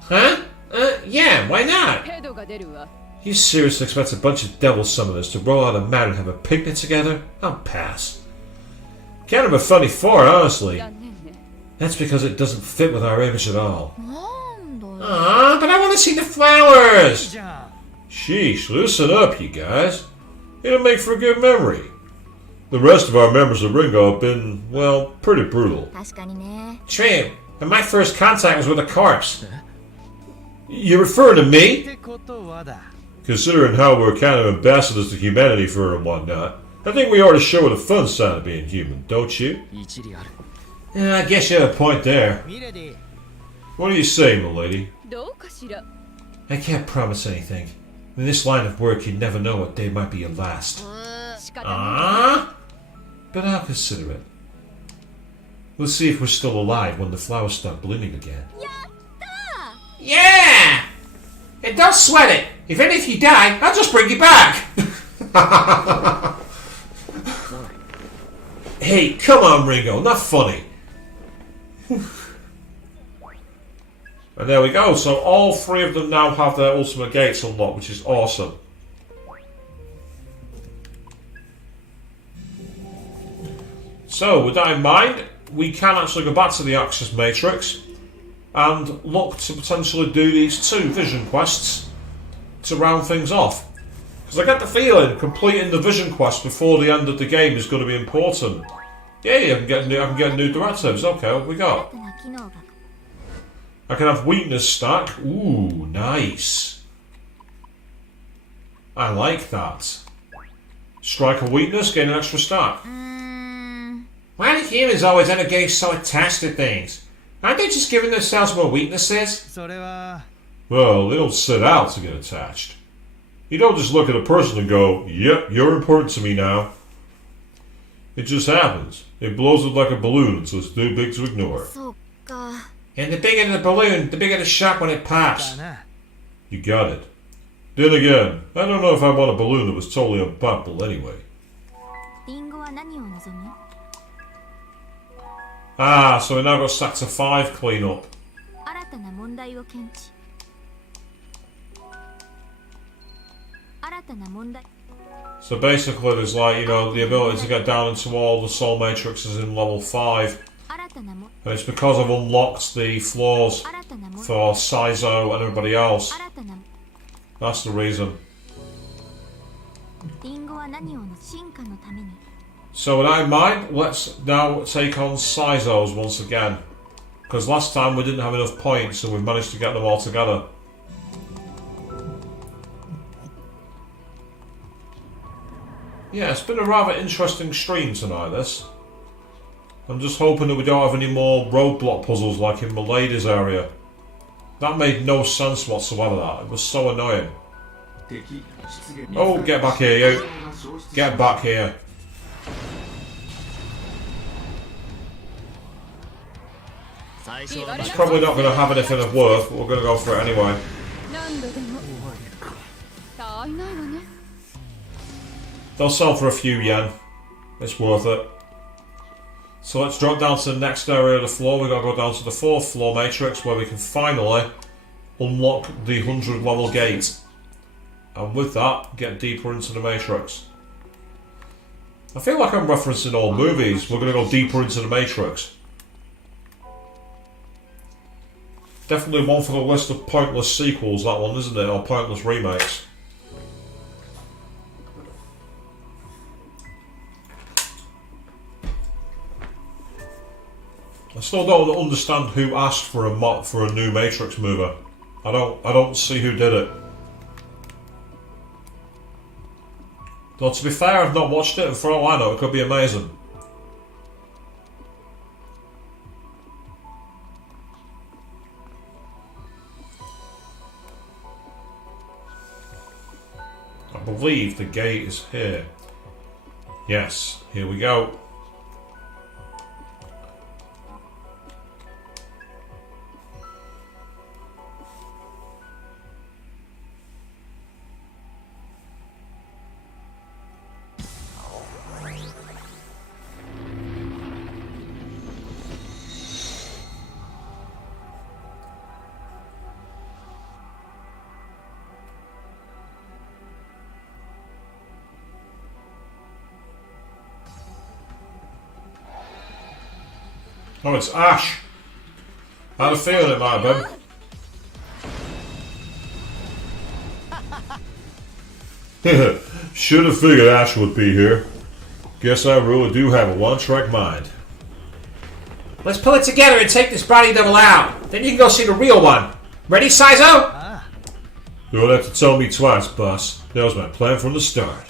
Huh? Yeah, why not? ヘドが出るわ。 You seriously expect a bunch of devil summoners to roll out a mat and have a picnic together? I'll pass. Kind of a funny for it, honestly. 残念ね。 That's because it doesn't fit with our image at all. なんだよ。 Aw, but I want to see the flowers. じゃあ Sheesh, listen up, you guys. It'll make for a good memory. The rest of our members of Ringo have been, well, pretty brutal. 確かにね。 True, and my first contact was with a corpse. You referring to っ me? てことはだ Considering how we're kind of ambassadors to humanity for her and whatnot, I think we ought to show her the fun side of being human, don't you? 一理ある Yeah, I guess you have a point there. ミレディ What do you say, milady? どうかしら。 I can't promise anything. In this line of work, you never know what day might be your last. 仕方ない。 Aww. But I'll consider it. We'll see if we're still alive when the flowers start blooming again. Yeah! And don't sweat it. If any of you die, I'll just bring you back. Hey, come on, Ringo, not funny. And there we go. So all three of them now have their ultimate gates unlocked, which is awesome. So with that in mind, we can actually go back to the Axis Matrix. and look to potentially do these 2 vision quests to round things off. Because I get the feeling completing the vision quest before the end of the game is going to be important. Yeah, I can get new directives. Okay, what we got? I can have weakness stack. Ooh, nice. I like that. Strike a weakness, gain an extra stack. Why do humans always end up getting so attached to things? Aren't they just giving themselves more weaknesses? それは Well, they don't set out to get attached. You don't just look at a person and go, yep, you're important to me now. It just happens. It blows up like a balloon, so it's too big to ignore. そうか。 And the bigger the balloon, the bigger the shock when it だ pops. な You got it. Then again, I don't know if I want a balloon that was totally unpoppable anyway. リンゴは何を望む？ Ah, so we now got Sector 5 clean up. 新たな問題を検知。新たな問題。 So basically there's like, the ability to get down into all the soul matrices in level 5. 新たなも And it's because I've unlocked the floors 新たなも for Saizo and everybody else. 新たな That's the reason. リンゴは何をの進化のために。 So with that in mind, let's now take on Saizo's once again. Because last time we didn't have enough points and we've managed to get them all together. Yeah, it's been a rather interesting stream tonight, this. I'm just hoping that we don't have any more roadblock puzzles like in Milady's area. That made no sense whatsoever, that. It was so annoying. 敵出現 Oh, get back here, you. Get back here. It's probably not going to have anything of worth, but we're going to go for it anyway. 何度でもたわいないわね They'll sell for a few yen. It's worth it. So let's drop down to the next area of the floor. We've got to go down to the 4th floor matrix where we can finally unlock the 100 level gate. And with that, get deeper into the matrix. I feel like I'm referencing old movies. We're going to go deeper into the matrix. Definitely one for the list of pointless sequels, that one, isn't it? Or pointless remakes. I still don't understand who asked for a new Matrix mover. I don't see who did it. Though to be fair, I've not watched it, and for all I know, it could be amazing. I believe the gate is here. Yes, here we go. Oh, it's Ash. I had a feeling it might have been. Should have figured Ash would be here. Guess I really do have a one-track mind. Let's pull it together and take this body double out. Then you can go see the real one. Ready, Saizo? Don't have to tell me twice, boss. That was my plan from the start.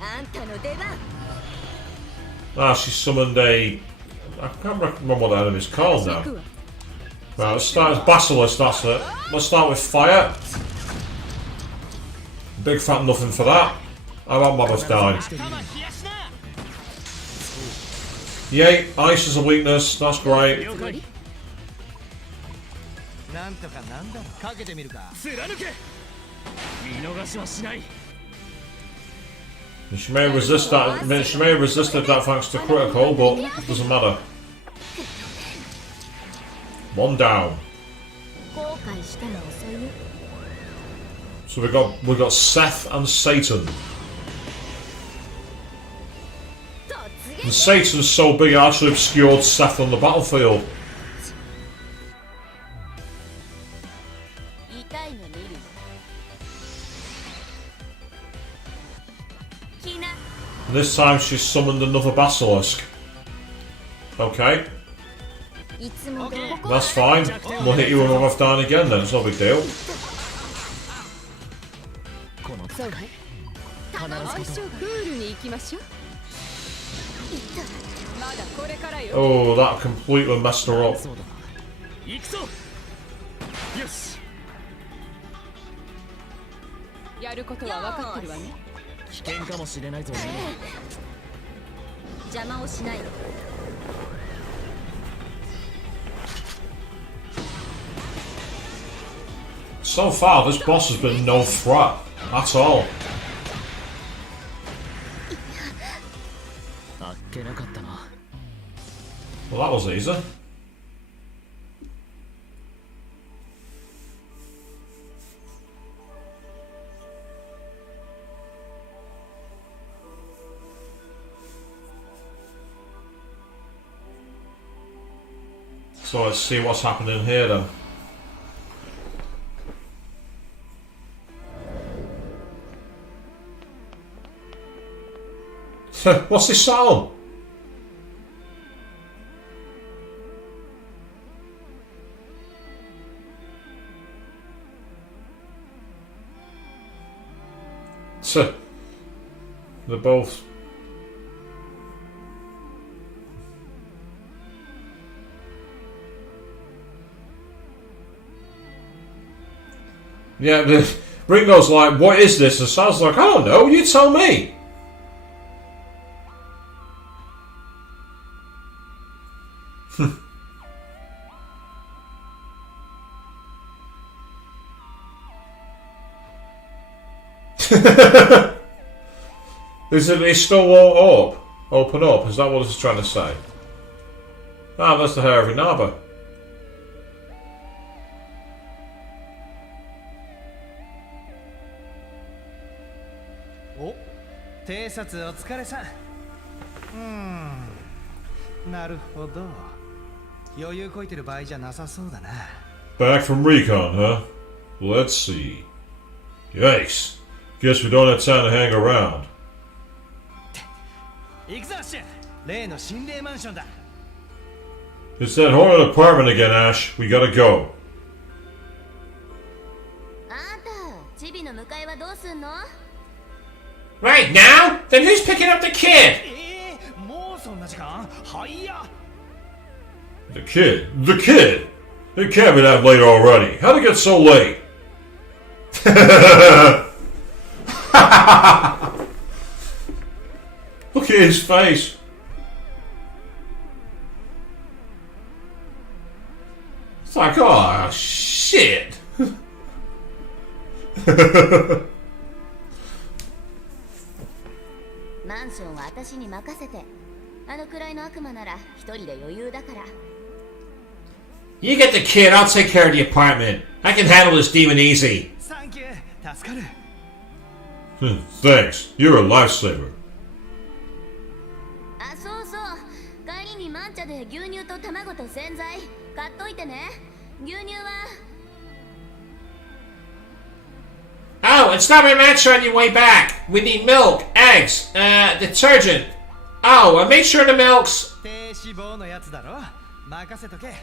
あんたの出番。 Ah, she summoned a... I can't remember what the enemy's called now. Right, let's start as Basilisk, that's it. Let's start with fire. Big fat nothing for that. I want Mother's dying. Yay, ice is a weakness, that's great. なんとかなんだろかけてみるか貫け見逃しはしない She may resist that. She may have resisted that thanks to critical, but it doesn't matter. One down. 後悔しても遅いよ。 So we got Seth and Satan. And Satan's so big it actually obscured Seth on the battlefield. And this time she's summoned another basilisk. Okay, that's fine. We'll hit you when we're off down again then, it's no big deal. そう相性プールに行きましょうまだこれからよ Oh, that completely messed her up. そうだ行くぞよしやることは分かってるわね危険かもしれないぞ邪魔をしないで So far, this boss has been no threat at all. あっけなかったな Well, that was easy. So let's see what's happening here then. What's this sound? They're both. Yeah, Ringo's like, what is this? And Sal's like, I don't know, you tell me. Is it still won't open up? Is that what it's trying to say? Ah, that's the hair of Inaba. お、偵察お疲れさん。なるほど。余裕こいてる場合じゃなさそうだな。Back from recon, huh? Let's see. Yikes. Guess we don't have time to hang around. 行くぞ、アッシュ。例の心霊マンションだ。It's that horrid apartment again, Ash. We gotta go. あんたチビの迎えはどうすんの Right now? Then who's picking up the kid? もうそんな時間？はいや。The kid? The kid? It can't be that late already. How'd it get so late? Look at his face. It's like, oh, shit. マンションは私に任せてあのくらいの悪魔なら一人で余裕だから You get the kid, I'll take care of the apartment. I can handle this demon easy. サンキュー、助かる。Thanks. You're a lifesaver. あ、そうそう帰りにマンチャで牛乳と卵と洗剤買っといてね牛乳は Oh, and stop at Mantra on your way back. We need milk, eggs, detergent. Oh, and make sure the milk's... 低脂肪のやつだろ。任せとけ。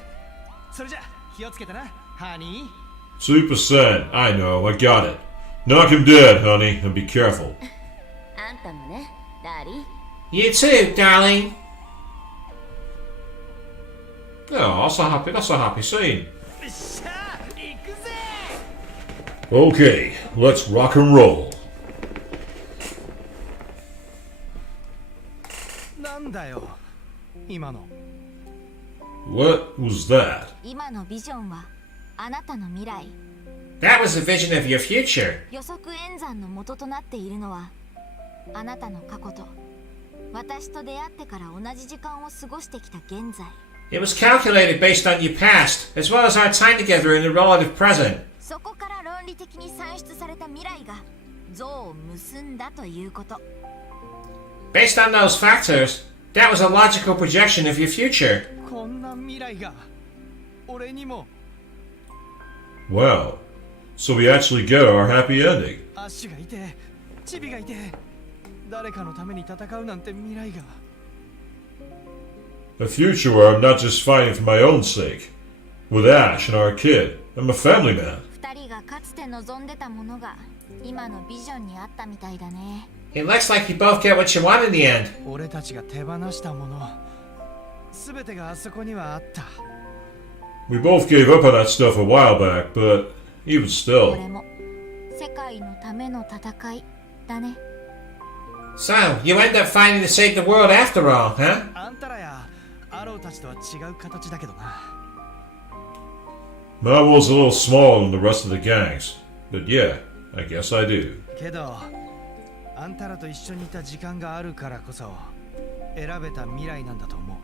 それじゃ気をつけてな、ハニー。 2%. I know. I got it. Knock him dead, honey, and be careful. あんたもねダーリン You too, darling. Oh, that's a happy scene. よっしゃ、行くぜ。 Okay, let's rock and roll. なんだよ、今の。What was that? 今のビジョンはあなたの未来 That was a vision of your future. 予測演算の元となっているのはあなたの過去と私と出会ってから同じ時間を過ごしてきた現在 It was calculated based on your past, as well as our time together in the relative present. そこから論理的に算出された未来が像を結んだということ Based on those factors, that was a logical projection of your future. こんな未来が俺にも。 Well, So we actually get our happy ending. アッシュがいてチビがいて誰かのために戦うなんて未来が A future where I'm not just fighting for my own sake. With Ash and our kid. I'm a family man. 二人がかつて望んでたものが今のビジョンにあったみたいだね。 It looks like you both get what you want in the end. 俺たちが手放したもの全てがあそこにはあった We both gave up on that stuff a while back, but even こ still. れも世界のための戦いだね。 So, you end up fighting to save the world after all, huh? あんたらやアローたちとは違う形だけどな My world's a little smaller than the rest of the gangs. But yeah, I guess I do. けどあんたらと一緒にいた時間があるからこそ選べた未来なんだと思う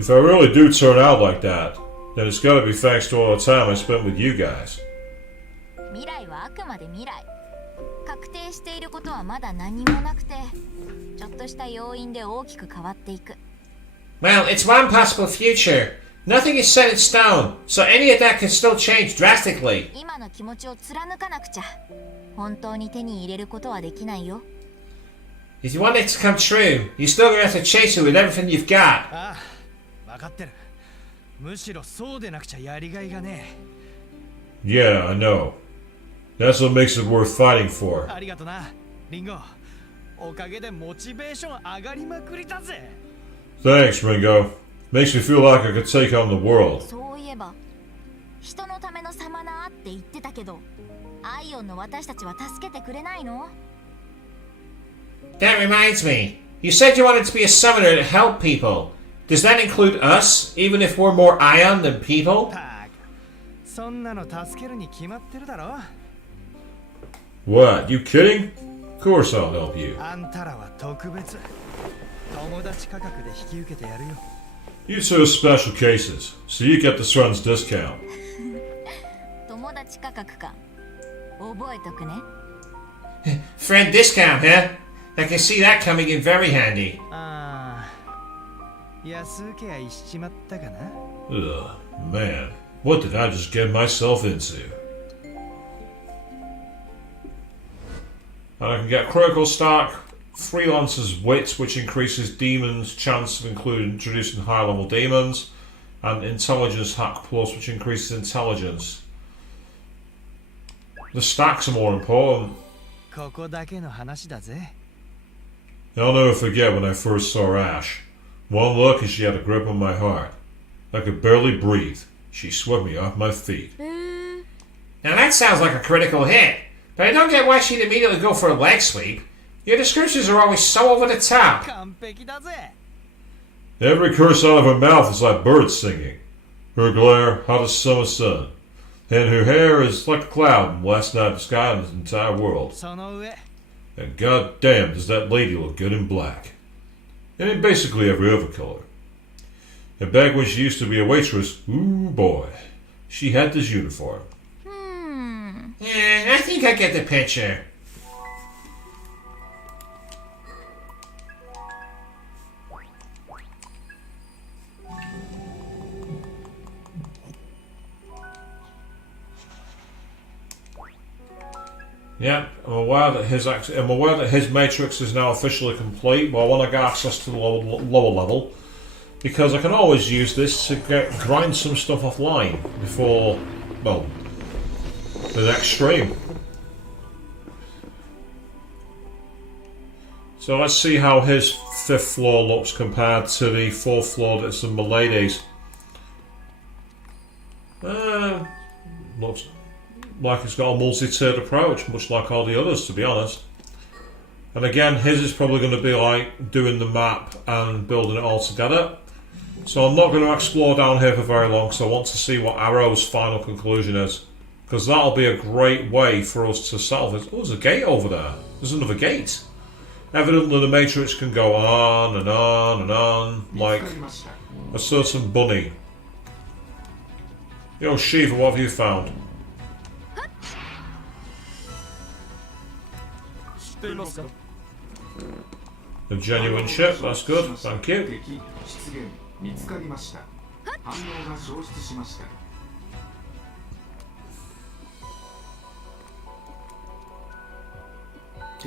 If I really do turn out like that, then it's gotta be thanks to all the time I spent with you guys. 未来はあくまで未来。確定していることはまだ何もなくて、ちょっとした要因で大きく変わっていく。 Well, it's one possible future. Nothing is set in stone, so any of that can still change drastically. 今の気持ちを貫かなくちゃ。本当に手に入れることはできないよ。 If you want it to come true, you're still gonna have to chase it with everything you've got. ああ分かってるむしろそうでなくちゃやりがいがね Yeah, I know. That's what makes it worth fighting for. ありがとなリンゴおかげでモチベーション上がりまくりだぜ Thanks, Ringo. Makes me feel like I could take on the world. そういえば、人のためのサマナーって言ってたけど、アイオンの私たちは助けてくれないの？ That reminds me. You said you wanted to be a summoner to help people. Does that include us, even if we're more ion than people? たくそんなの助けるに決まってるだろ What, you kidding? Of course I'll help you. あんたらは特別友達価格で引き受けてやるよ You two are special cases, so you get this run's discount. 友達価格か。覚えとくね。 Friend discount, huh? I can see that coming in very handy. ああ安請け合いしちまったかな Ugh, man. What did I just get myself into? And I can get critical stock, Freelancer's Wit, which increases demons' chance of introducing high-level demons, and Intelligence Hack Plus, which increases intelligence. The stacks are more important. ここだけの話だぜ I'll never forget when I first saw Ash. One look and she had a grip on my heart. I could barely breathe. She swept me off my feet. Now that sounds like a critical hit, but I don't get why she'd immediately go for a leg sweep. Your descriptions are always so over the top. 完璧だぜ Every curse out of her mouth is like birds singing. Her glare, hot as summer sun. And her hair is like a cloud in last night's sky in the entire world. その上 And goddamn does that lady look good in black. And in basically every other color. And back when she used to be a waitress, ooh boy, she had this uniform. Yeah, I think I get the picture. Yeah, I'm aware that his matrix is now officially complete, but I want to get access to the lower level because I can always use this to grind some stuff offline before, well, the next stream. So let's see how his 5th floor looks compared to the 4th floor that's in Milady's. Looks like it's got a multi-tiered approach, much like all the others, to be honest. And again, his is probably going to be like doing the map and building it all together. So I'm not going to explore down here for very long, so I want to see what Arrow's final conclusion is. Because that'll be a great way for us to settle this. Oh, there's a gate over there. There's another gate. Evidently the Matrix can go on and on and on, like a certain bunny. Yo, Shiva, what have you found? A genuine ship, that's good, thank you. 敵出現見つかりました反応が消失しました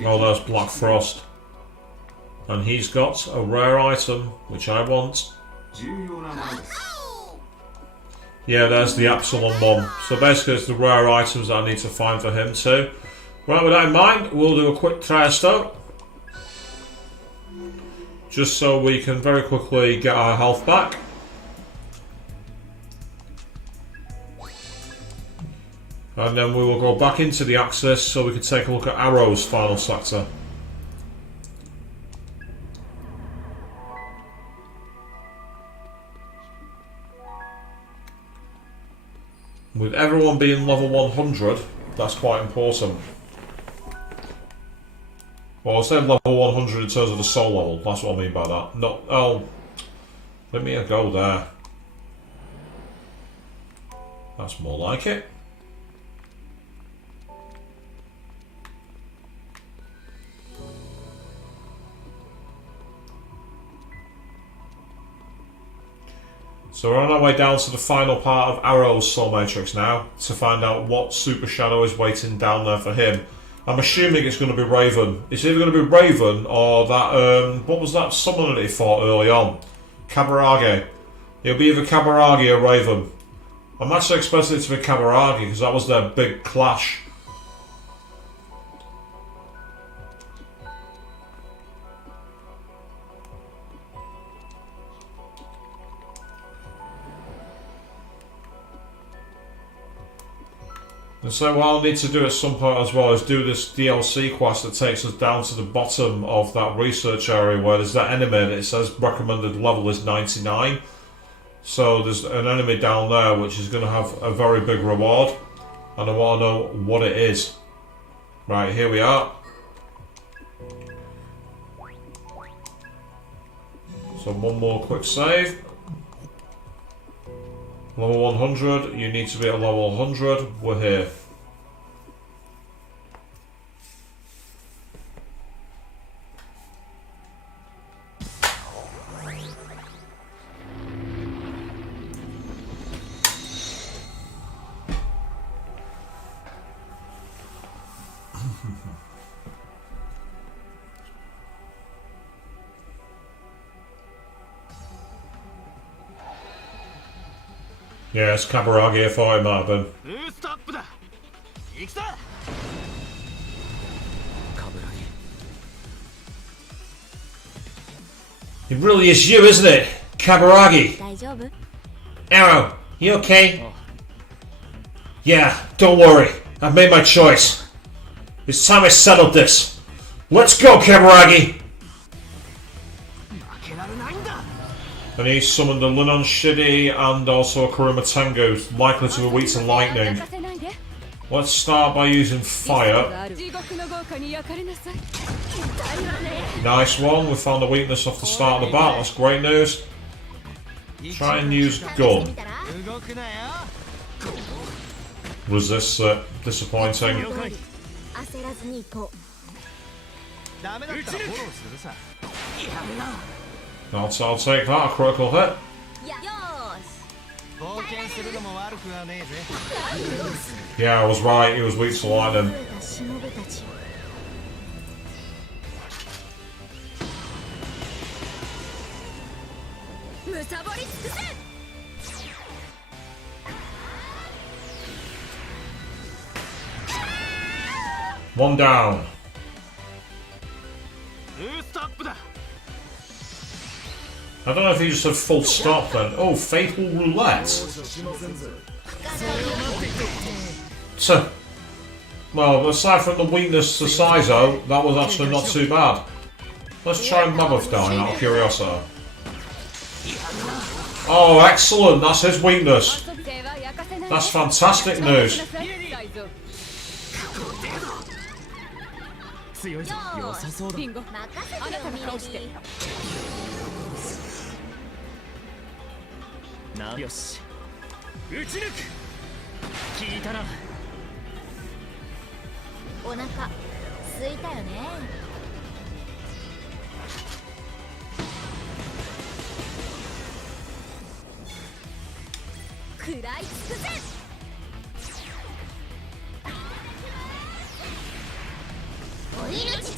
Oh, there's Black Frost. And he's got a rare item, which I want. 重要なものです Yeah, there's the Absalom one. So basically it's the rare items that I need to find for him too. Right, with that in mind, we'll do a quick Tristo. Just so we can very quickly get our health back. And then we will go back into the Axis so we can take a look at Arrow's final sector. With everyone being level 100, that's quite important. Well, I said level 100 in terms of the soul level, that's what I mean by that. No, oh, let me go there. That's more like it. So we're on our way down to the final part of Arrow's Soul Matrix now to find out what Super Shadow is waiting down there for him. I'm assuming it's going to be Raven. It's either going to be Raven or that, what was that summon that he fought early on? Kaburagi. It'll be either Kaburagi or Raven. I'm actually expecting it to be Kaburagi because that was their big clash. And so what I'll need to do at some point as well is do this DLC quest that takes us down to the bottom of that research area where there's that enemy that it says recommended level is 99. So there's an enemy down there which is going to have a very big reward and I want to know what it is. Right, here we are. So one more quick save. Level 100, you need to be at level 100, we're here. Yeah, it's Kaburagi, I thought it might have been. ーストアップだ行くぞカブラギ It really is you, isn't it? Kaburagi. 大丈夫？ Arrow, you okay? Yeah, don't worry. I've made my choice. It's time I settled this. Let's go, Kaburagi. 負けられないんだ And he summoned a Lunon Shidi and also a Kuruma Tengu, likely to be weak to lightning. 任せないで Let's start by using fire. 地獄の豪華に焼かれなさい Nice one, we found the weakness off the start of the battle, that's great news. Try and use gun. 動くなよ Resist disappointing. 了解焦らずに行こダメだったらフォローするさ I'll take that, a critical hit. う。よーし。冒険するのも悪くはねえぜ Yeah, I was right, he was weak to lightning. しもべたちよ。むさぼり尽くせ。 One down. ーストアップだ I don't know if he just said full stop then. Oh, Fatal Roulette. So, well, aside from the weakness to Saizo, that was actually not too bad. Let's try Mammoth down out of curiosity. Oh, excellent. That's his weakness. 遊びでは焼かせないで That's fantastic news. 才蔵強いぞ良さそうだビンゴ任せてよあなたがミレ倒してディ。なよし撃ち抜く聞いたなお腹空いたよね。食らい尽くせ。追い抜き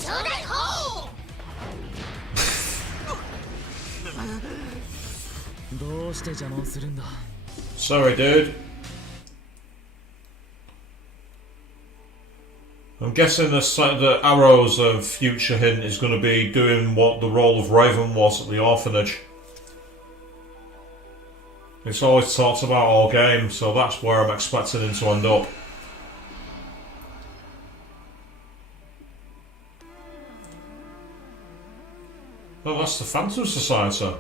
うして邪魔をするんだ。 Sorry, dude. I'm guessing the Arrow's future hint is going to be doing what the role of Raven was at the orphanage. It's always talked about all game, so that's where I'm expecting him to end up. Oh, that's the Phantom Society.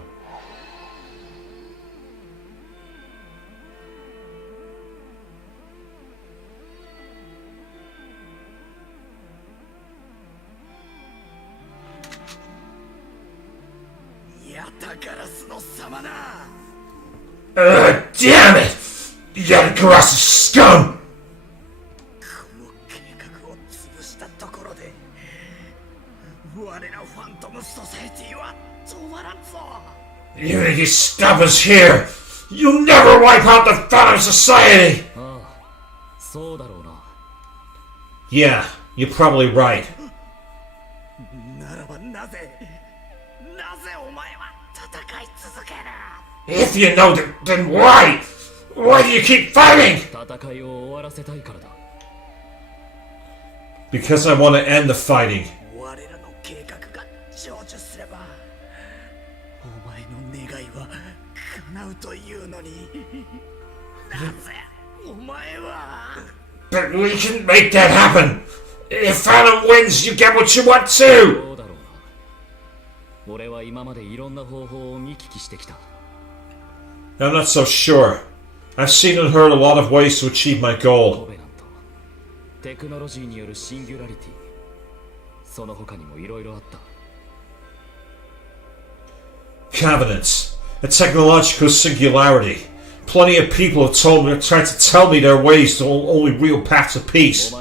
Damn it! Yatakarasa scum! Even if you stop us here, you'll never wipe out the Phantom Society! Yeah, you're probably right. If you know, then why? Why do you keep fighting? Because I want to end the fighting. But we can make that happen. If Phantom wins, you get what you want too. I'm not so sure. I've seen and heard a lot of ways to achieve my goal. Covenants. A technological singularity. Plenty of people have tried to tell me their ways to only real path to peace.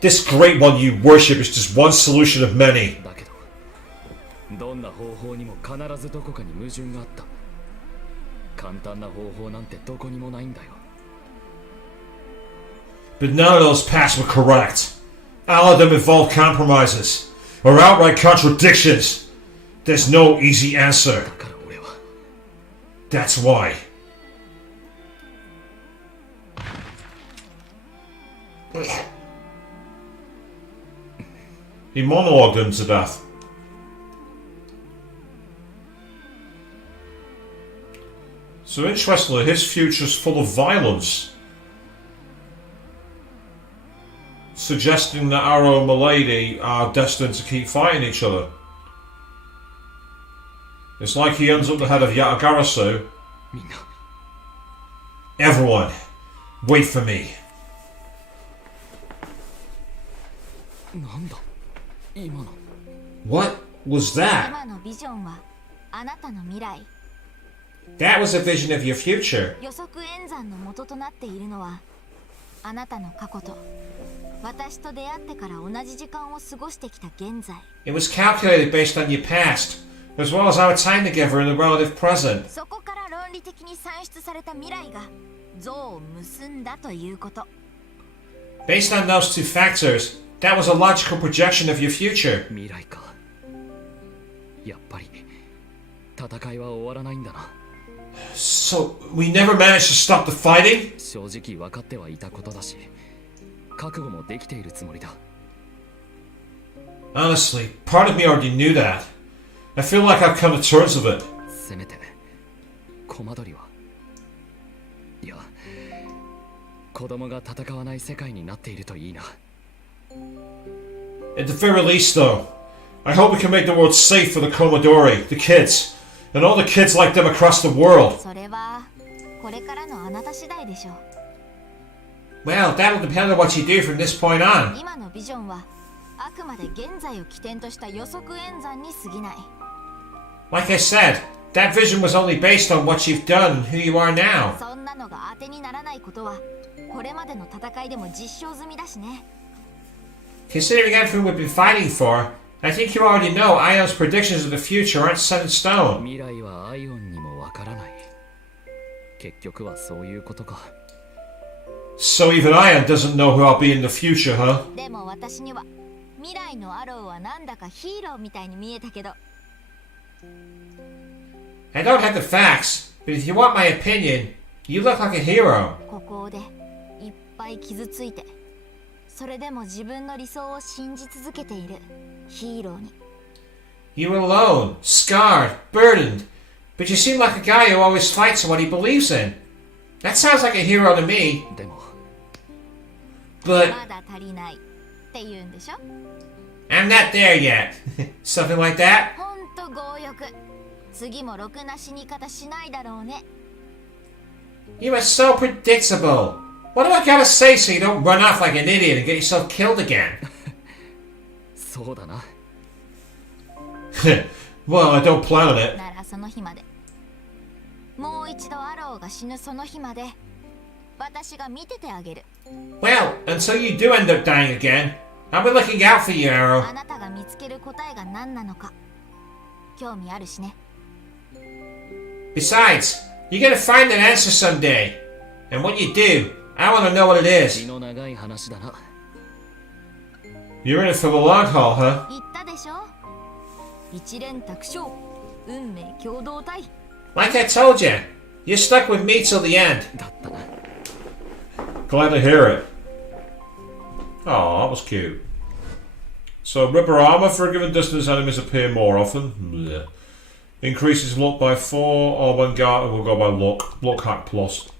This great one you worship is just one solution of many. But none of those paths were correct. All of them involved compromises, or outright contradictions. There's no easy answer. That's why. He monologued him to death. So interestingly, his future's full of violence. Suggesting that Arrow and Milady are destined to keep fighting each other. It's like he ends up the head of Yatagarasu. Everyone, wait for me. What was that? That was a vision of your future. It was calculated based on your past, as well as our time together in the relative present. Based on those two factors, that was a logical projection of your future. So, we never managed to stop the fighting? Honestly, part of me already knew that. I feel like I've come to terms with it. At the very least, though, I hope we can make the world safe for the Commodori, the kids, and all the kids like them across the world. Well, that'll depend on what you do from this point on. Like I said, that vision was only based on what you've done and who you are now. Considering everything we've been fighting for, I think you already know Ion's predictions of the future aren't set in stone. So even Ion doesn't know who I'll be in the future, huh? 未来のアローはなんだかヒーローみたいに見えたけど。 I don't have the facts, but if you want my opinion, you look like a hero. ここでいっぱい傷ついて、それでも自分の理想を信じ続けているヒーローに。 You alone, scarred, burdened, but you seem like a guy who always fights for what he believes in. That sounds like a hero to me. でも But まだ足りないって言うんでしょ。 I'm not there yet. Something like that? ほんと強欲。次もろくな死に方しないだろうね。 You are so predictable. What do I gotta say so you don't run off like an idiot and get yourself killed again? そうだな。 Well, I don't plan on it. ならその日まで。もう一度アローが死ぬその日まで、私が見ててあげる。 Well, until you do end up dying again, I'll be looking out for you, あ Arrow. なたが見つける答えが何なのか、興味あるしね。 Besides, you're gonna find an answer someday. And when you do, I wanna know what it 血 is. の長い話だな。 You're in it for the long haul, huh? 言ったでしょ。一連卓勝、運命共同体。 Like I told you, you're stuck with me till the end. だったな。 Glad to hear it. Oh, that was cute. So, rubber armor for a given distance, enemies appear more often. Blech. Increases luck by 4, or when guarded will go by luck. Luck hack plus.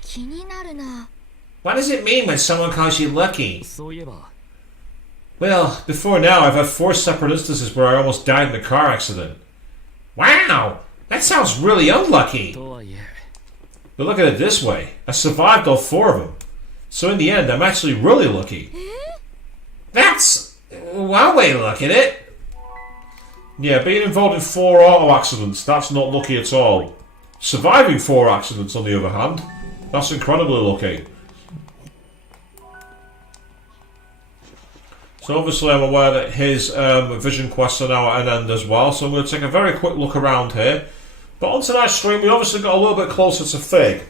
気になるな。 What does it mean when someone calls you lucky? そういえば、 Well, before now, I've had 4 separate instances where I almost died in a car accident. Wow, that sounds really unlucky. とはいえ、 But look at it this way, I survived all 4 of them. So in the end, I'm actually really lucky. That's one way to look at it. Yeah, being involved in 4 auto accidents, that's not lucky at all. Surviving 4 accidents, on the other hand, that's incredibly lucky. So obviously I'm aware that his vision quests are now at an end as well, so I'm going to take a very quick look around here. But on tonight's stream we obviously got a little bit closer to Fig.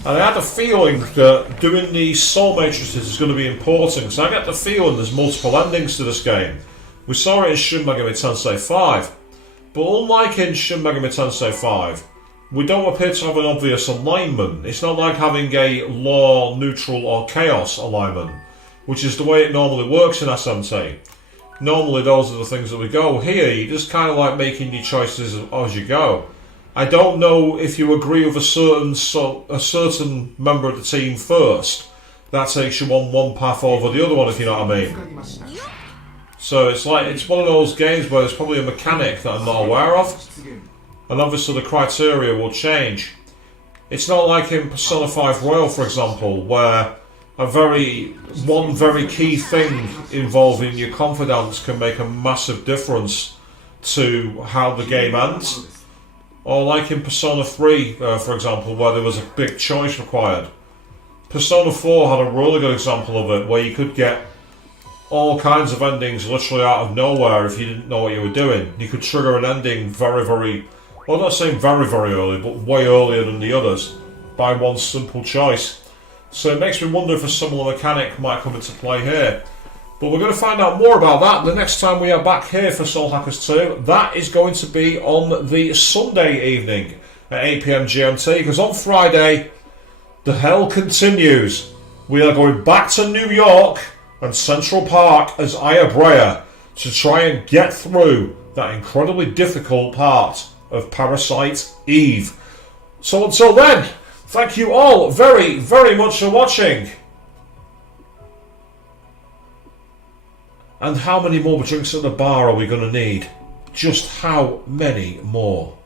And I had a feeling that doing the soul matrices is going to be important, so I get the feeling there's multiple endings to this game. We saw it in Shin Megami Tensei 5, but unlike in Shin Megami Tensei 5, we don't appear to have an obvious alignment. It's not like having a law, neutral or chaos alignment, which is the way it normally works in SMT. Normally those are the things that we go. Here, you're just kind of like making your choices as you go. I don't know if you agree with a certain member of the team first. That takes you on one path over the other one, if you know what I mean. So it's like, it's one of those games where there's probably a mechanic that I'm not aware of, and obviously the criteria will change. It's not like in Persona 5 Royal, for example, where one very key thing involving your confidence can make a massive difference to how the game ends. Or like in Persona 3, for example, where there was a big choice required. Persona 4 had a really good example of it, where you could get all kinds of endings literally out of nowhere if you didn't know what you were doing. You could trigger an ending very, well, I'm not saying very, very early, but way earlier than the others, by one simple choice. So it makes me wonder if a similar mechanic might come into play here. But we're going to find out more about that the next time we are back here for Soul Hackers 2. That is going to be on the Sunday evening at 8 PM GMT, because on Friday, the hell continues. We are going back to New York and Central Park as Aya Brea to try and get through that incredibly difficult part of Parasite Eve. So until then, thank you all very, very much for watching. And how many more drinks at the bar are we going to need? Just how many more?